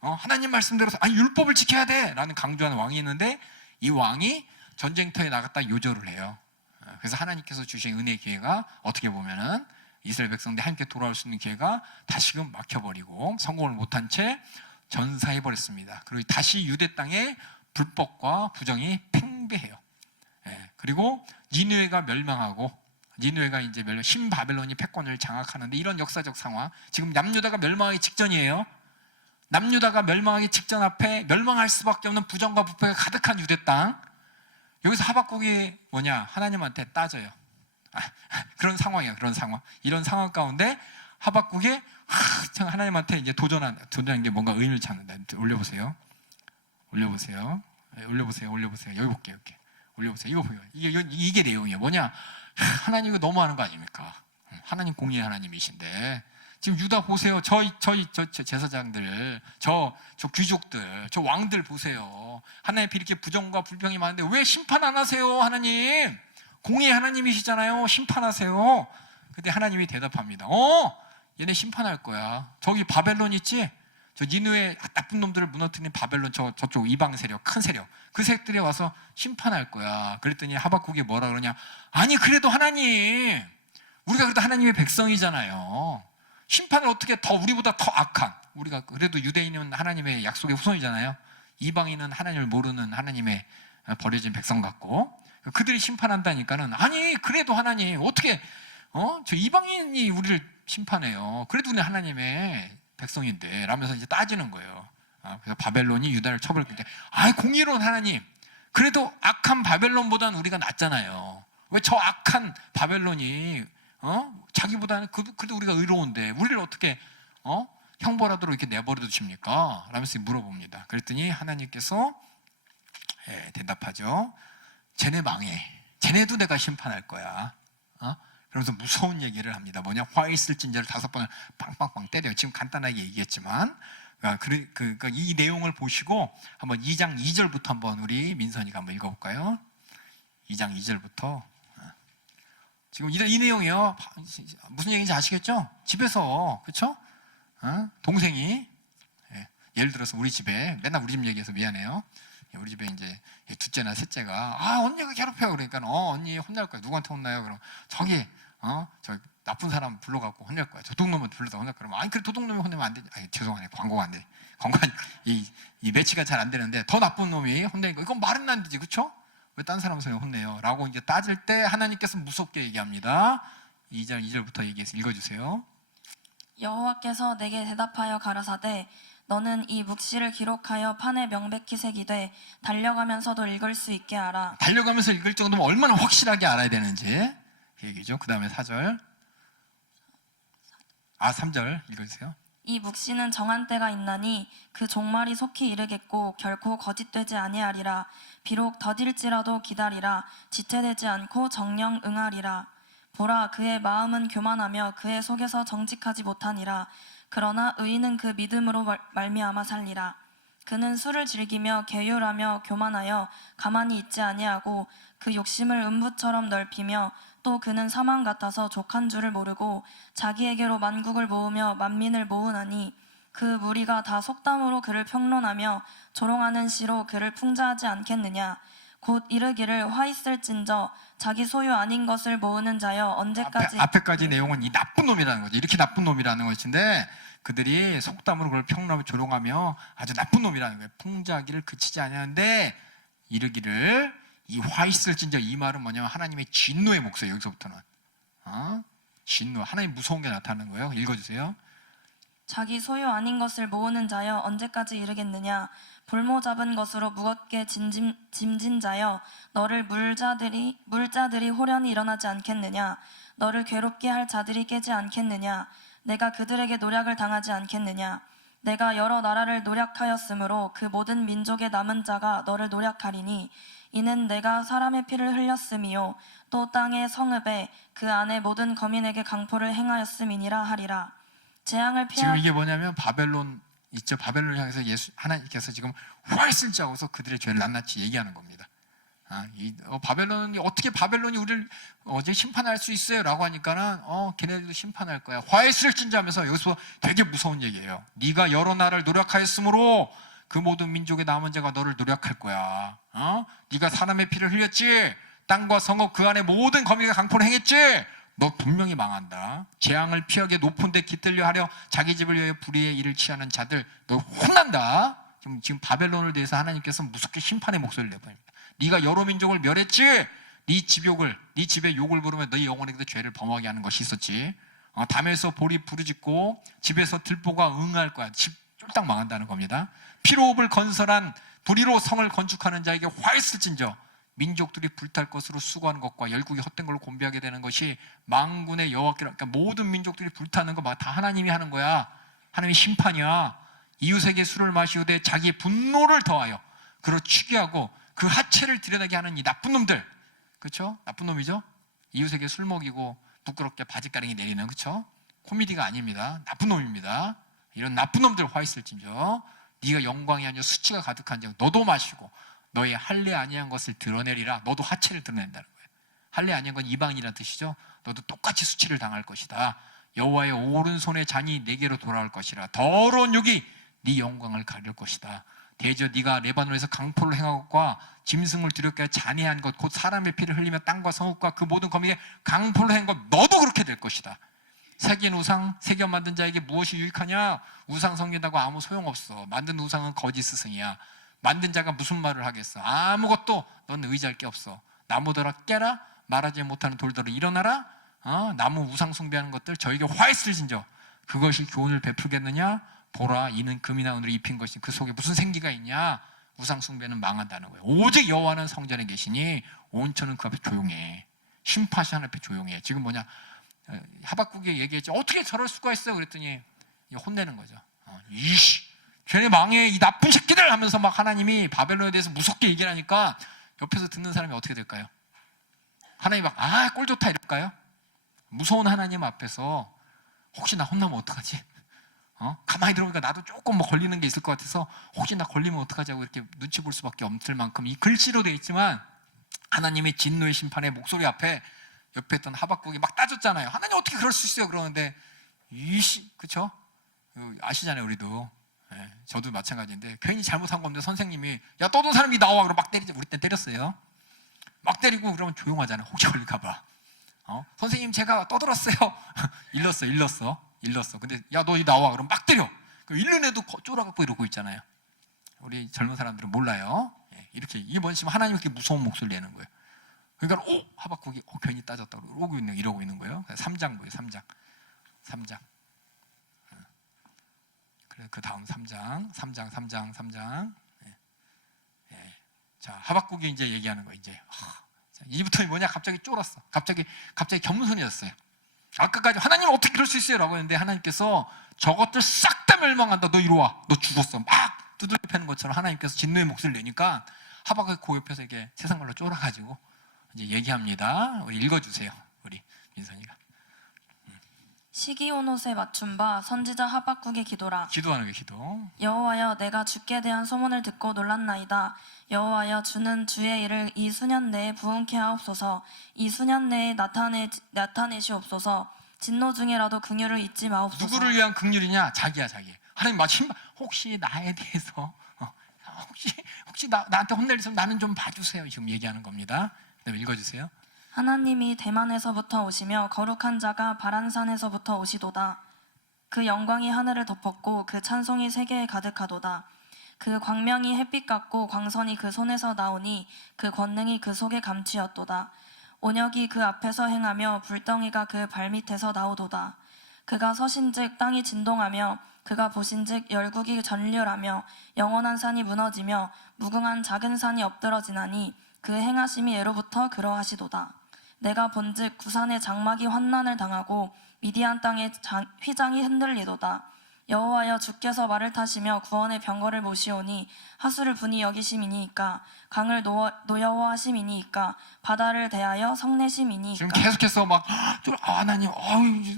하나님 말씀대로 율법을 지켜야 돼 라는 강조하는 왕이 있는데, 이 왕이 전쟁터에 나갔다 요절을 해요. 그래서 하나님께서 주신 은혜의 기회가 어떻게 보면은 이스라엘 백성들이 하나님께 돌아올 수 있는 기회가 다시금 막혀버리고 성공을 못한 채 전사해버렸습니다. 그리고 다시 유대 땅에 불법과 부정이 팽배해요. 그리고 니느웨가 멸망하고, 니느웨가 이제 신바벨론이 패권을 장악하는데, 이런 역사적 상황, 지금 남유다가 멸망하기 직전이에요. 남유다가 멸망하기 직전 앞에 멸망할 수밖에 없는 부정과 부패가 가득한 유대 땅, 여기서 하박국이 뭐냐? 하나님한테 따져요. 그런 상황이야. 이런 상황 가운데 하박국에 참 하나님한테 이제 도전한 게 뭔가 의미를 찾는다. 올려보세요. 올려보세요. 여기 볼게요. 이렇게 올려보세요. 이거 보여. 이게 내용이에요. 뭐냐? 하나님 이거 너무하는 거 아닙니까? 하나님 공의의 하나님이신데 지금 유다 보세요. 저 제사장들, 저 귀족들, 저 왕들 보세요. 하나님 앞에 이렇게 부정과 불평이 많은데 왜 심판 안 하세요, 하나님? 공의의 하나님이시잖아요. 심판하세요. 근데 하나님이 대답합니다. 얘네 심판할 거야. 저기 바벨론 있지? 저 니누의 나쁜 놈들을 무너뜨린 바벨론 저쪽 이방 세력, 큰 세력, 그 세력들이 와서 심판할 거야. 그랬더니 하박국이 뭐라 그러냐? 아니 그래도 하나님, 우리가 그래도 하나님의 백성이잖아요. 심판을 어떻게 더 우리보다 더 악한, 우리가 그래도 유대인은 하나님의 약속의 후손이잖아요. 이방인은 하나님을 모르는 하나님의 버려진 백성 같고 그들이 심판한다니까는 아니 그래도 하나님 어떻게 저 이방인이 우리를 심판해요. 그래도 우리 하나님의 백성인데 라면서 이제 따지는 거예요. 그래서 바벨론이 유다를 쳐버릴 때 공의로운 하나님, 그래도 악한 바벨론보다는 우리가 낫잖아요. 왜 저 악한 바벨론이 자기보다는 그래도 우리가 의로운데 우리를 어떻게 형벌하도록 이렇게 내버려 두십니까? 라면서 물어봅니다. 그랬더니 하나님께서 대답하죠. 쟤네 망해. 쟤네도 내가 심판할 거야. 그러면서 무서운 얘기를 합니다. 뭐냐? 화 있을 진저를 5번을 빵빵빵 때려요. 지금 간단하게 얘기했지만 이 내용을 보시고 한번 2장 2절부터 한번 우리 민선이가 한번 읽어볼까요? 2장 2절부터 지금 이 내용이요. 무슨 얘기인지 아시겠죠? 집에서 그렇죠? 동생이 예를 들어서 우리 집에 맨날 우리 집 얘기해서 미안해요. 우리 집에 이제 둘째나 셋째가 언니가 괴롭혀요. 그러니까 언니 혼날 거야. 누구한테 혼나요? 그럼 저기 저 나쁜 사람 불러갖고 혼낼 거야. 저 도둑놈을 불러서 혼낼 거야. 그럼 그래 도둑놈이 혼내면 안 돼. 죄송하네. 광고가 안 돼. 이 매치가 잘 안 되는데 더 나쁜 놈이 혼내니까 이건 말은 안 되지, 그렇죠? 왜 딴 사람 소리 혼내요? 라고 이제 따질 때 하나님께서 무섭게 얘기합니다. 2절 2절부터 얘기해서 읽어주세요. 여호와께서 내게 대답하여 가라사대 너는 이 묵시를 기록하여 판에 명백히 새기되 달려가면서도 읽을 수 있게 하라. 달려가면서 읽을 정도면 얼마나 확실하게 알아야 되는지 그 얘기죠. 그 다음에 4절 3절 읽어주세요. 이 묵시는 정한 때가 있나니 그 종말이 속히 이르겠고 결코 거짓되지 아니하리라. 비록 더딜지라도 기다리라. 지체되지 않고 정령 응하리라. 보라 그의 마음은 교만하며 그의 속에서 정직하지 못하니라. 그러나 의인은 그 믿음으로 말미암아 살리라. 그는 술을 즐기며 계율하며 교만하여 가만히 있지 아니하고 그 욕심을 음부처럼 넓히며 또 그는 사망 같아서 족한 줄을 모르고 자기에게로 만국을 모으며 만민을 모으나니 그 무리가 다 속담으로 그를 평론하며 조롱하는 시로 그를 풍자하지 않겠느냐. 곧 이르기를 화 있을진저 자기 소유 아닌 것을 모으는 자여 언제까지. 앞에까지 내용은 이 나쁜 놈이라는 거죠. 이렇게 나쁜 놈이라는 것인데 그들이 속담으로 그걸 평론하며 조롱하며 아주 나쁜 놈이라는 거예요. 풍자하기를 그치지 아니하는데 이르기를 이 화 있을진저, 이 말은 뭐냐면 하나님의 진노의 목소리. 여기서부터는 진노, 하나님 무서운 게 나타나는 거예요. 읽어주세요. 자기 소유 아닌 것을 모으는 자여 언제까지 이르겠느냐. 볼모 잡은 것으로 무겁게 짐진 자여 너를 물자들이 호련히 일어나지 않겠느냐. 너를 괴롭게 할 자들이 깨지 않겠느냐. 내가 그들에게 노략을 당하지 않겠느냐. 내가 여러 나라를 노략하였으므로 그 모든 민족의 남은 자가 너를 노략하리니 이는 내가 사람의 피를 흘렸음이요 또 땅의 성읍에 그 안에 모든 거민에게 강포를 행하였음이니라 하리라. 재앙을 지금 이게 뭐냐면 바벨론 있죠. 바벨론 향해서 하나님께서 지금 활쓸지 하고서 그들의 죄를 낱낱이 얘기하는 겁니다. 바벨론이 어떻게 바벨론이 우리를 어제 심판할 수 있어요? 라고 하니까는 걔네들도 심판할 거야. 화했을진자 하면서 여기서 되게 무서운 얘기예요. 네가 여러 나라를 노력하였으므로 그 모든 민족의 남은 자가 너를 노력할 거야. 네가 사람의 피를 흘렸지. 땅과 성읍 그 안에 모든 거민에게 강포를 행했지. 너 분명히 망한다. 재앙을 피하게 높은 데 깃들려 하려 자기 집을 위하여 불의의 일을 취하는 자들 너 혼난다. 지금 바벨론을 대해서 하나님께서 무섭게 심판의 목소리를 내보냅니다. 네가 여러 민족을 멸했지. 네 집에 욕을 부르면 너희 영혼에게도 죄를 범하게 하는 것이 있었지. 담에서 볼이 부르짖고 집에서 들보가 응할 거야. 집 쫄딱 망한다는 겁니다. 피로 읍을 건설한 불의로 성을 건축하는 자에게 화했을진저 민족들이 불탈 것으로 수고하는 것과 열국이 헛된 걸로 곤비하게 되는 것이 만군의 여호와께로, 그러니까 모든 민족들이 불타는 거 다 하나님이 하는 거야. 하나님의 심판이야. 이웃에게 술을 마시우되 자기의 분노를 더하여 그를 취기하고 그 하체를 드러나게 하는 이 나쁜 놈들, 그렇죠? 나쁜 놈이죠. 이웃에게 술 먹이고 부끄럽게 바지가랑이 내리는, 그렇죠? 코미디가 아닙니다. 나쁜 놈입니다. 이런 나쁜 놈들 화 있을진저 네가 영광이 아니라 수치가 가득한 자 너도 마시고 너의 할례 아니한 것을 드러내리라. 너도 하체를 드러낸다는 거예요. 할례 아니한 건 이방인이라는 뜻이죠. 너도 똑같이 수치를 당할 것이다. 여호와의 오른손의 잔이 내게로 돌아올 것이라. 더러운 욕이 네 영광을 가릴 것이다. 대저 네가 레바논에서 강포를 행하고과 짐승을 두렵게 잔해한 것 곧 사람의 피를 흘리며 땅과 성읍과 그 모든 거민에 강포를 한 것 너도 그렇게 될 것이다. 새긴 우상, 새겨 만든 자에게 무엇이 유익하냐? 우상 섬긴다고 아무 소용없어. 만든 우상은 거짓 스승이야. 만든 자가 무슨 말을 하겠어? 아무것도 넌 의지할 게 없어. 나무더러 깨라, 말하지 못하는 돌더러 일어나라. 나무 우상 숭배하는 것들 저에게 화했을진저 그것이 교훈을 베풀겠느냐? 보라, 이는 금이나 은으로 입힌 것이 그 속에 무슨 생기가 있냐? 우상 숭배는 망한다는 거예요. 오직 여호와는 성전에 계시니 온천은 그 앞에 조용해. 심판이 하늘 앞에 조용해. 지금 뭐냐? 하박국이 얘기했죠. 어떻게 저럴 수가 있어? 그랬더니 혼내는 거죠. 이씨, 쟤네 망해, 이 나쁜 새끼들 하면서 막 하나님이 바벨론에 대해서 무섭게 얘기하니까 옆에서 듣는 사람이 어떻게 될까요? 하나님이 막 꼴 좋다 이럴까요? 무서운 하나님 앞에서 혹시 나 혼나면 어떡하지? 가만히 들어보니까 나도 조금 뭐 걸리는 게 있을 것 같아서 혹시 나 걸리면 어떡하지 하고 이렇게 눈치 볼 수밖에 없을 만큼 이 글씨로 되어 있지만 하나님의 진노의 심판의 목소리 앞에 옆에 있던 하박국이 막 따졌잖아요. 하나님 어떻게 그럴 수 있어요? 그러는데 이씨, 그쵸? 아시잖아요, 우리도. 네, 저도 마찬가지인데 괜히 잘못한 건데 선생님이 야 떠든 사람이 나와 그러면 막 때리죠. 우리 때 때렸어요. 막 때리고 그러면 조용하잖아요. 혹시 걸릴까봐. 선생님 제가 떠들었어요. 일렀어. 근데 야 너 나와 그럼 막 때려. 일른 애도 쫄아갖고 이러고 있잖아요. 우리 젊은 사람들은 몰라요. 이렇게 이게 뭐지? 하나님 이렇게 무서운 목소리 내는 거예요. 그러니까 하박국이 괜히 따졌다 이러고 있는 거예요. 3장 뭐예요? 3장. 그래 그 다음 3장. 자 하박국이 이제 얘기하는 거예요. 이제부터 뭐냐? 갑자기 쫄았어. 갑자기 겸손해졌어요. 아까까지 하나님 어떻게 그럴 수 있어요? 라고 했는데 하나님께서 저것들 싹 다 멸망한다. 너 이리 와. 너 죽었어. 막 두들겨 패는 것처럼 하나님께서 진노의 목소리를 내니까 하박국이 그 옆에서 이렇게 세상 말로 쫄아가지고 이제 얘기합니다. 우리 읽어주세요. 우리 민선이가. 시기온 옷에 맞춘 바 선지자 하박국의 기도라. 기도하는 게 기도. 여호와여, 내가 주께 대한 소문을 듣고 놀랐나이다. 여호와여, 주는 주의 일을 이 수년 내에 부응케 하옵소서. 이 수년 내에 나타내시옵소서. 진노 중에라도 긍휼을 잊지 마옵소서. 누구를 위한 긍휼이냐? 자기야. 하나님 마침 혹시 나에 대해서 혹시 나한테 혼낼 수 나는 좀 봐주세요. 지금 얘기하는 겁니다. 그다음에 읽어주세요. 하나님이 대만에서부터 오시며 거룩한 자가 바란산에서부터 오시도다. 그 영광이 하늘을 덮었고 그 찬송이 세계에 가득하도다. 그 광명이 햇빛 같고 광선이 그 손에서 나오니 그 권능이 그 속에 감추었도다. 온역이 그 앞에서 행하며 불덩이가 그 발밑에서 나오도다. 그가 서신즉 땅이 진동하며 그가 보신즉 열국이 전렬하며 영원한 산이 무너지며 무궁한 작은 산이 엎드러지나니 그 행하심이 예로부터 그러하시도다. 내가 본즉 구산의 장막이 환난을 당하고 미디안 땅의 휘장이 흔들리도다. 여호와여, 주께서 말을 타시며 구원의 병거를 모시오니 하수를 분이 여기심이니이까 강을 노여워하심이니이까 바다를 대하여 성내심이니이까. 지금 계속해서 막 하나님,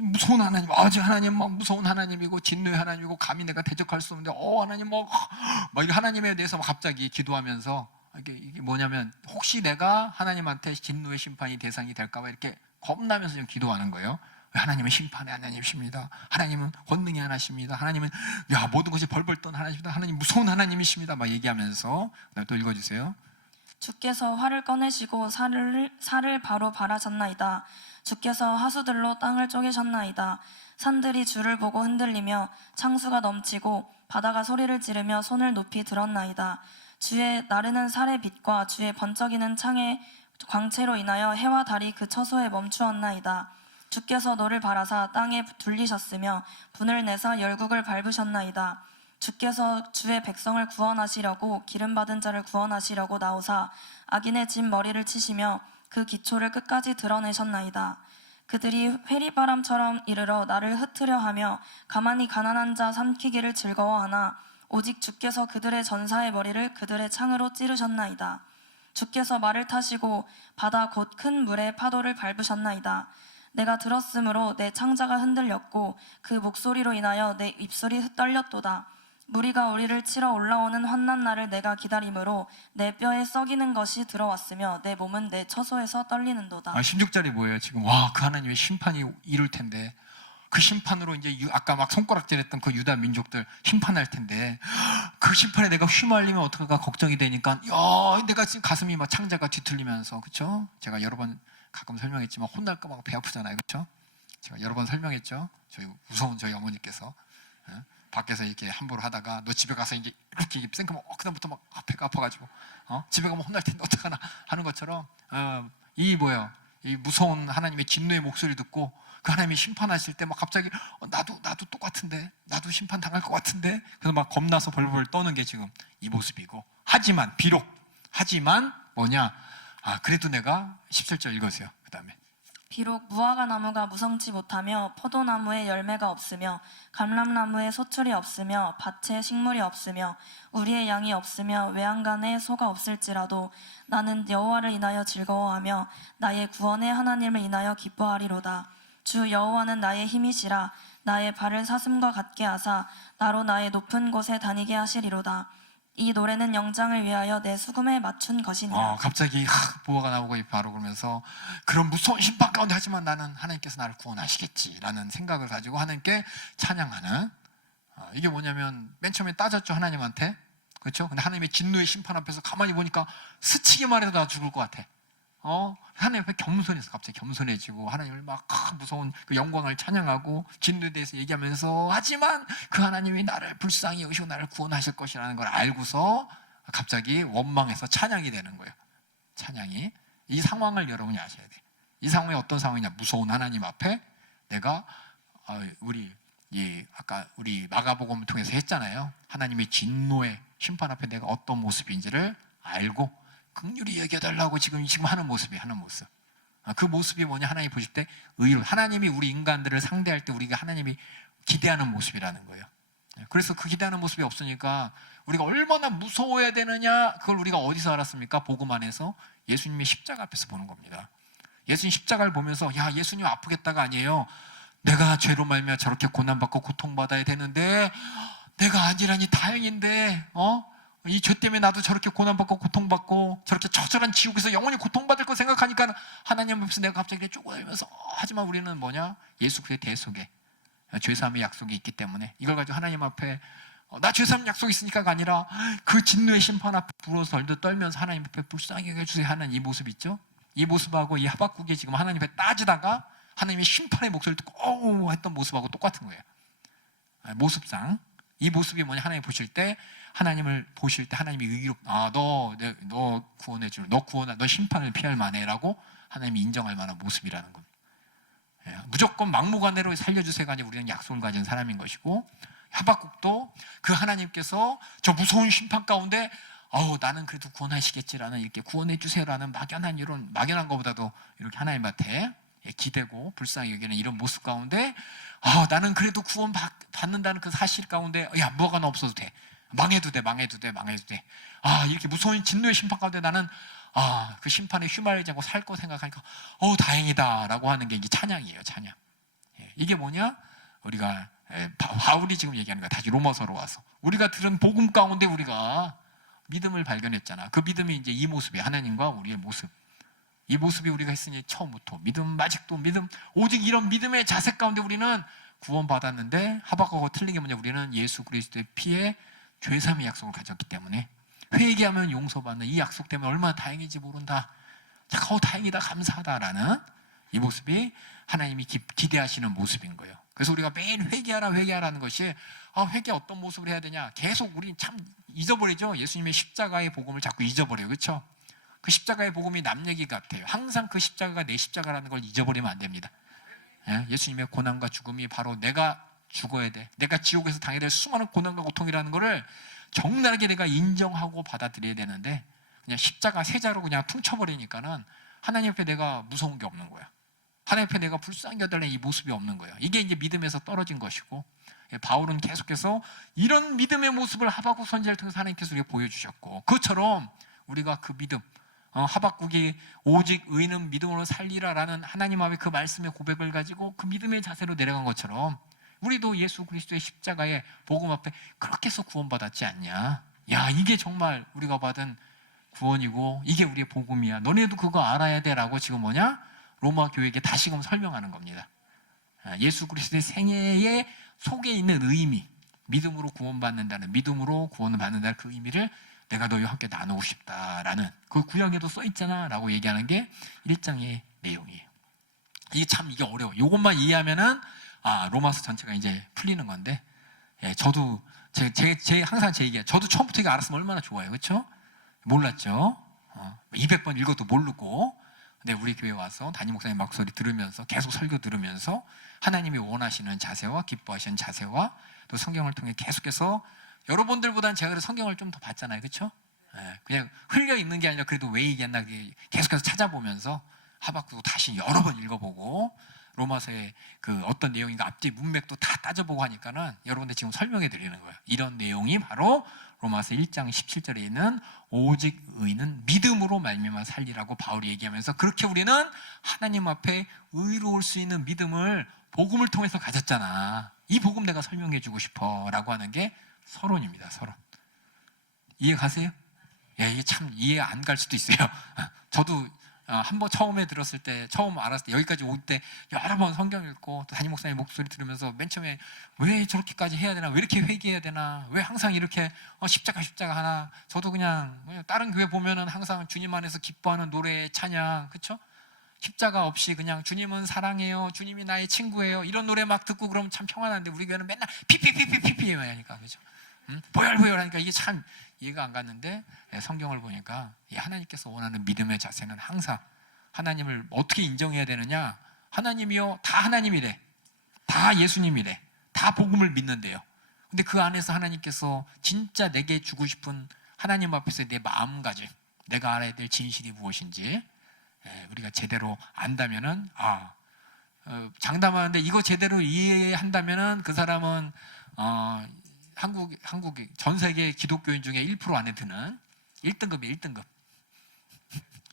무서운 하나님, 하나님 막 무서운 하나님이고 진노의 하나님이고 감히 내가 대적할 수 없는데 하나님 막 이 하나님에 대해서 막 갑자기 기도하면서 이게 뭐냐면 혹시 내가 하나님한테 진노의 심판이 대상이 될까봐 이렇게 겁나면서 지금 기도하는 거예요. 하나님은 심판의 하나님이십니다. 하나님은 권능의 하나님이십니다. 하나님은 모든 것이 벌벌 떠는 하나님이십니다. 하나님 무서운 하나님이십니다. 막 얘기하면서 그다음에 또 읽어주세요. 주께서 활을 꺼내시고 살을 바로 바라셨나이다. 주께서 하수들로 땅을 쪼개셨나이다. 산들이 주를 보고 흔들리며 창수가 넘치고 바다가 소리를 지르며 손을 높이 들었나이다. 주의 나르는 살의 빛과 주의 번쩍이는 창의 광채로 인하여 해와 달이 그 처소에 멈추었나이다. 주께서 너를 바라사 땅에 둘리셨으며 분을 내사 열국을 밟으셨나이다. 주께서 주의 백성을 구원하시려고 기름받은 자를 구원하시려고 나오사 악인의 진 머리를 치시며 그 기초를 끝까지 드러내셨나이다. 그들이 회리바람처럼 이르러 나를 흩으려 하며 가만히 가난한 자 삼키기를 즐거워하나 오직 주께서 그들의 전사의 머리를 그들의 창으로 찌르셨나이다. 주께서 말을 타시고 바다 곧 큰 물의 파도를 밟으셨나이다. 내가 들었으므로 내 창자가 흔들렸고 그 목소리로 인하여 내 입술이 떨렸도다. 무리가 우리를 치러 올라오는 환난 날을 내가 기다림으로 내 뼈에 썩이는 것이 들어왔으며 내 몸은 내 처소에서 떨리는도다. 16절이 뭐예요? 지금 와, 그 하나님의 심판이 이룰 텐데 그 심판으로 이제 아까 막 손가락질했던 그 유다 민족들 심판할 텐데 그 심판에 내가 휘말리면 어떡할까 걱정이 되니까 야, 내가 지금 가슴이 막 창자가 뒤틀리면서, 그렇죠? 제가 여러 번 가끔 설명했지만 혼날까 봐 배 아프잖아요, 그렇죠? 제가 여러 번 설명했죠. 저희 무서운 저희 어머니께서 밖에서 이렇게 함부로 하다가 너 집에 가서 이제 이렇게 생각하면 그다음부터 막 배가 아파가지고 집에 가면 혼날 텐데 어떡하나 하는 것처럼 이 무서운 하나님의 진노의 목소리 듣고 그 하나님이 심판하실 때 막 갑자기 나도 똑같은데, 나도 심판 당할 것 같은데, 그래서 막 겁나서 벌벌 떠는 게 지금 이 모습이고, 하지만 뭐냐, 그래도 내가 17절 읽으세요. 그 다음에 비록 무화과 나무가 무성치 못하며 포도나무에 열매가 없으며 감람나무에 소출이 없으며 밭에 식물이 없으며 우리의 양이 없으며 외양간에 소가 없을지라도 나는 여호와를 인하여 즐거워하며 나의 구원의 하나님을 인하여 기뻐하리로다. 주 여호와는 나의 힘이시라. 나의 발을 사슴과 같게 하사 나로 나의 높은 곳에 다니게 하시리로다. 이 노래는 영장을 위하여 내 수금에 맞춘 것이니라. 갑자기 보아가 나오고 바로 그러면서 그런 무서운 심판 가운데 하지만 나는 하나님께서 나를 구원하시겠지라는 생각을 가지고 하나님께 찬양하는, 이게 뭐냐면 맨 처음에 따졌죠, 하나님한테. 그렇죠? 근데 하나님의 진노의 심판 앞에서 가만히 보니까 스치기만 해도 나 죽을 것 같아. 하나님 앞에 겸손해서 갑자기 겸손해지고 하나님을 막 무서운 그 영광을 찬양하고 진노에 대해서 얘기하면서, 하지만 그 하나님이 나를 불쌍히 여기시고 나를 구원하실 것이라는 걸 알고서 갑자기 원망해서 찬양이 되는 거예요. 찬양이. 이 상황을 여러분이 아셔야 돼. 이 상황이 어떤 상황이냐, 무서운 하나님 앞에 내가 아까 우리 마가복음을 통해서 했잖아요. 하나님의 진노의 심판 앞에 내가 어떤 모습인지를 알고 긍휼히 여겨달라고 지금 하는 모습이에요. 하는 모습. 그 모습이 뭐냐, 하나님 보실 때 의로, 하나님이 우리 인간들을 상대할 때 우리가 하나님이 기대하는 모습이라는 거예요. 그래서 그 기대하는 모습이 없으니까 우리가 얼마나 무서워야 되느냐, 그걸 우리가 어디서 알았습니까? 복음 안에서 예수님의 십자가 앞에서 보는 겁니다. 예수님 십자가를 보면서 야, 예수님 아프겠다가 아니에요. 내가 죄로 말미암아 저렇게 고난받고 고통받아야 되는데 내가 아니라니 다행인데 이 죄 때문에 나도 저렇게 고난받고 고통받고 저렇게 처절한 지옥에서 영원히 고통받을 거 생각하니까 하나님 앞에서 내가 갑자기 쪼그라들면서 하지만 우리는 뭐냐? 예수 그의 대속에 죄사함의 약속이 있기 때문에 이걸 가지고 하나님 앞에 나 죄사함 약속이 있으니까가 아니라 그 진노의 심판 앞에 불어서 덜덜 떨면서 하나님 앞에 불쌍히 여겨주세요 하는 이 모습 있죠? 이 모습하고 이 하박국이 지금 하나님 앞에 따지다가 하나님의 심판의 목소리를 듣고 했던 모습하고 똑같은 거예요. 모습상 이 모습이 뭐냐, 하나님 보실 때, 하나님을 보실 때 하나님이 의롭, 너 구원해 주는, 너 심판을 피할 만해라고 하나님이 인정할 만한 모습이라는 겁니다. 무조건 막무가내로 살려주세요가 아니라 우리는 약속을 가진 사람인 것이고, 하박국도 그 하나님께서 저 무서운 심판 가운데 나는 그래도 구원하시겠지라는, 이렇게 구원해 주세요라는 막연한 것보다도 이렇게 하나님한테 기대고 불쌍히 여기는 이런 모습 가운데 나는 그래도 구원 받는다는 그 사실 가운데 뭐가 나 없어도 돼, 망해도 돼 이렇게 무서운 진노의 심판 가운데 나는 그 심판에 휘말리지 않고 살 거 생각하니까 다행이다 라고 하는 게 이게 찬양이에요. 찬양. 이게 뭐냐, 우리가 바울이 지금 얘기하는 거야. 다시 로마서로 와서 우리가 들은 복음 가운데 우리가 믿음을 발견했잖아. 그 믿음이 이제 이 모습이에요. 하나님과 우리의 모습. 이 모습이 우리가 했으니 처음부터 믿음, 아직도 믿음, 오직 이런 믿음의 자세 가운데 우리는 구원받았는데, 하박국하고 틀린 게 뭐냐, 우리는 예수 그리스도의 피에 죄사함의 약속을 가졌기 때문에 회개하면 용서받는 이 약속 때문에 얼마나 다행인지 모른다. 다행이다, 감사하다라는 이 모습이 하나님이 기대하시는 모습인 거예요. 그래서 우리가 매일 회개하라는 것이 회개 어떤 모습을 해야 되냐, 계속 우리 참 잊어버리죠. 예수님의 십자가의 복음을 자꾸 잊어버려요. 그렇죠? 그 십자가의 복음이 남 얘기 같아요. 항상 그 십자가가 내 십자가라는 걸 잊어버리면 안 됩니다. 예수님의 고난과 죽음이 바로 내가 죽어야 돼. 내가 지옥에서 당해야 될 수많은 고난과 고통이라는 거를 적나라하게 내가 인정하고 받아들여야 되는데 그냥 십자가 세자로 그냥 퉁쳐버리니까는 하나님 앞에 내가 무서운 게 없는 거야. 하나님 앞에 내가 불쌍히 여달래 이 모습이 없는 거예요. 이게 이제 믿음에서 떨어진 것이고, 바울은 계속해서 이런 믿음의 모습을 하박국 선지자를 통해서 하나님께서 우리가 보여주셨고, 그것처럼 우리가 그 믿음, 하박국이 오직 의인은 믿음으로 살리라라는 하나님 앞에 그 말씀의 고백을 가지고 그 믿음의 자세로 내려간 것처럼 우리도 예수 그리스도의 십자가의 복음 앞에 그렇게 해서 구원받았지 않냐. 야, 이게 정말 우리가 받은 구원이고 이게 우리의 복음이야. 너네도 그거 알아야 돼라고 지금 뭐냐? 로마 교회에게 다시금 설명하는 겁니다. 예수 그리스도의 생애의 속에 있는 의미, 믿음으로 구원받는다는, 믿음으로 구원을 받는다는 그 의미를 내가 너희와 함께 나누고 싶다라는, 그 구약에도 써있잖아 라고 얘기하는 게 1장의 내용이에요. 이게 어려워. 이것만 이해하면은 로마서 전체가 이제 풀리는 건데, 저도 항상 제 얘기야. 저도 처음부터 이거 알았으면 얼마나 좋아요, 그렇죠? 몰랐죠. 200번 읽어도 모르고. 근데 우리 교회 와서 담임 목사님 목소리 들으면서 계속 설교 들으면서 하나님이 원하시는 자세와 기뻐하시는 자세와 또 성경을 통해 계속해서, 여러분들보다는 제가 그래도 성경을 좀 더 봤잖아요, 그렇죠? 그냥 흘려 있는 게 아니라 그래도 왜 얘기했나 계속해서 찾아보면서 하박국도 다시 여러 번 읽어보고 로마서의 그 어떤 내용인가 앞뒤 문맥도 다 따져보고 하니까는 여러분들 지금 설명해 드리는 거예요. 이런 내용이 바로 로마서 1장 17절에 있는 오직 의인은 믿음으로 말미암아 살리라고 바울이 얘기하면서, 그렇게 우리는 하나님 앞에 의로울 수 있는 믿음을 복음을 통해서 가졌잖아. 이 복음 내가 설명해 주고 싶어 라고 하는 게 서론입니다. 서론. 이해 가세요? 이게 참 이해 안 갈 수도 있어요. 저도 한번 처음에 들었을 때, 처음 알았을 때, 여기까지 올 때 여러 번 성경 읽고 또 담임 목사님 목소리 들으면서 맨 처음에 왜 저렇게까지 해야 되나, 왜 이렇게 회개해야 되나, 왜 항상 이렇게 십자가 하나. 저도 그냥 다른 교회 보면은 항상 주님 안에서 기뻐하는 노래, 찬양, 그쵸? 십자가 없이 그냥 주님은 사랑해요, 주님이 나의 친구예요, 이런 노래 막 듣고 그러면 참 평안한데, 우리 교회는 맨날 피피피피피피 하니까, 그죠? 보혈 하니까 이게 참 이해가 안 갔는데, 성경을 보니까 하나님께서 원하는 믿음의 자세는 항상 하나님을 어떻게 인정해야 되느냐, 하나님이요, 다 하나님이래, 다 예수님이래, 다 복음을 믿는데요. 근데 그 안에서 하나님께서 진짜 내게 주고 싶은, 하나님 앞에서 내 마음가짐, 내가 알아야 될 진실이 무엇인지 우리가 제대로 안다면은, 장담하는데 이거 제대로 이해한다면은 그 사람은 한국 전 세계 기독교인 중에 1% 안에 드는 1등급이에요.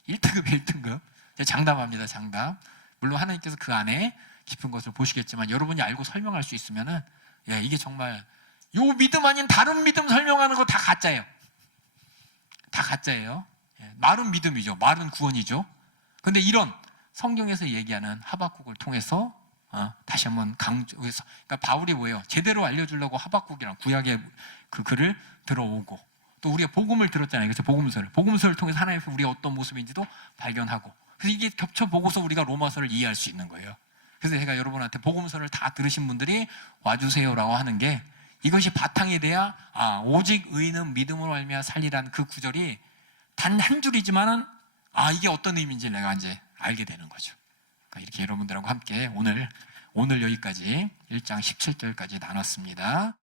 1등급. 장담합니다. 장담. 물론 하나님께서 그 안에 깊은 것을 보시겠지만, 여러분이 알고 설명할 수 있으면은, 이게 정말 요 믿음 아닌 다른 믿음 설명하는 거 다 가짜예요. 다 가짜예요. 말은 믿음이죠. 말은 구원이죠. 근데 이런 성경에서 얘기하는 하박국을 통해서 다시 한번 강조해서, 그러니까 바울이 뭐예요? 제대로 알려주려고 하박국이랑 구약의 그 글을 들어오고, 또 우리가 복음을 들었잖아요. 그래서 복음서를 통해서 하나님의 우리가 어떤 모습인지도 발견하고, 그래서 이게 겹쳐 보고서 우리가 로마서를 이해할 수 있는 거예요. 그래서 제가 여러분한테 복음서를 다 들으신 분들이 와주세요라고 하는 게, 이것이 바탕이 돼야 오직 의인은 믿음으로 말미암아 살리라는 그 구절이 단 한 줄이지만은 이게 어떤 의미인지 내가 이제 알게 되는 거죠. 이렇게 여러분들하고 함께 오늘 여기까지 1장 17절까지 나눴습니다.